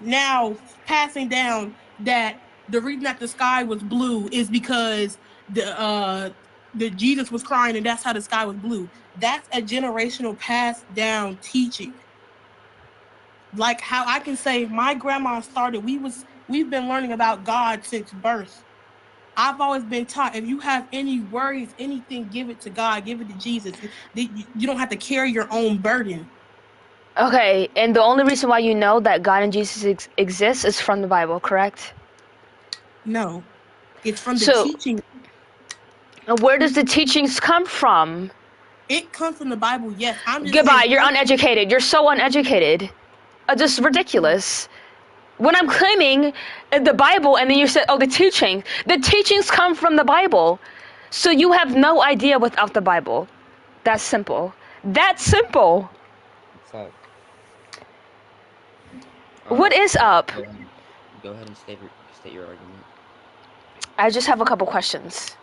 now passing down that the reason that the sky was blue is because the Jesus was crying and that's how the sky was blue. That's a generational passed down teaching. Like how I can say my grandma started, we've been learning about God since birth. I've always been taught if you have any worries, anything, give it to God, give it to Jesus. You don't have to carry your own burden. Okay, and the only reason why you know that God and Jesus exists is from the Bible, correct? No, it's from the teaching. Where does the teachings come from? It comes from the Bible, yes. I'm just Goodbye, saying, you're uneducated. You're so uneducated. Just ridiculous. When I'm claiming the Bible and then you said, oh, the teachings come from the Bible. So you have no idea without the Bible. That's simple. That's simple. What's up? What is up? Go ahead and state your argument. I just have a couple questions.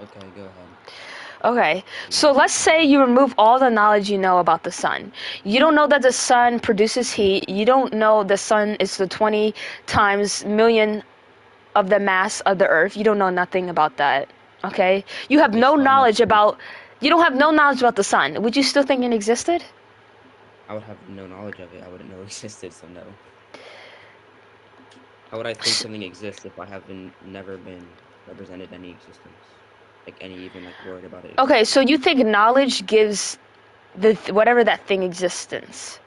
Okay, go ahead. Okay, so let's say you remove all the knowledge you know about the sun. You don't know that the sun produces heat. You don't know the sun is the 20 times million of the mass of the earth. You don't know nothing about that, okay? You have no knowledge about, you don't have no knowledge about the sun. Would you still think it existed? I would have no knowledge of it. I wouldn't know it existed, so no. How would I think something exists if I haven't never been represented any existence? Like any even like word about it. Okay, so you think knowledge gives the whatever that thing existence?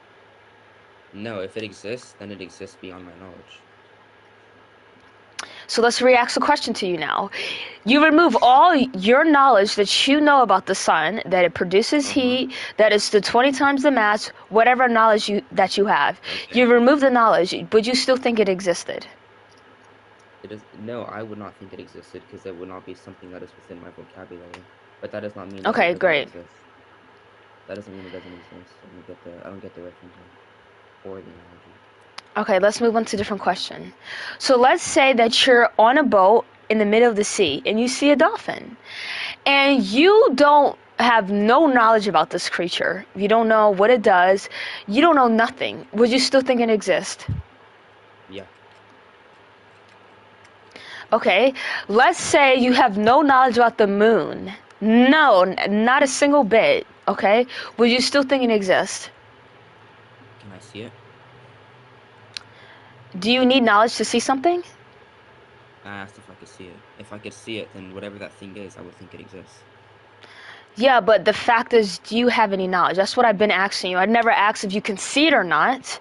No, if it exists, then it exists beyond my knowledge. So let's re-ask the question to you now. You remove all your knowledge that you know about the sun, that it produces heat, that it's the 20 times the mass, whatever knowledge that you have. Okay. You remove the knowledge, but you still think it existed? No, I would not think it existed because it would not be something that is within my vocabulary. But that does not mean that okay, it does great. not exist. That doesn't mean it doesn't exist. I don't get the reference or the analogy. Okay, let's move on to a different question. So let's say that you're on a boat in the middle of the sea and you see a dolphin. And you don't have no knowledge about this creature. You don't know what it does. You don't know nothing. Would you still think it exists? Yeah. Okay, let's say you have no knowledge about the moon. No, not a single bit. Okay, would you still think it exists? Can I see it? Do you need knowledge to see something? I asked if I could see it. If I could see it, then whatever that thing is, I would think it exists. Yeah, but the fact is, do you have any knowledge? That's what I've been asking you. I'd never asked if you can see it or not,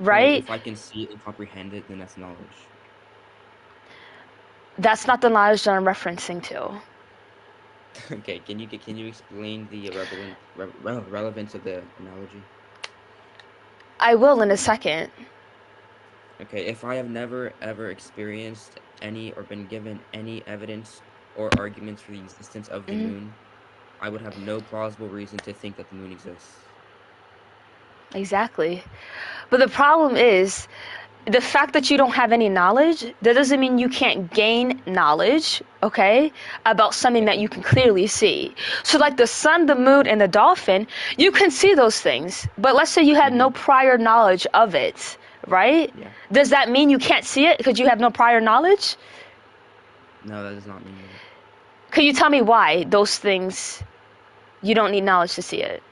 right? If I can see it and comprehend it, then that's knowledge. That's not the knowledge that I'm referencing to. Okay, can you explain the relevance of the analogy? I will in a second. Okay, if I have never ever experienced any or been given any evidence or arguments for the existence of the moon, I would have no plausible reason to think that the moon exists. Exactly. But the problem is, the fact that you don't have any knowledge, that doesn't mean you can't gain knowledge, okay, about something that you can clearly see. So like the sun, the moon, and the dolphin, you can see those things. But let's say you had no prior knowledge of it, right? Yeah. Does that mean you can't see it because you have no prior knowledge? No, that does not mean that. Can you tell me why those things, you don't need knowledge to see it?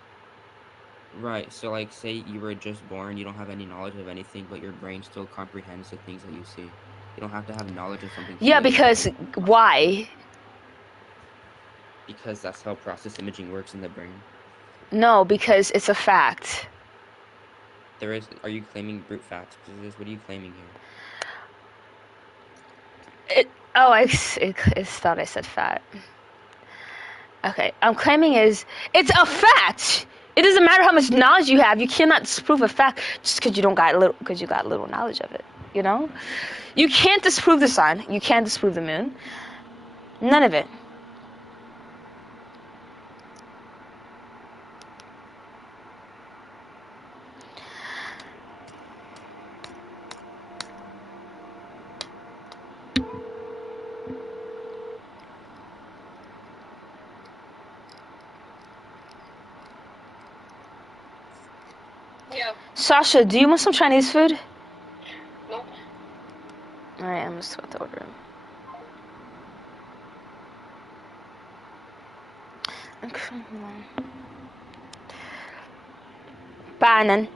Right, so like say you were just born, you don't have any knowledge of anything, but your brain still comprehends the things that you see. You don't have to have knowledge of something. Yeah, because why? Because that's how process imaging works in the brain. No, because it's a fact. Are you claiming brute facts? What are you claiming here? I thought I said fat. Okay, I'm claiming it's a fact. It doesn't matter how much knowledge you have. You cannot disprove a fact just because you got little knowledge of it. You know, you can't disprove the sun. You can't disprove the moon. None of it. Sasha, do you want some Chinese food? Nope. Alright, I'm just about to order them. Okay, hold on. Banan.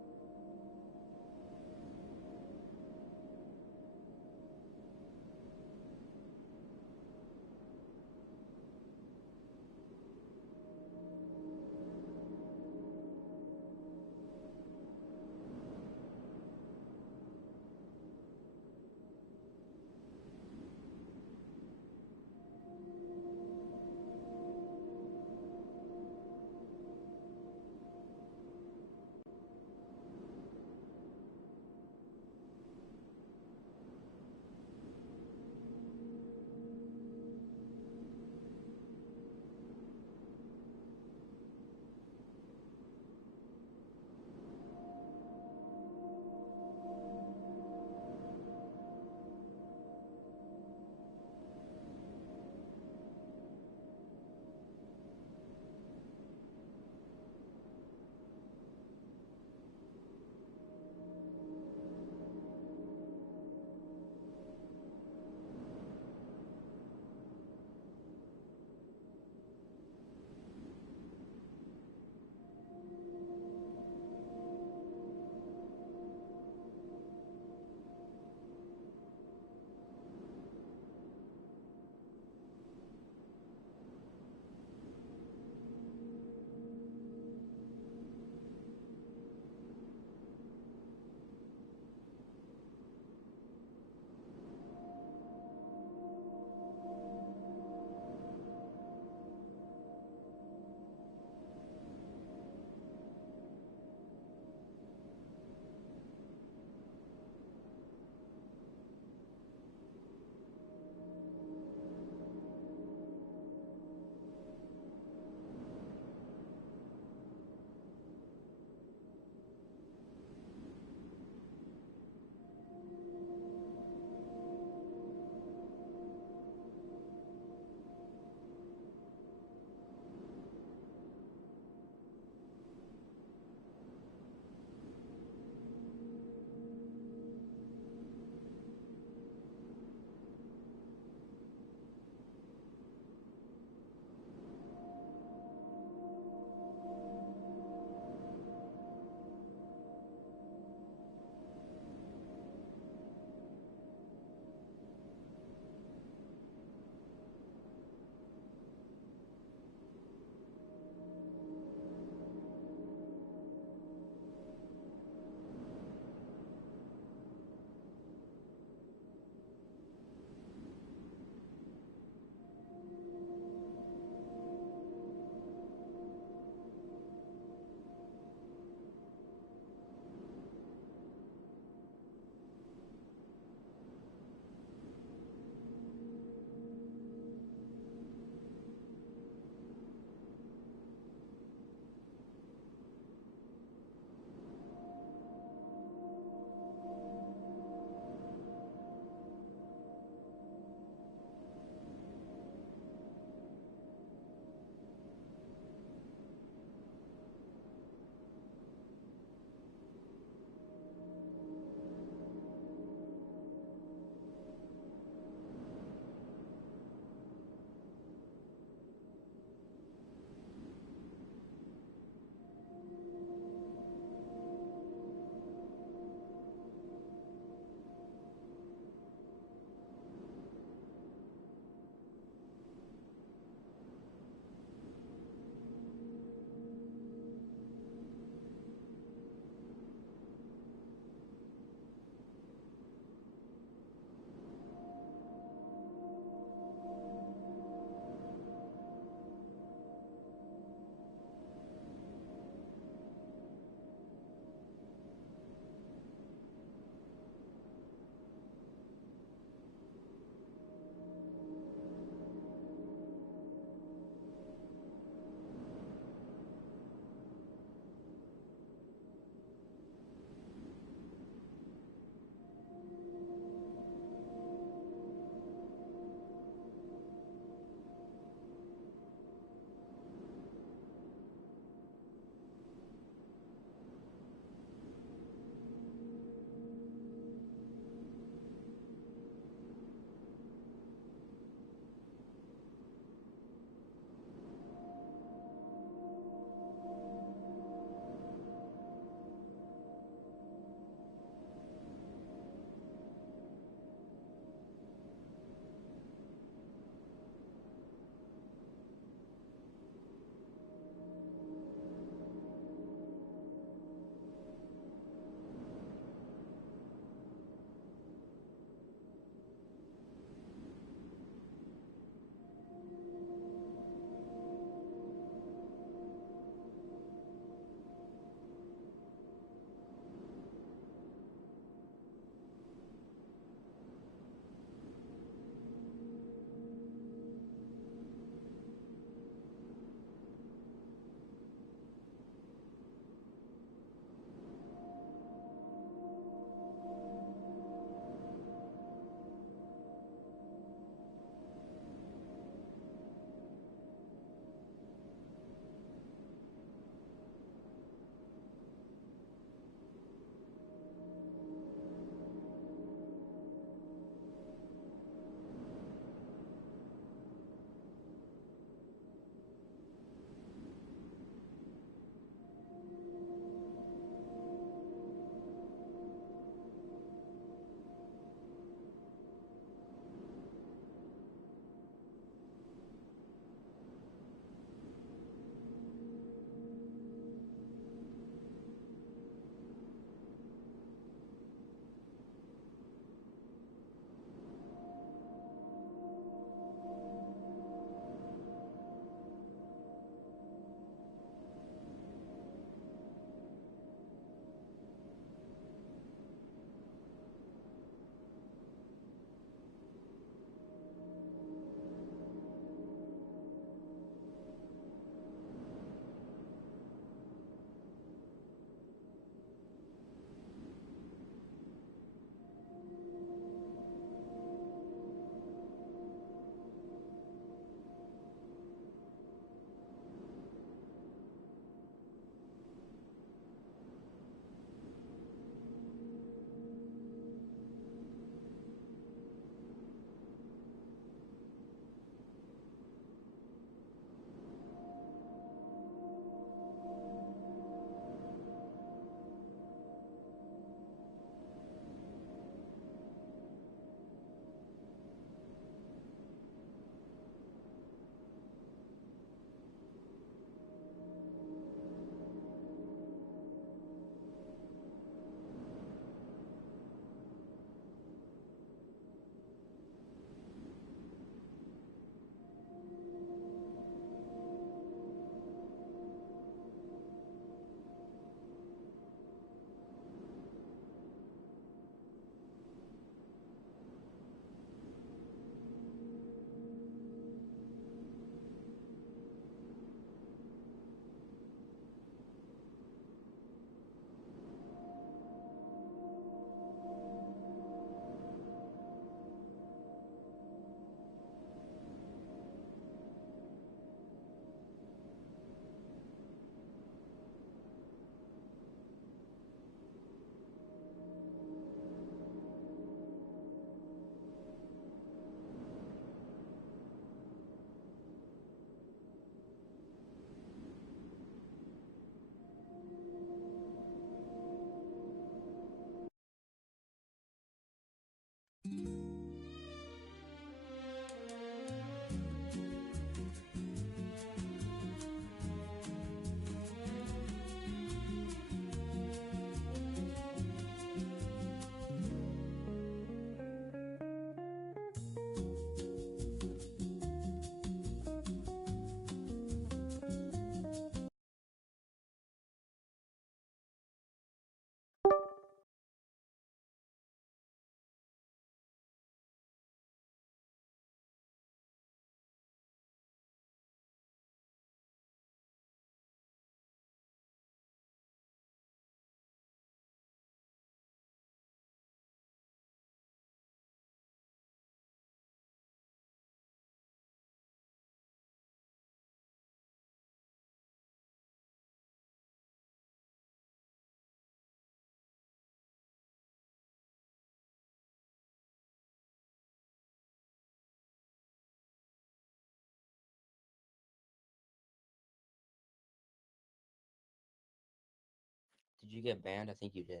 Did you get banned? I think you did.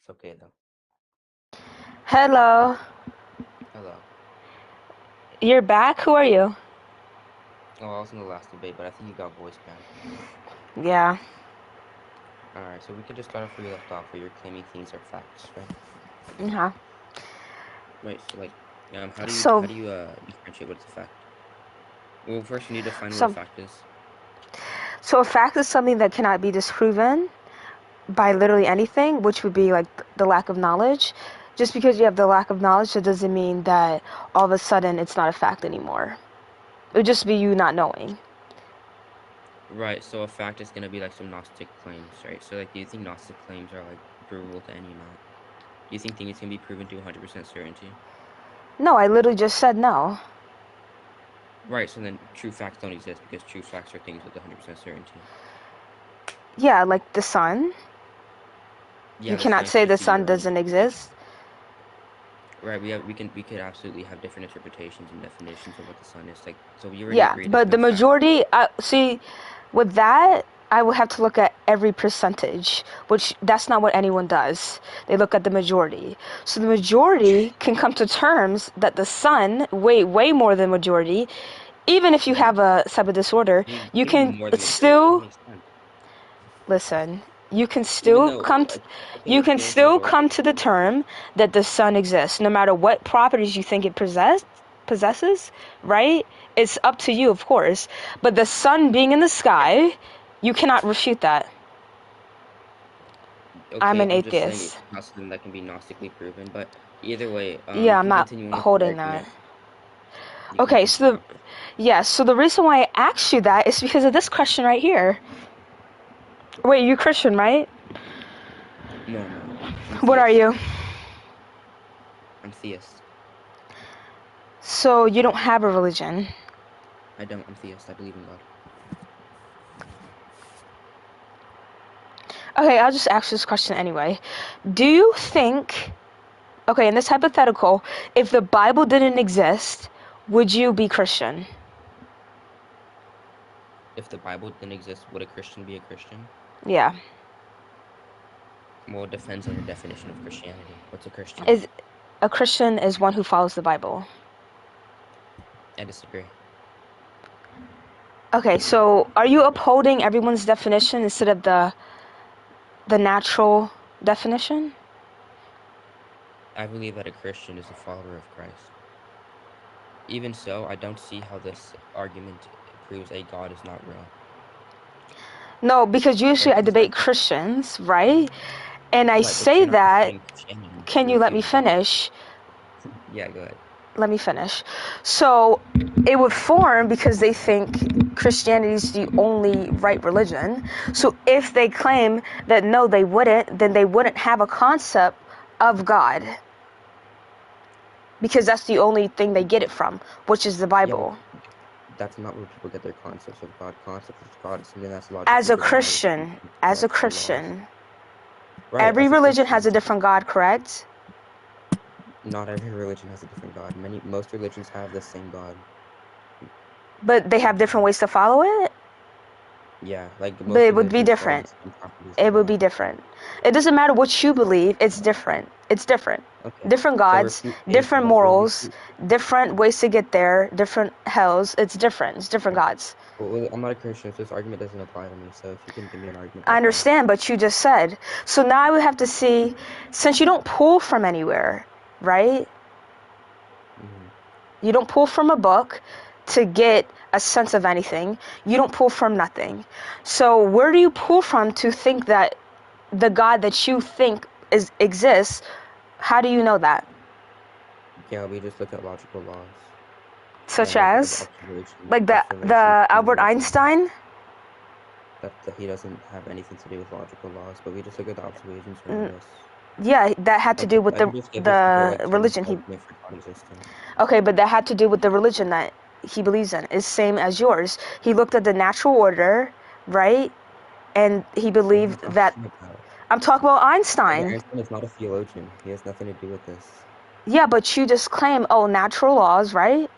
It's okay though. Hello. Hello. You're back? Who are you? Oh, I was in the last debate, but I think you got voice banned. Yeah. Alright, so we could just start off where you left off, where you're claiming things are facts, right? Uh-huh. Right, so like, how So- do you differentiate what's a fact? Well, first you need to define what So- a fact is. So a fact is something that cannot be disproven by literally anything, which would be like the lack of knowledge. Just because you have the lack of knowledge, that doesn't mean that all of a sudden it's not a fact anymore. It would just be you not knowing. Right, so a fact is gonna be like some Gnostic claims, right? So like, do you think Gnostic claims are like provable to any amount? Do you think things can be proven to 100% certainty? No, I literally just said no. Right, so then true facts don't exist because true facts are things with 100% certainty. Yeah, like the sun. Yeah, You the cannot sun say could the just be sun your- doesn't exist. Right, we could absolutely have different interpretations and definitions of what the sun is. Like, so we already Yeah, agreed but that the majority, see, with that, I would have to look at every percentage, which that's not what anyone does. They look at the majority. So the majority can come to terms that the sun, way more than majority, even if you have a type of disorder, you can more than majority, still, that makes sense. listen, you can Even still though, come to, you can still come to the term that the sun exists, no matter what properties you think it possesses, right? It's up to you, of course. But the sun being in the sky, you cannot refute that. Okay, I'm an just saying atheist. it's not something that can be gnostically proven, but either way, Yeah, you I'm can not continue on with holding your that. argument. You can Okay, so so the reason why I asked you that is because of this question right here. Wait, you're Christian, right? No, I'm What are you? I'm theist. So you don't have a religion. I don't. I'm theist. I believe in God. Okay, I'll just ask this question anyway. Do you think, okay, in this hypothetical, if the Bible didn't exist, would you be Christian? If the Bible didn't exist, would a Christian be a Christian? Yeah. Well, it depends on the definition of Christianity. What's a Christian? Is a Christian is one who follows the Bible. I disagree. Okay, so are you upholding everyone's definition instead of the natural definition? I believe that a Christian is a follower of Christ. Even so, I don't see how this argument proves a God is not real. No, because usually I debate Christians, right? And I Right, but say you're not that, refuting Christianity, can you're you let me refuting God. finish? Yeah, go ahead. Let me finish. So it would form because they think Christianity is the only right religion. So if they claim that no, they wouldn't, then they wouldn't have a concept of God. Because that's the only thing they get it from, which is the Bible. Yeah, that's not where people get their concepts of God. Concepts of God is something that's logically As a derived Christian, from as a intellectual laws. Christian, Right, every as a religion Christian, has a different God, correct? not every religion has a different God. Most religions have the same God. But they have different ways to follow it? Yeah, like But most it would be religions follow the different. same properties It of would be God. different. It doesn't matter what you believe, it's different. It's different. Okay. Different So gods, refute a different God, morals, different ways to get there, different hells. It's different. It's different gods. Well, I'm not a Christian, so this argument doesn't apply to me. So if you can give me an argument, I that understand, but you just said. So now I would have to see, since you don't pull from anywhere, right? You don't pull from a book to get a sense of anything. You don't pull from nothing. So where do you pull from to think that the God that you think exists, how do you know that? Yeah, we just look at logical laws. Such and, as? Like the observations Albert from Einstein? that he doesn't have anything to do with logical laws, but we just look at the observations from Mm, this. Yeah, that had to Okay, do with I the can just give this simple, like, religion he. argument for God existing. Okay, but that had to do with the religion that he believes in. It's same as yours. He looked at the natural order, right? And he believed that. I'm talking about Einstein. Einstein is not a theologian. He has nothing to do with this. Yeah, but you just claim, oh, natural laws, right?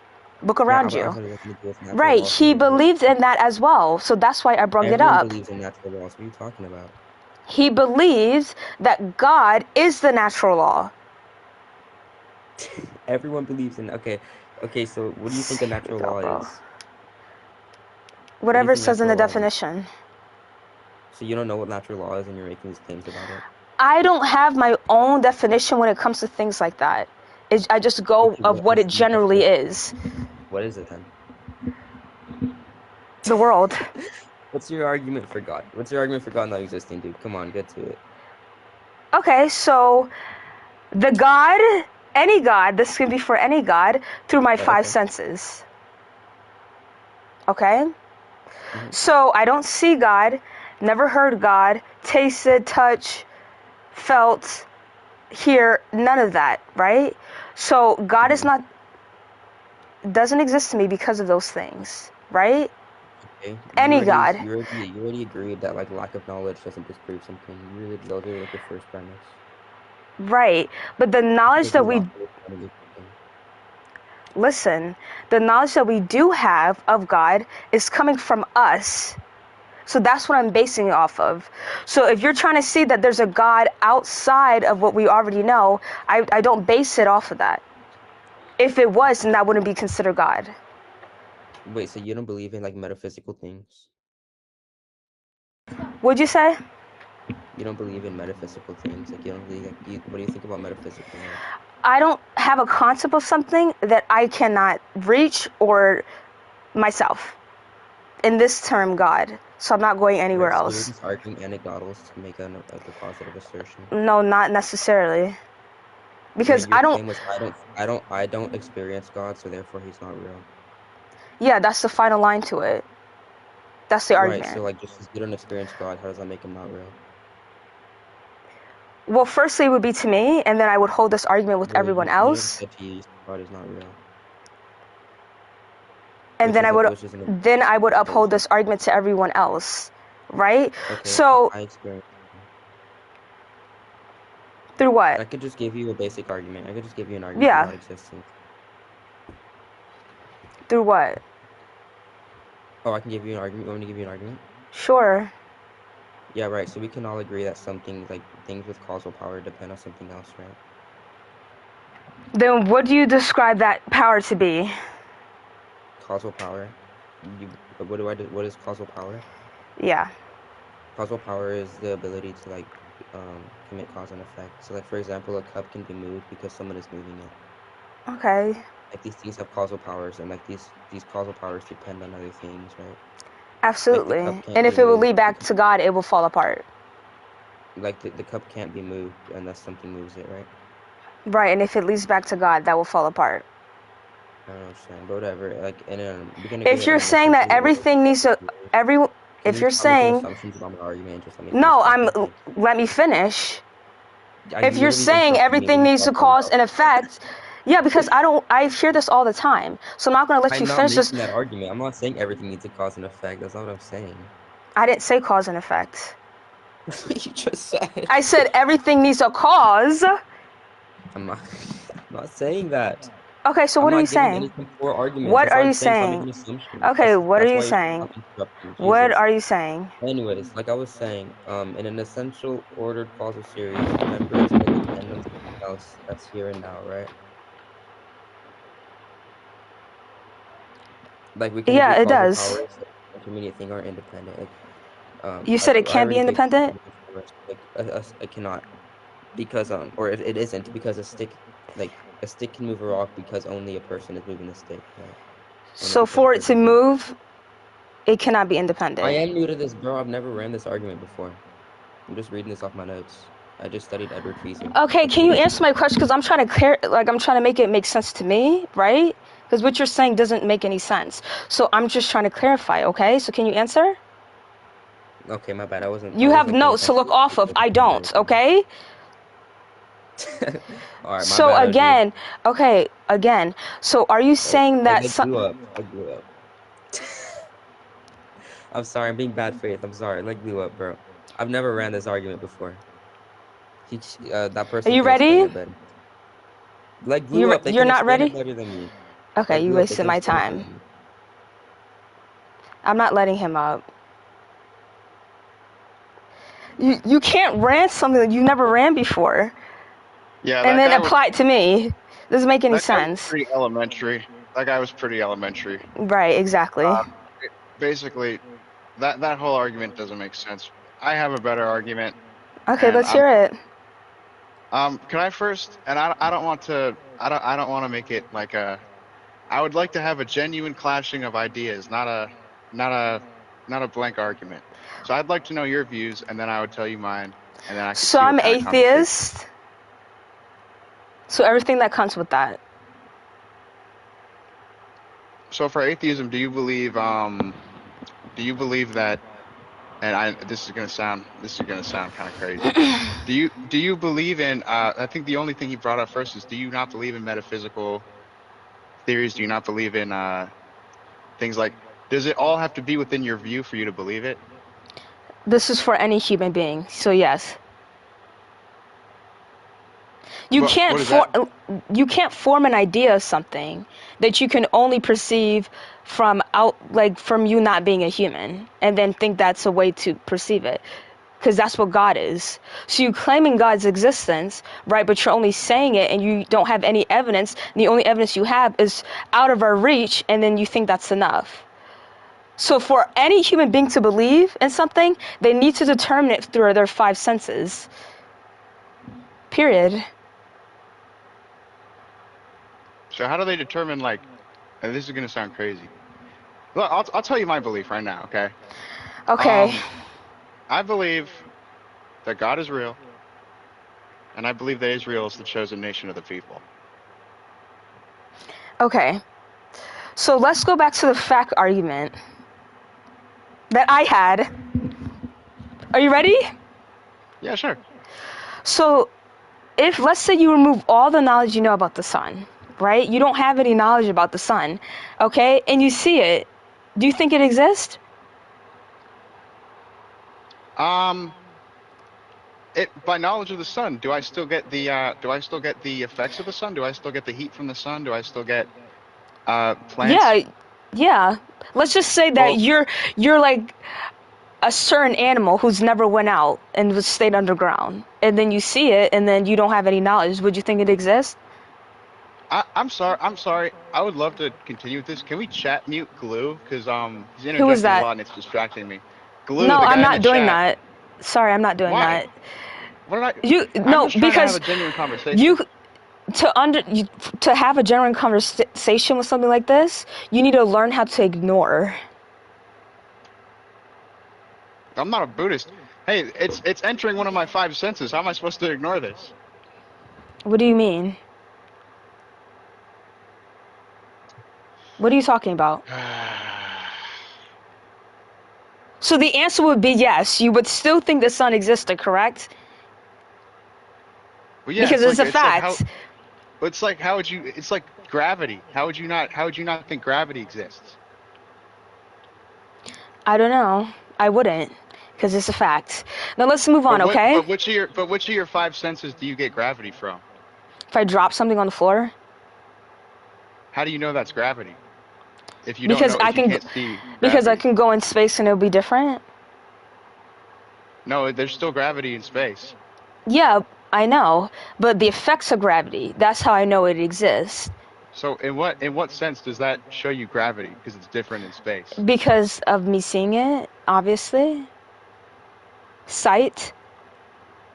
Look Yeah, around but I you. said it has nothing to do with natural Right, laws. he believed in that as well. So that's why I brought it Everyone up. believes in natural laws. What are you talking about? He believes that God is the natural law. Everyone believes in. Okay, so what do you think a Here we natural go, law bro. is? What do you Whatever it think says in the natural law is? definition. So you don't know what natural law is, and you're making these claims about it. I don't have my own definition when it comes to things like that. I just go Okay, of what it generally is. What is it then? The world. What's your argument for God? What's your argument for God not existing, dude? Come on, get to it. Okay, so the God, any God, this can be for any God, through my five Okay. senses. Okay? So I don't see God, never heard God, tasted, touched, felt, hear, none of that, right? So God is not, doesn't exist to me because of those things, right? Okay. Any God. You already agreed that like lack of knowledge doesn't disprove something. Those are like your first premise. Right. But the knowledge that we, Something. listen, the knowledge that we do have of God is coming from us. So that's what I'm basing it off of. So if you're trying to see that there's a God outside of what we already know, I don't base it off of that. If it was, then that wouldn't be considered God. Wait, so you don't believe in like metaphysical things? What'd you say? You don't believe in metaphysical things? Like you don't believe like what do you think about metaphysical? Like? I don't have a concept of something that I cannot reach or myself. In this term, God. So I'm not going anywhere Right, so else. you're just arguing anecdotals to make a positive assertion. No, not necessarily. Because Your I don't. claim was I don't experience God, so therefore he's not real. Yeah, that's the final line to it. That's the Right, argument. so like just because you don't experience God, how does that make him not real? Well, firstly, it would be to me, and then I would hold this argument with everyone You never else, said to you God is not real. and then I would which uphold is this argument to everyone else, right? okay. So I experienced. through what? I could just give you a basic argument. I could just give you an argument Yeah. for God existing. Through what? Oh, I can give you an argument. You want me to give you an argument? Sure. Yeah, right. So we can all agree that something like things with causal power depend on something else, right? Then what do you describe that power to be? Causal power. What is causal power? Yeah. Causal power is the ability to like commit cause and effect. So like for example, a cup can be moved because someone is moving it. Okay. Like these things have causal powers, and like these causal powers depend on other things, right? Absolutely. Like the cup can't And if be it would moved. lead back to God, it will fall apart. Like the cup can't be moved unless something moves it, right? Right, and if it leads back to God, that will fall apart. I don't understand, but whatever. Like, we can agree If that you're in an saying that essential world, everything needs to if you're stop making saying assumptions about my argument and just let me finish no, talking? let me finish. If You you're literally saying interrupted me. What everything are you needs to talking cause about? an effect, yeah, because I hear this all the time. So I'm not gonna let I'm you not finish this. making that argument. I'm not saying everything needs a cause and effect. That's not what I'm saying. I didn't say cause and effect. You just said. I said everything needs a cause. I'm not saying that. Okay, so I'm what are not you giving saying? any core arguments. What That's are what I'm you saying. Stop saying? making assumptions. Okay, what are That's you why you're saying? interrupting. What Jesus. are you saying? Anyways, like I was saying, in an essential ordered causal series, a member is independent of something else that's here and now, right? Like we can Yeah, agree it causal does. powers, like, intermediate thing are independent. Like You said it I can't be already gave you independent? like it cannot because or it isn't because a stick can move a rock because only a person is moving the stick, right? Only So because a for it to person is moving. move, it cannot be I independent. am new to this, bro. I've never ran this argument before. I'm just reading this off my notes. I just studied Edward Feser. Okay, can you answer my question? Because I'm trying to make it make sense to me, right? Because what you're saying doesn't make any sense. So I'm just trying to clarify, okay? So can you answer? Okay, my bad. I wasn't You have paying notes to attention. look off of. I don't, okay? All right, my So bad, OG. again. So are you saying that I blew up. I'm sorry. I'm being bad faith. I'm sorry. Leg blew up, bro. I've never ran this argument before. That Are person you can explain ready? it better. Leg blew up. They You're can not explain it ready? better than me. Okay, you you have to wasted my test everything. time. I'm not letting him up. You can't rant something that you never ran before Yeah, and that then guy was apply it to me. Doesn't make any that guy was sense. pretty elementary. That guy was pretty elementary. Right, exactly. Basically, that whole argument doesn't make sense. I have a better argument. Okay, And let's hear it. can I first? And I don't want to. I don't want to make it like a. I would like to have a genuine clashing of ideas, not a blank argument. So I'd like to know your views, and then I would tell you mine, and then I could So see I'm what kind of conversation. atheist. So everything that comes with that. So for atheism, do you believe that? And this is gonna sound kind of crazy. Do you believe in? I think the only thing he brought up first is, do you not believe in metaphysical theories? Do you not believe in things like? Does it all have to be within your view for you to believe it? This is for any human being. So yes. You What can't is that? you can't form an idea of something that you can only perceive from from you not being a human and then think that's a way to perceive it. Because that's what God is. So you claiming God's existence, right, but you're only saying it and you don't have any evidence. And the only evidence you have is out of our reach, and then you think that's enough. So for any human being to believe in something, they need to determine it through their 5 senses. Period. So how do they determine, like, and this is gonna sound crazy. Look, I'll tell you my belief right now, okay? Okay. I believe that God is real, and I believe that Israel is the chosen nation of the people. Okay. So let's go back to the fact argument that I had. Are you ready? Yeah, sure. So if, let's say, you remove all the knowledge you know about the sun, right? You don't have any knowledge about the sun, okay? And you see it. Do you think it exists? By knowledge of the sun, do I still get the effects of the sun? Do I still get the heat from the sun? Do I still get plants? Yeah. Let's just say that you're like a certain animal who's never went out and was stayed underground, and then you see it, and then you don't have any knowledge. Would you think it exists? I'm sorry. I would love to continue with this. Can we chat mute Glue? Because he's Who was interjecting that? a lot and it's distracting me. Glue, No, the guy I'm in not the doing chat. that. Sorry, I'm not doing Why? that. What did I? You I'm no, just trying because to have a genuine conversation. to have a genuine conversation with something like this, you need to learn how to ignore. I'm not a Buddhist. Hey, it's entering one of my 5 senses. How am I supposed to ignore this? What do you mean? What are you talking about? So the answer would be yes. You would still think the sun existed, correct? Well, yeah, Because it's a fact. It's like how would you? It's like gravity. How would you not think gravity exists? I don't know. I wouldn't, because it's a fact. Now let's move on, okay? But which of your 5 senses do you get gravity from? If I drop something on the floor, How do you know that's gravity? If you because don't know, I if you can, can't see because I gravity. can go in space and it'll be different. No, there's still gravity in space. Yeah, I know, but the effects of gravity—that's how I know it exists. So in what sense does that show you gravity? Because it's different in space. Because of me seeing it, obviously. Sight.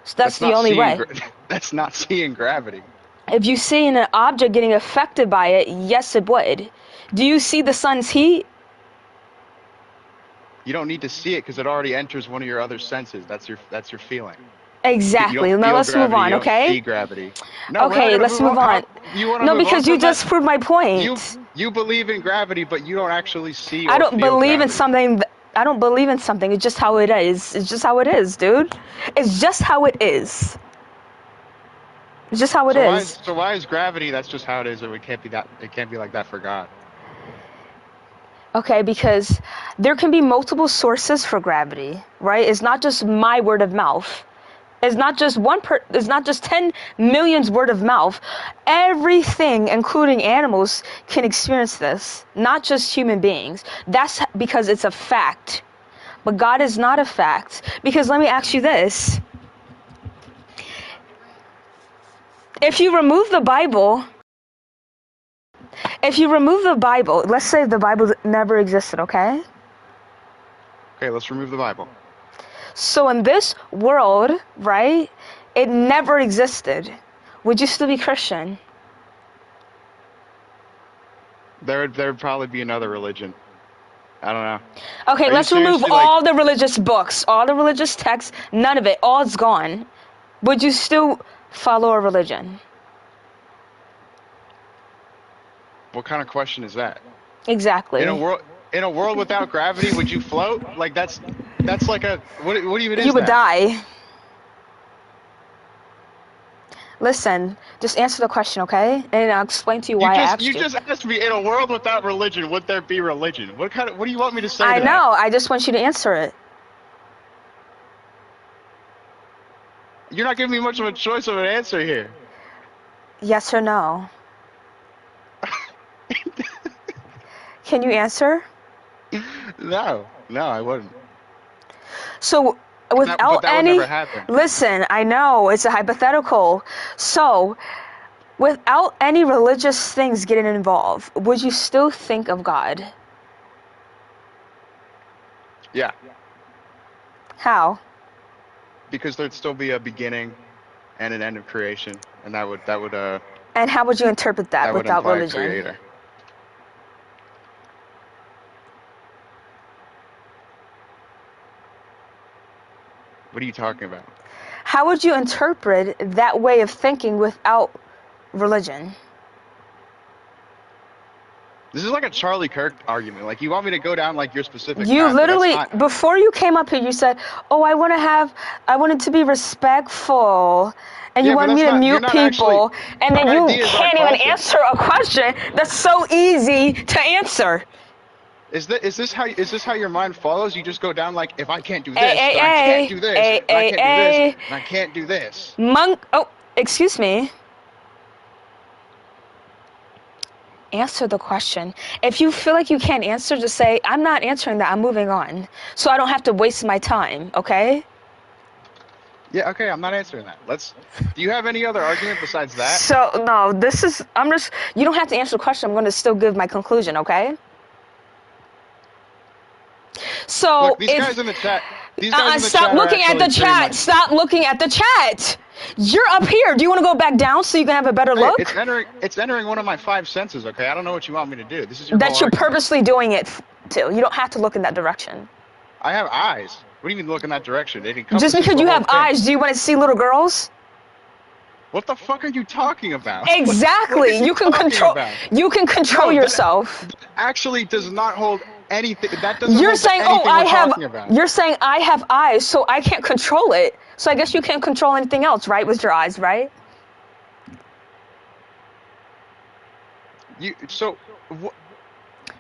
So that's the not only seeing way. That's not seeing gravity. If you see an object getting affected by it, yes, it would. Do you see the sun's heat? You don't need to see it because it already enters one of your other senses. That's your feeling. Exactly. You don't Now feel let's move gravity, on, you don't okay? see gravity. No, we're not Okay, gonna let's move on. You want to No, move because on you from just that? proved my point. You believe in gravity, but you don't actually see or I don't feel believe in gravity. something. I don't believe in something. It's just how it is. It's just how it is, dude. It's just how it is. It's just how it is. So why is gravity? That's just how it is, or it can't be that. It can't be like that for God. Okay, because there can be multiple sources for gravity, right? It's not just my word of mouth. It's not just it's not just 10 million's word of mouth. Everything, including animals, can experience this, not just human beings. That's because it's a fact. But God is not a fact. Because let me ask you this. If you remove the Bible, let's say the Bible never existed, okay? Okay, let's remove the Bible. So in this world, right, it never existed. Would you still be Christian? There would probably be another religion. I don't know. Okay, Are you let's remove seriously, all the religious books, all the religious texts, none of it, all is gone. Would you still follow a religion? What kind of question is that? Exactly. In a world without gravity, would you float? Like that's like a what even is You would that? die. Listen, just answer the question, okay? And I'll explain to you why I asked you. You just asked me, in a world without religion, would there be religion? What do you want me to say I to that? know. I just want you to answer it. You're not giving me much of a choice of an answer here. Yes or no? Can you answer? No, I wouldn't. So without but that would any never happen. listen, I know it's a hypothetical. So without any religious things getting involved, would you still think of God? Yeah, How? because there'd still be a beginning and an end of creation, and that would And how would you interpret that would without imply religion? a creator. What are you talking about? How would you interpret that way of thinking without religion? This is like a Charlie Kirk argument. Like, you want me to go down like your specific You path, but that's literally, not- before you came up here, you said, "Oh, I wanted to be respectful," and you Yeah, but wanted me that's to not- you're mute not actually- people, and then you ideas aren't can't even classic. answer a question that's so easy to answer. Is this how your mind follows? You just go down like, if I can't do this, Ay, then I ay, can't do this, ay, and I can't do ay, this, and I can't do this. Oh, excuse me. Answer the question. If you feel like you can't answer, just say, "I'm not answering that. I'm moving on," so I don't have to waste my time. Okay? Yeah, okay, I'm not answering that. Do you have any other argument besides that? So no, you don't have to answer the question. I'm going to still give my conclusion, okay? So Look, these guys in the chat. These guys in the stop chat are looking at the actually pretty chat. much- Stop looking at the chat. You're up here. Do you want to go back down so you can have a better Hey, look? it's entering one of my 5 senses. Okay, I don't know what you want me to do. This is your That whole you're argument. purposely doing it to. You don't have to look in that direction. I have eyes. What do you mean look in that direction? It Just encompasses because the you whole have thing. eyes, do you want to see little girls? What the fuck are you talking about? Exactly. What are You can talking control. about? You can control No, that yourself. Actually does not hold anything. That doesn't You're hold saying, anything "Oh, I we're have." talking about. You're saying I have eyes, so I can't control it. So I guess you can't control anything else, right? With your eyes, right?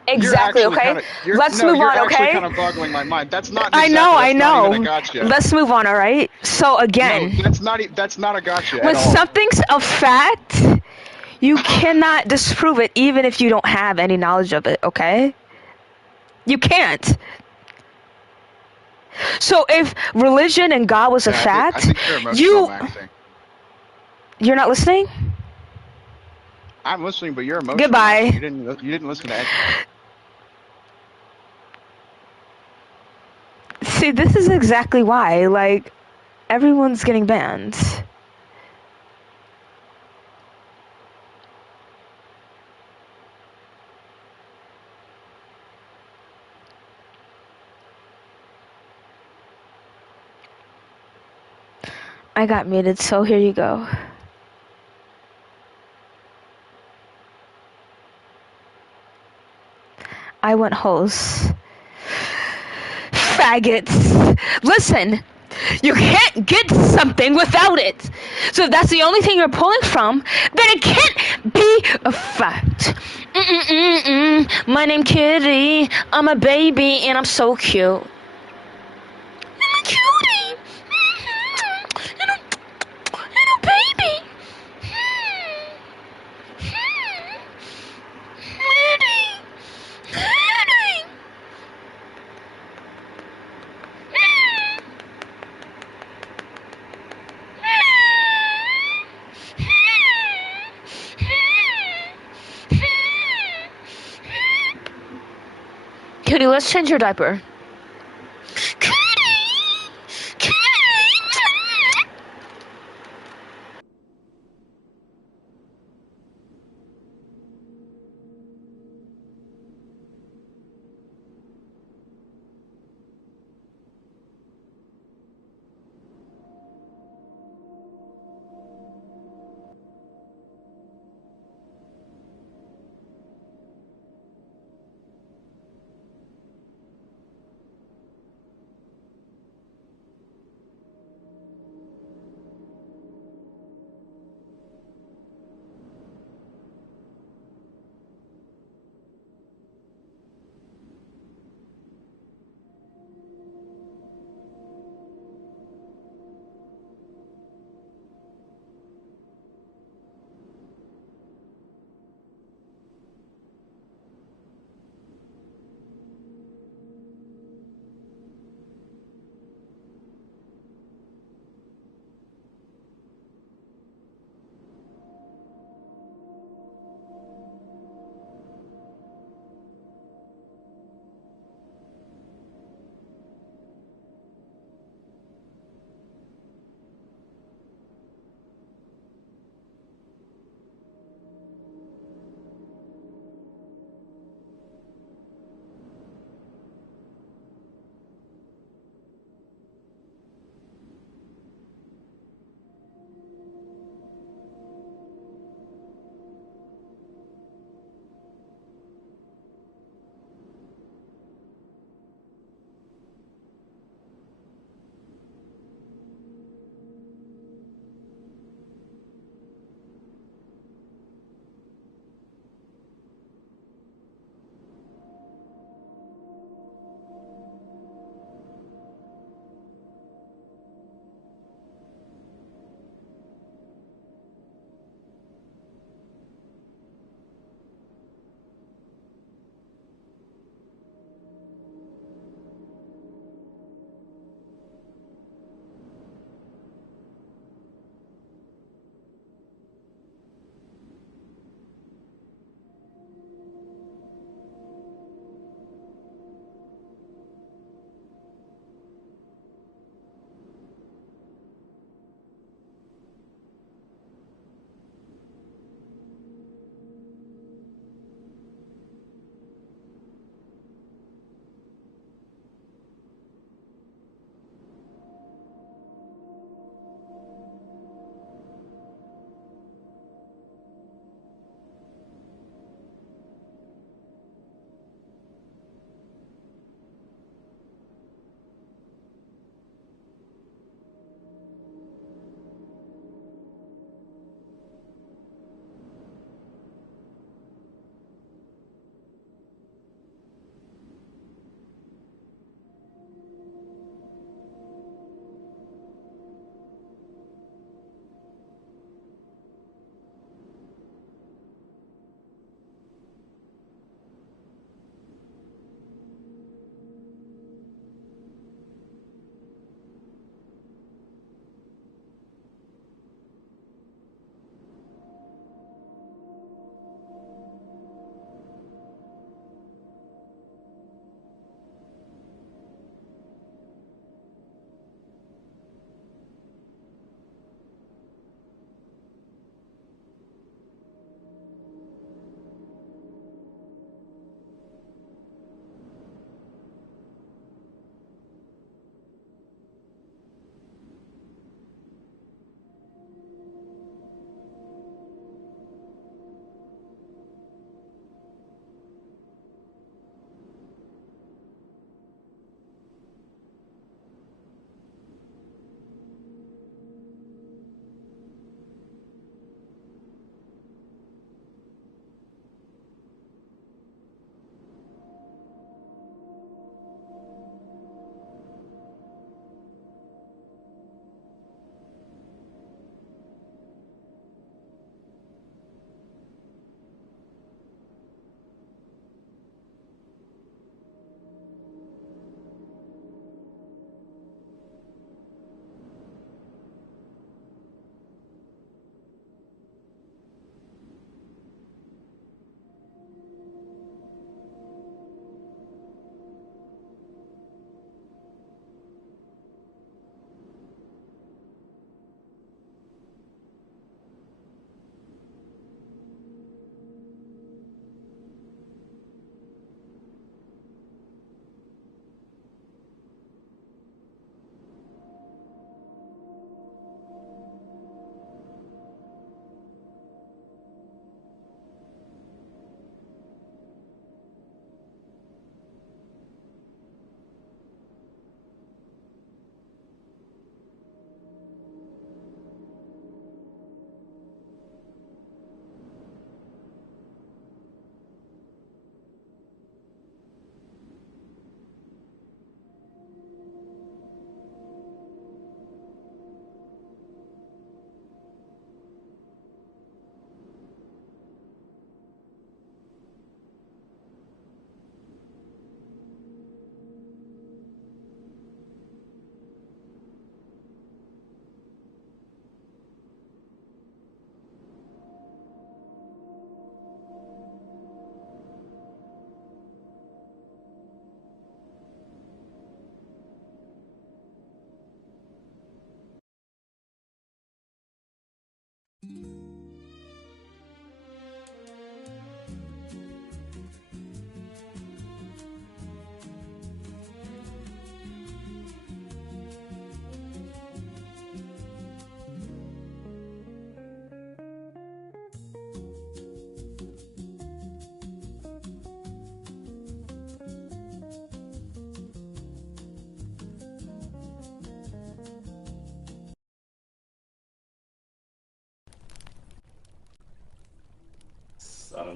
Exactly. Okay. Let's move on. You're Okay. actually kind of boggling my mind. That's not. I know. I That's not know. even a gotcha. Let's move on. All right. So again, No, that's not a gotcha when at all. something's a fact, you cannot disprove it, even if you don't have any knowledge of it. Okay. You can't. So if religion and God was a fact, I think you're emotional maxing. you're not listening? I'm listening, but you're emotional. Goodbye. You didn't listen to anything. See, this is exactly why, like, everyone's getting banned. I got muted, so here you go. I went hoes. Faggots. Listen, you can't get something without it. So if that's the only thing you're pulling from, then it can't be a fact. My name Kitty. I'm a baby and I'm so cute. I'm a cutie. And I'm Cootie, let's change your diaper.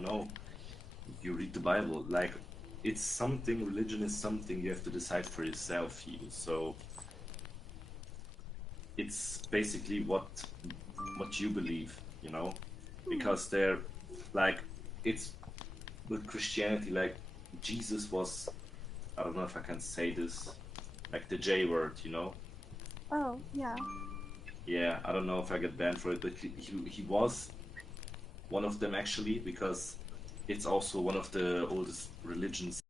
don't know. You read the Bible, like it's something. Religion is something you have to decide for yourself. So it's basically what you believe, you know, because they're like it's with Christianity. Like Jesus was, I don't know if I can say this, like the J word, you know. Oh, yeah. Yeah, I don't know if I get banned for it, but he was one of them actually, because it's also one of the oldest religions.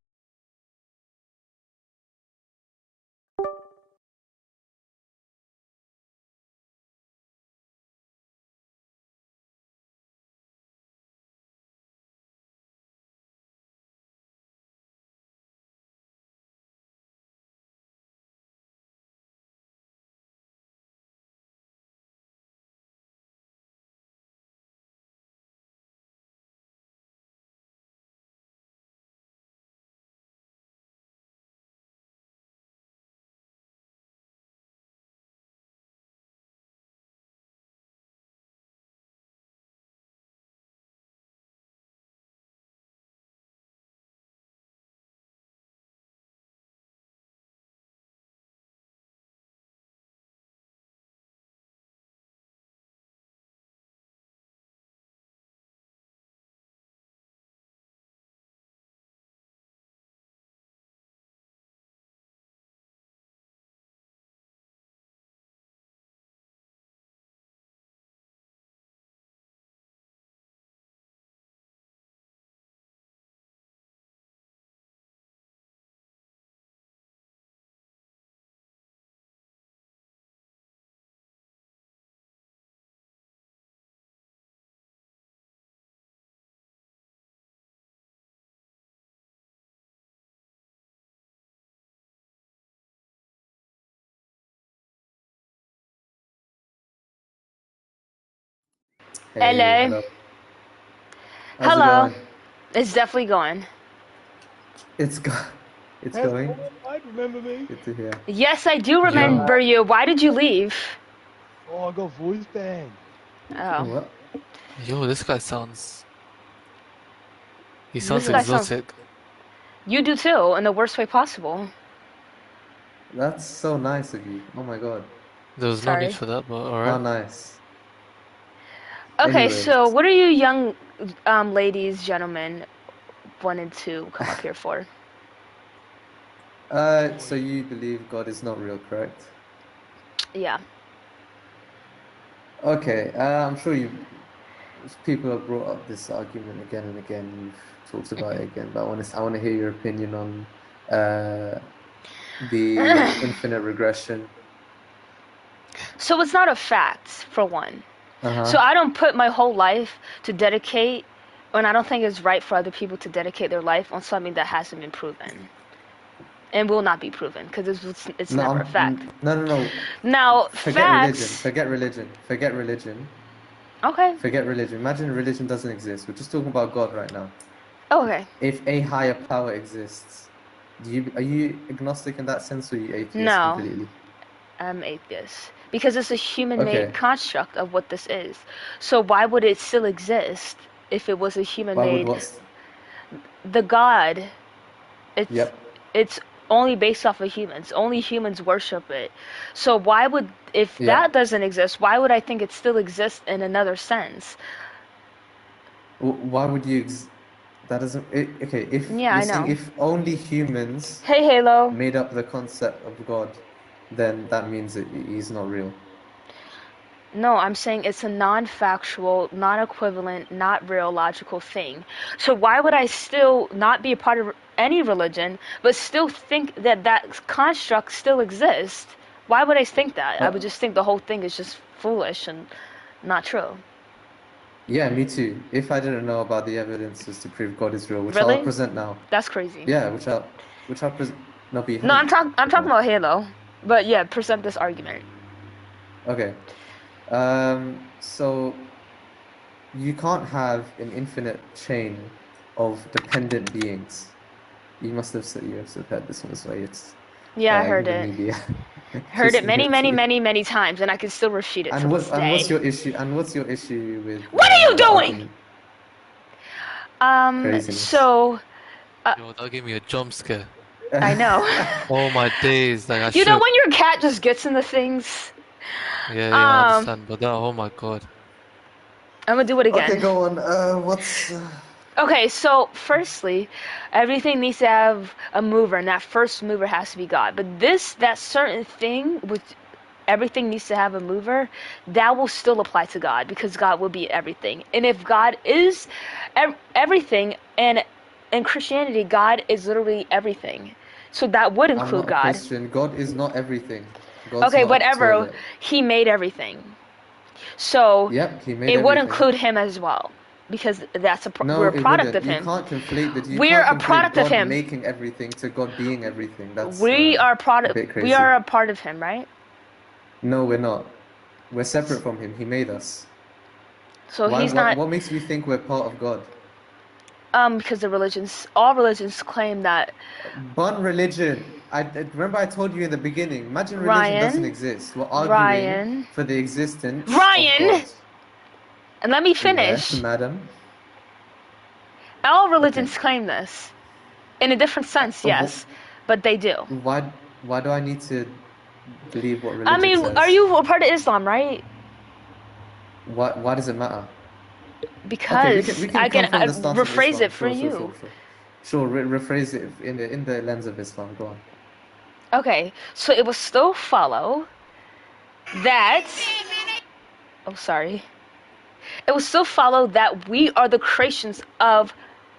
Hello. How's it Hello. going? It's definitely going. It's going. I remember me. Good to hear. Yes, I do remember you. Why did you leave? Oh, I got voice banned. Oh. What? Yo, this guy sounds. He sounds This guy sounds- exotic. You do too, in the worst way possible. That's so nice of you. Oh my god. There was no Sorry. need for that, but How alright. nice. Okay, Anyways. so what are you young ladies, gentlemen, wanted to come up here for? So you believe God is not real, correct? Yeah. Okay, I'm sure people have brought up this argument again and again. You've talked about it again, but I want to hear your opinion on the infinite regression. So it's not a fact, for one. Uh-huh. So I don't put my whole life to dedicate, and I don't think it's right for other people to dedicate their life on something that hasn't been proven. And will not be proven, because it's No, never a fact. No. Now, Forget facts... Forget religion. Okay. Forget religion. Imagine religion doesn't exist. We're just talking about God right now. Okay. If a higher power exists, are you agnostic in that sense, or are you atheist No. completely? I'm atheist. Because it's a human-made Okay. construct of what this is. So why would it still exist if it was a Why would human-made... what's? The God, Yep. it's only based off of humans. Only humans worship it. So why would, if Yeah. that doesn't exist, why would I think it still exists in another sense? Why would you? That doesn't. Okay, if Yeah, you're I saying know. if only humans Hey, Halo. made up the concept of God, then that means that he's not real. No, I'm saying it's a non-factual, non-equivalent, not real logical thing. So why would I still not be a part of any religion, but still think that that construct still exists? Why would I think that? I would just think the whole thing is just foolish and not true. Yeah, me too. If I didn't know about the evidences to prove God is real, which Really? I'll present now. That's crazy. Yeah, which I'll present. No, but you No, I'm haven't. talking about Halo. But yeah, present this argument. Okay. So you can't have an infinite chain of dependent beings. You must have heard this one as well. It's Yeah, I heard in the it. media. Heard it many, Just many, to- many, many times, and I can still refute it to this And what's day. your issue? And what's your issue with? What are you the doing? argument? Craziness. So Yo, that gave me a jump scare. I know. Oh my days, like I You know shook. when your cat just gets into things. Yeah, I understand, but that, oh my god. I'm gonna do it again. Okay, go on. What's Okay, so firstly, everything needs to have a mover, and that first mover has to be God. But that certain thing, which everything needs to have a mover, that will still apply to God because God will be everything. And if God is everything, and in Christianity, God is literally everything. So that would I'm include not a God. Christian. God is not everything. God's Okay, not a whatever. toilet. He made everything. So Yep, he made it would everything. include him as well. Because No, we're a it product wouldn't. of You him. can't conflate the. You We're can't a conflate product of God him. making everything to God being everything. That's We are a product. bit crazy. We are a part of him, right? No, we're not. We're separate from him. He made us. So Why? he's not. What makes you think we're part of God? Because all religions claim that. One religion. Remember I told you in the beginning. Imagine religion doesn't Ryan. exist. We're arguing Ryan. for the existence Ryan. of God. And let me Yes, finish. madam. All religions claim this, in a different sense, yes, but they do. Why do I need to believe what religion I mean, says? are you a part of Islam, right? Why does it matter? Because we can I come can from the start of rephrase Islam. it for you. Sure, rephrase it in the lens of Islam. Go on. Okay, so it will still follow that. Oh, sorry. It will still follow that we are the creations of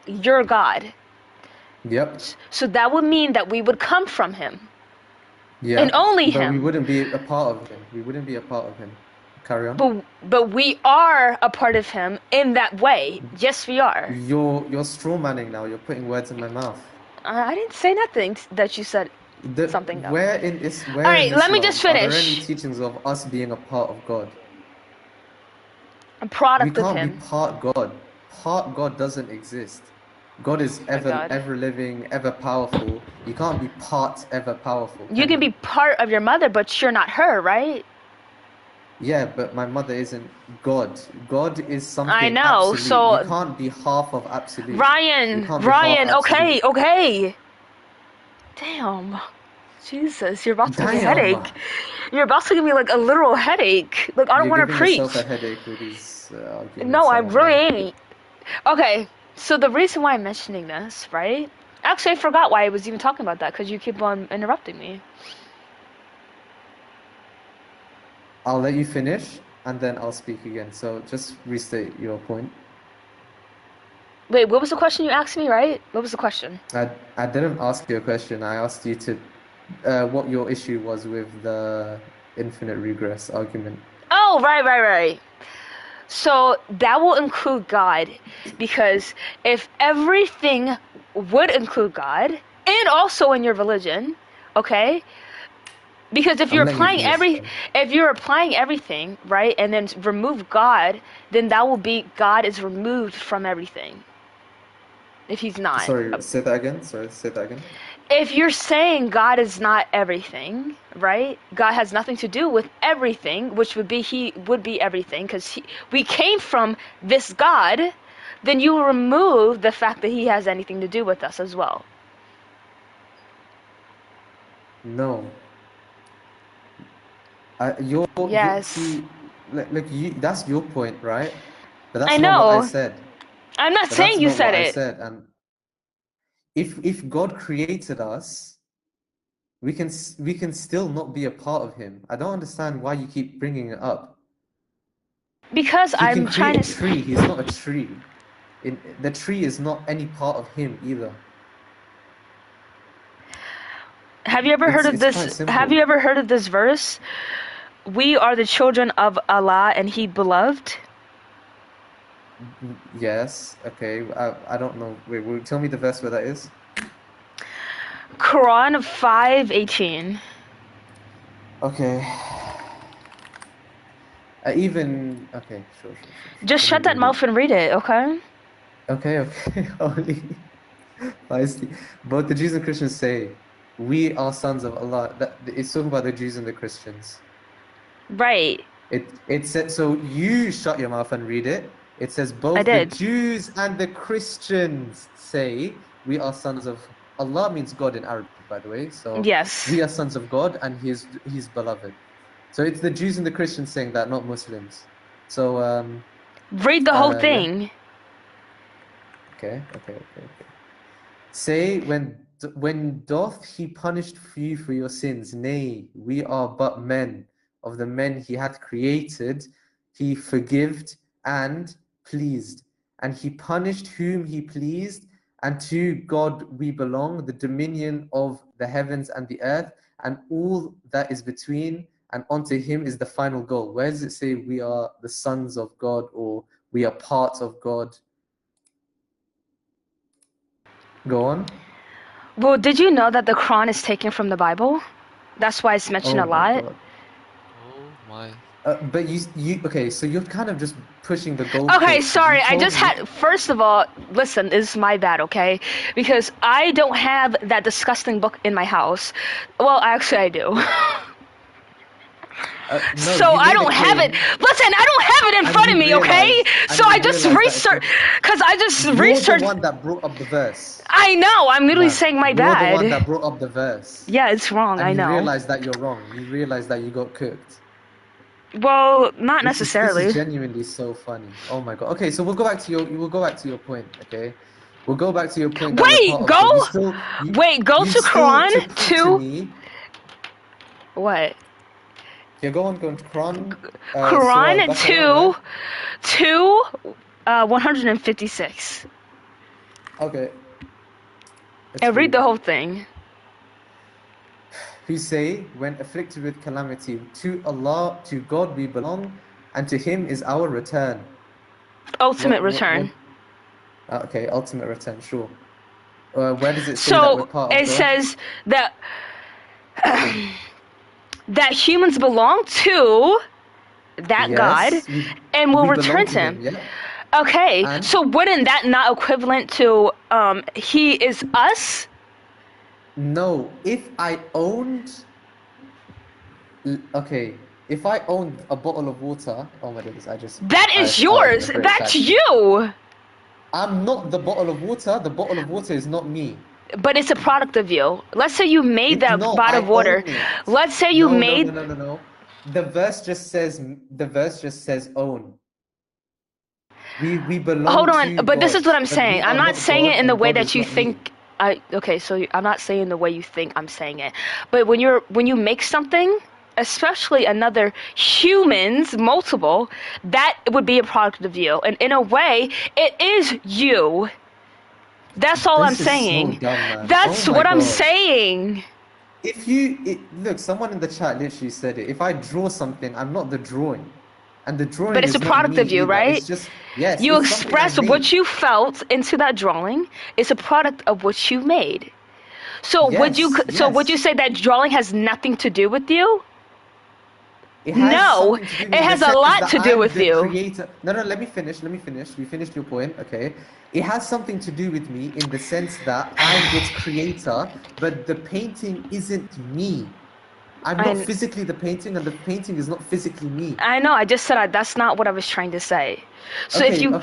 your God. Yep. So that would mean that we would come from him. Yeah. And only but him. we wouldn't be a part of him. We wouldn't be a part of him. Carry on. But we are a part of him in that way. Yes, we are. You're straw manning now. You're putting words in my mouth. I didn't say nothing that you said something though. Where in Islam? All right, let me just Are there finish. any teachings of us being a part of God? A product we of can't him. be part God. Part God doesn't exist. God is ever living, ever powerful. You can't be part ever powerful. You can be part of your mother, but you're not her, right? Yeah, but my mother isn't God. God is something I know, absolute. so You can't be half of absolute. Ryan, okay. Damn. Jesus, you're about to give me a headache. You're about to give me like a literal headache. Like I don't want to preach. You're giving yourself a headache with these arguments. No, I really ain't. Okay, so the reason why I'm mentioning this, right? Actually, I forgot why I was even talking about that because you keep on interrupting me. I'll let you finish and then I'll speak again. So just restate your point. Wait, what was the question you asked me, right? What was the question? I didn't ask you a question. I asked you to what your issue was with the infinite regress argument. Oh, right. So that will include God, because if everything would include God, and also in your religion, okay? Because if you're applying everything, right, and then remove God, then that will be God is removed from everything. If he's not. Sorry, say that again. If you're saying God is not everything, right? God has nothing to do with everything, which would be he would be everything, because we came from this God, then you will remove the fact that he has anything to do with us as well. No. Yes. That's your point, right? But that's I not know. what I said. I'm not But saying that's you not said what it. I said. And if God created us, we can still not be a part of him. I don't understand why you keep bringing it up. Because I'm trying to. He can create a tree. He's not a tree. The tree is not any part of him either. Have you ever heard of this? Have you ever heard of this verse? We are the children of Allah and He beloved. Yes. Okay. I don't know. Wait. Will you tell me the verse where that is? Quran 5:18. Okay. Okay. Sure. Just shut that mouth and read it, okay? Okay. Holy. Feisty. Both the Jews and Christians say, "We are sons of Allah." It's talking about the Jews and the Christians. Right. It said, so you shut your mouth and read it, It says both the did. Jews and the Christians say we are sons of Allah means God in Arabic, by the way. So Yes. we are sons of God and He's beloved. So it's the Jews and the Christians saying that, not Muslims. So read the whole yeah. thing. Okay. Say when doth he punished you for your sins? Nay, we are but men. Of the men he hath created, he forgived and pleased, and he punished whom he pleased, and to God we belong, the dominion of the heavens and the earth, and all that is between, and unto him is the final goal. Where does it say we are the sons of God or we are part of God? Go on. Well, did you know that the Quran is taken from the Bible? That's why it's mentioned a lot. God. Oh my. But you okay? So you're kind of just pushing the goalpost. Okay, sorry. I just had. First of all, listen. This is my bad, okay? Because I don't have that disgusting book in my house. Well, actually, I do. No, so I don't have it. Listen, I don't have it in front of me, okay? So I just researched. Cause I just researched. You're the one that brought up the verse. I know. I'm literally saying my bad. You're the one that brought up the verse. Yeah, it's wrong. And I know. You realize that you're wrong. You realize that you got cooked. Well, not necessarily. This is genuinely so funny. Oh my god. Okay, so we'll go back to your point. Okay, we'll go back to your point. Wait, go to Quran 2. What? Yeah, go on Quran. Quran 156. Okay. And read the whole thing. Who say, when afflicted with calamity, to Allah, to God we belong, and to Him is our return. Ultimate return. Okay, ultimate return, sure. Where does it say that we're part of it God? Says that that humans belong to that God and will return to Him. Yeah. Okay, so wouldn't that not equivalent to He is us? No, if I owned... Okay, if I owned a bottle of water... Oh my goodness, That is yours! That's you! I'm not the bottle of water. The bottle of water is not me. But it's a product of you. Let's say you made that bottle of water. Let's say you made... No. The verse just says own. We belong Hold to on, but God, this is what I'm saying. we I'm are not saying God it in the and way God that is you not me. think. Okay, so I'm not saying the way you think I'm saying it. But when you make something, especially another humans, multiple, that would be a product of you. And in a way, it is you. That's all I'm saying. So dumb, man. That's Oh my what I'm God. saying. Look, someone in the chat literally said it. If I draw something, I'm not the drawing. And the drawing But it's is a not product me of you, either. right? It's just, yes, You it's something I express made. what you felt into that drawing. It's a product of what you made. So would you say that drawing has nothing to do with you? It has No, something to do with it has the a sense lot that to do I'm with the you. creator. No, let me finish. We finished your point, okay? It has something to do with me in the sense that I'm its creator, but the painting isn't me. I'm not physically the painting, and the painting is not physically me. I know. I just said that's not what I was trying to say. So if you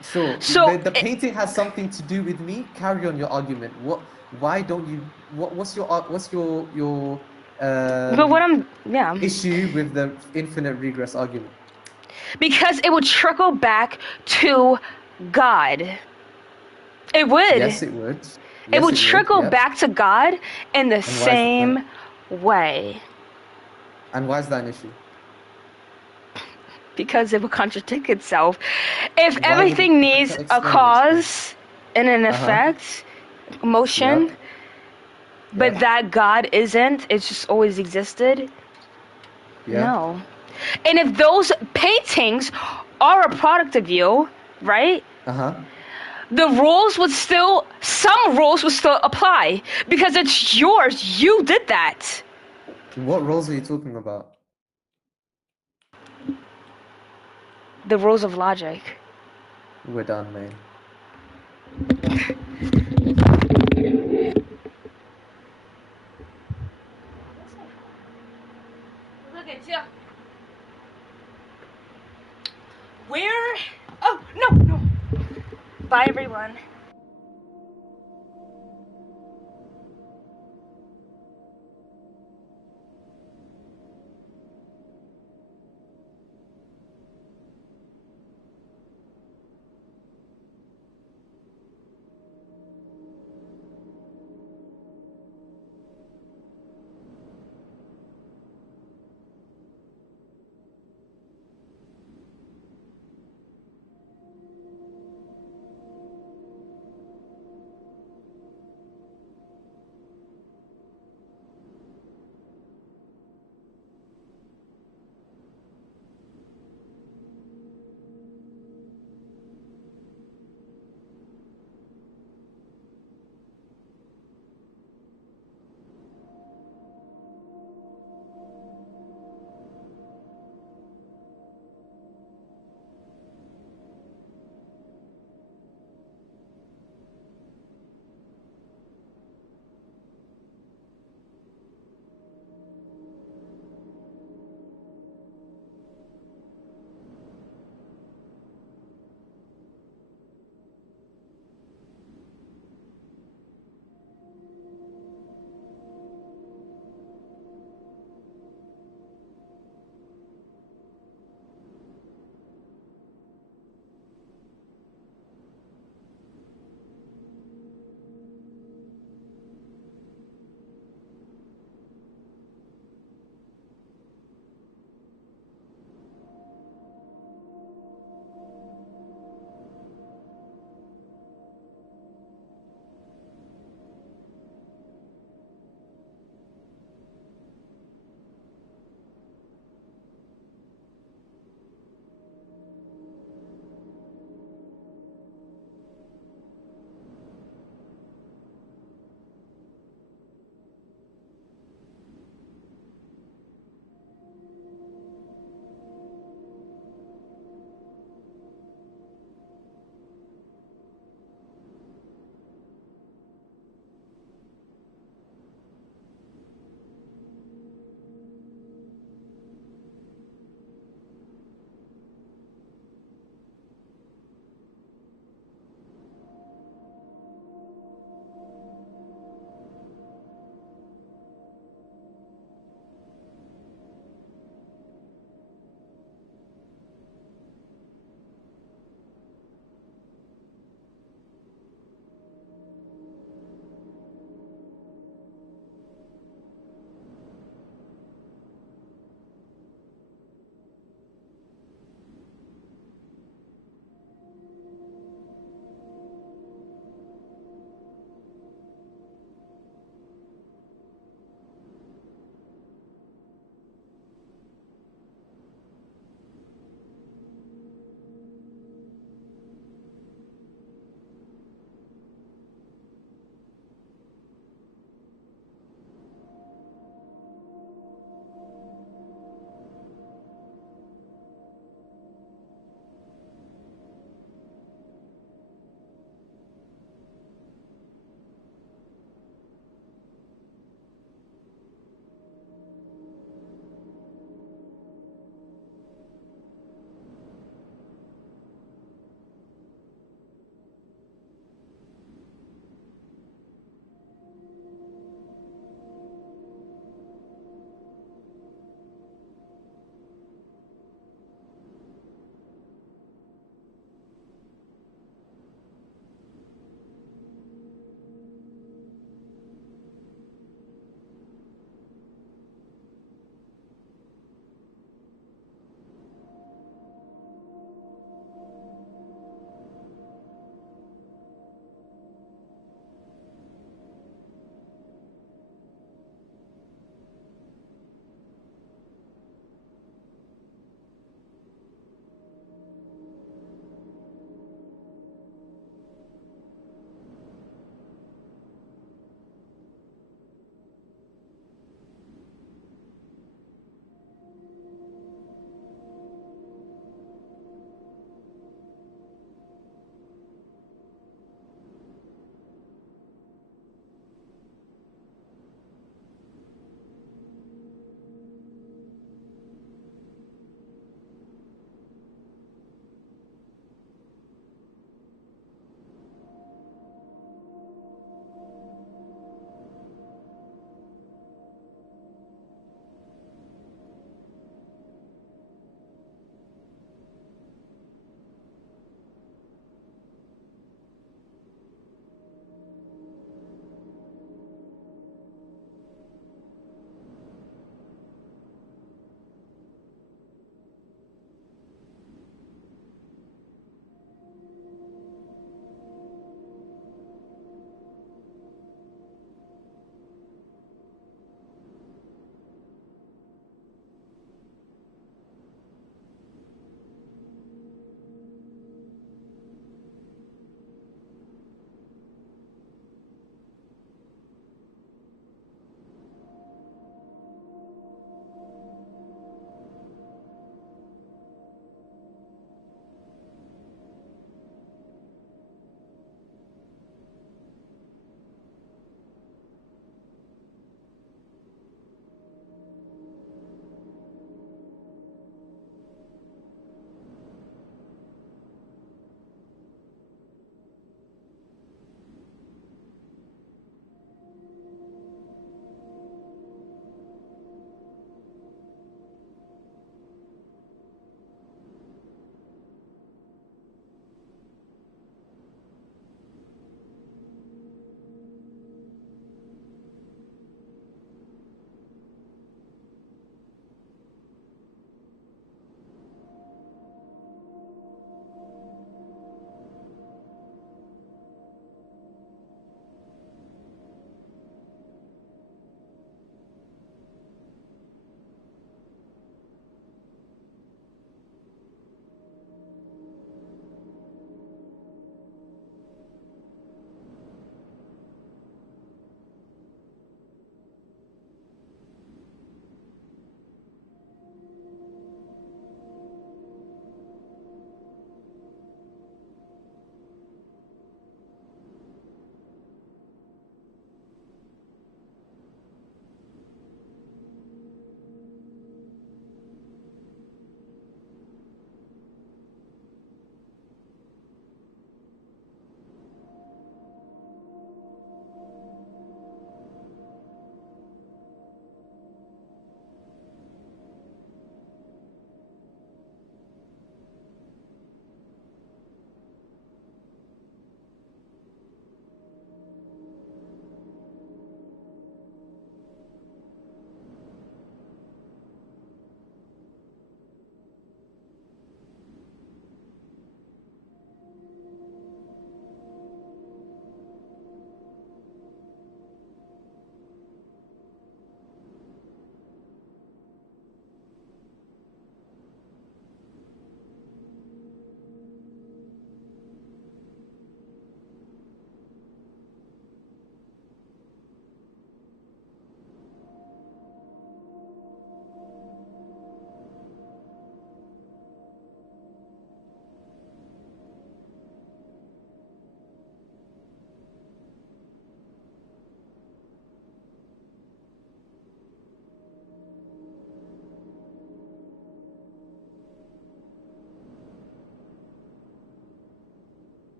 Sure. So the painting has something to do with me. Carry on your argument. Why don't you? What's your but what issue with the infinite regress argument? Because it would trickle back to God. It would. Yes, it would. It would trickle back to God in the same way. And why is that an issue? Because it would contradict itself. If everything needs a cause and an effect, motion, but that God isn't, it's just always existed. No. And if those paintings are a product of you, right? Some rules would still apply because it's yours. You did that. What rules are you talking about? The rules of logic. We're done, man. Look at you. Where Oh, no. Bye, everyone.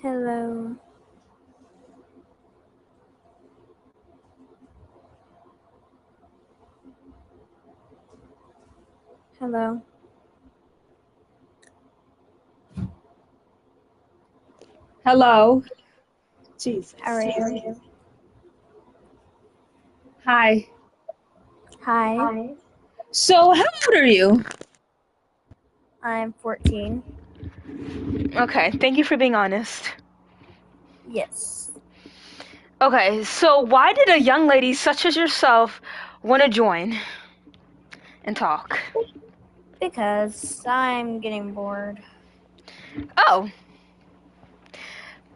Hello. Hello. Hello. Jesus. How are you? Hi. Hi. So, how old are you? I'm 14. Okay, thank you for being honest. Yes. Okay, so why did a young lady such as yourself want to join and talk? Because I'm getting bored. Oh.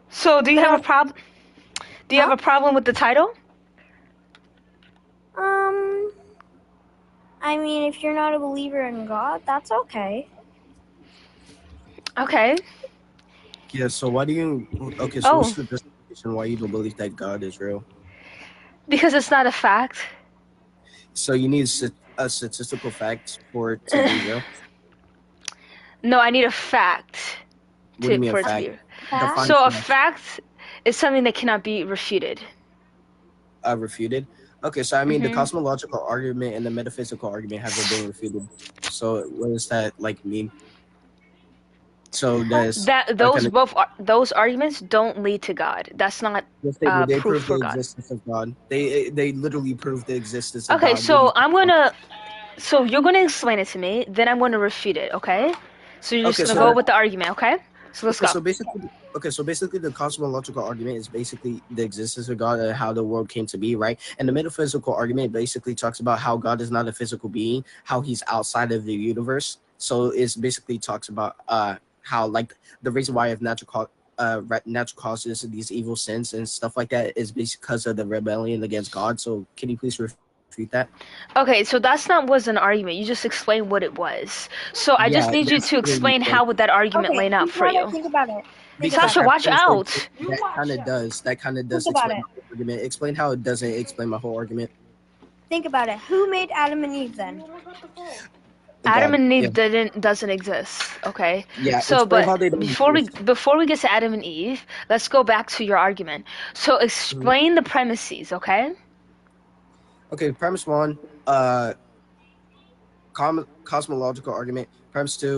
So do you have a problem? Do you have a problem with the title? I mean, if you're not a believer in God, that's okay. Okay. Yeah, so why do you... Okay, so what's the justification why you don't believe that God is real? Because it's not a fact. So you need a statistical fact for it to be real? No, I need a fact. What do you mean a fact? Define So a fact. fact is something that cannot be refuted. Refuted? Okay, so I mean the cosmological argument and the metaphysical argument haven't been refuted. So what does that like mean? So those arguments don't lead to God. That's not yes, they proof prove for the God. existence of God. They literally prove the existence of God. Okay, so so you're gonna explain it to me, then I'm gonna refute it, okay? So you're just gonna go with the argument, okay? So let's go. So basically the cosmological argument is basically the existence of God and how the world came to be, right? And the metaphysical argument basically talks about how God is not a physical being, how he's outside of the universe. So it's basically talks about how like the reason why natural causes these evil sins and stuff like that is because of the rebellion against God. So can you please refute that? Okay, so that's not was an argument. You just explained what it was. So I just need you to explain how would that argument lay out for you. Think about it. Sasha, watch out. That kind of does explain my argument. Explain how it doesn't explain my whole argument. Think about it. Who made Adam and Eve then? Adam and Eve doesn't exist, okay? Yeah. So, but before we get to Adam and Eve, let's go back to your argument. So, explain the premises, okay? Okay. Premise 1, cosmological argument. Premise 2.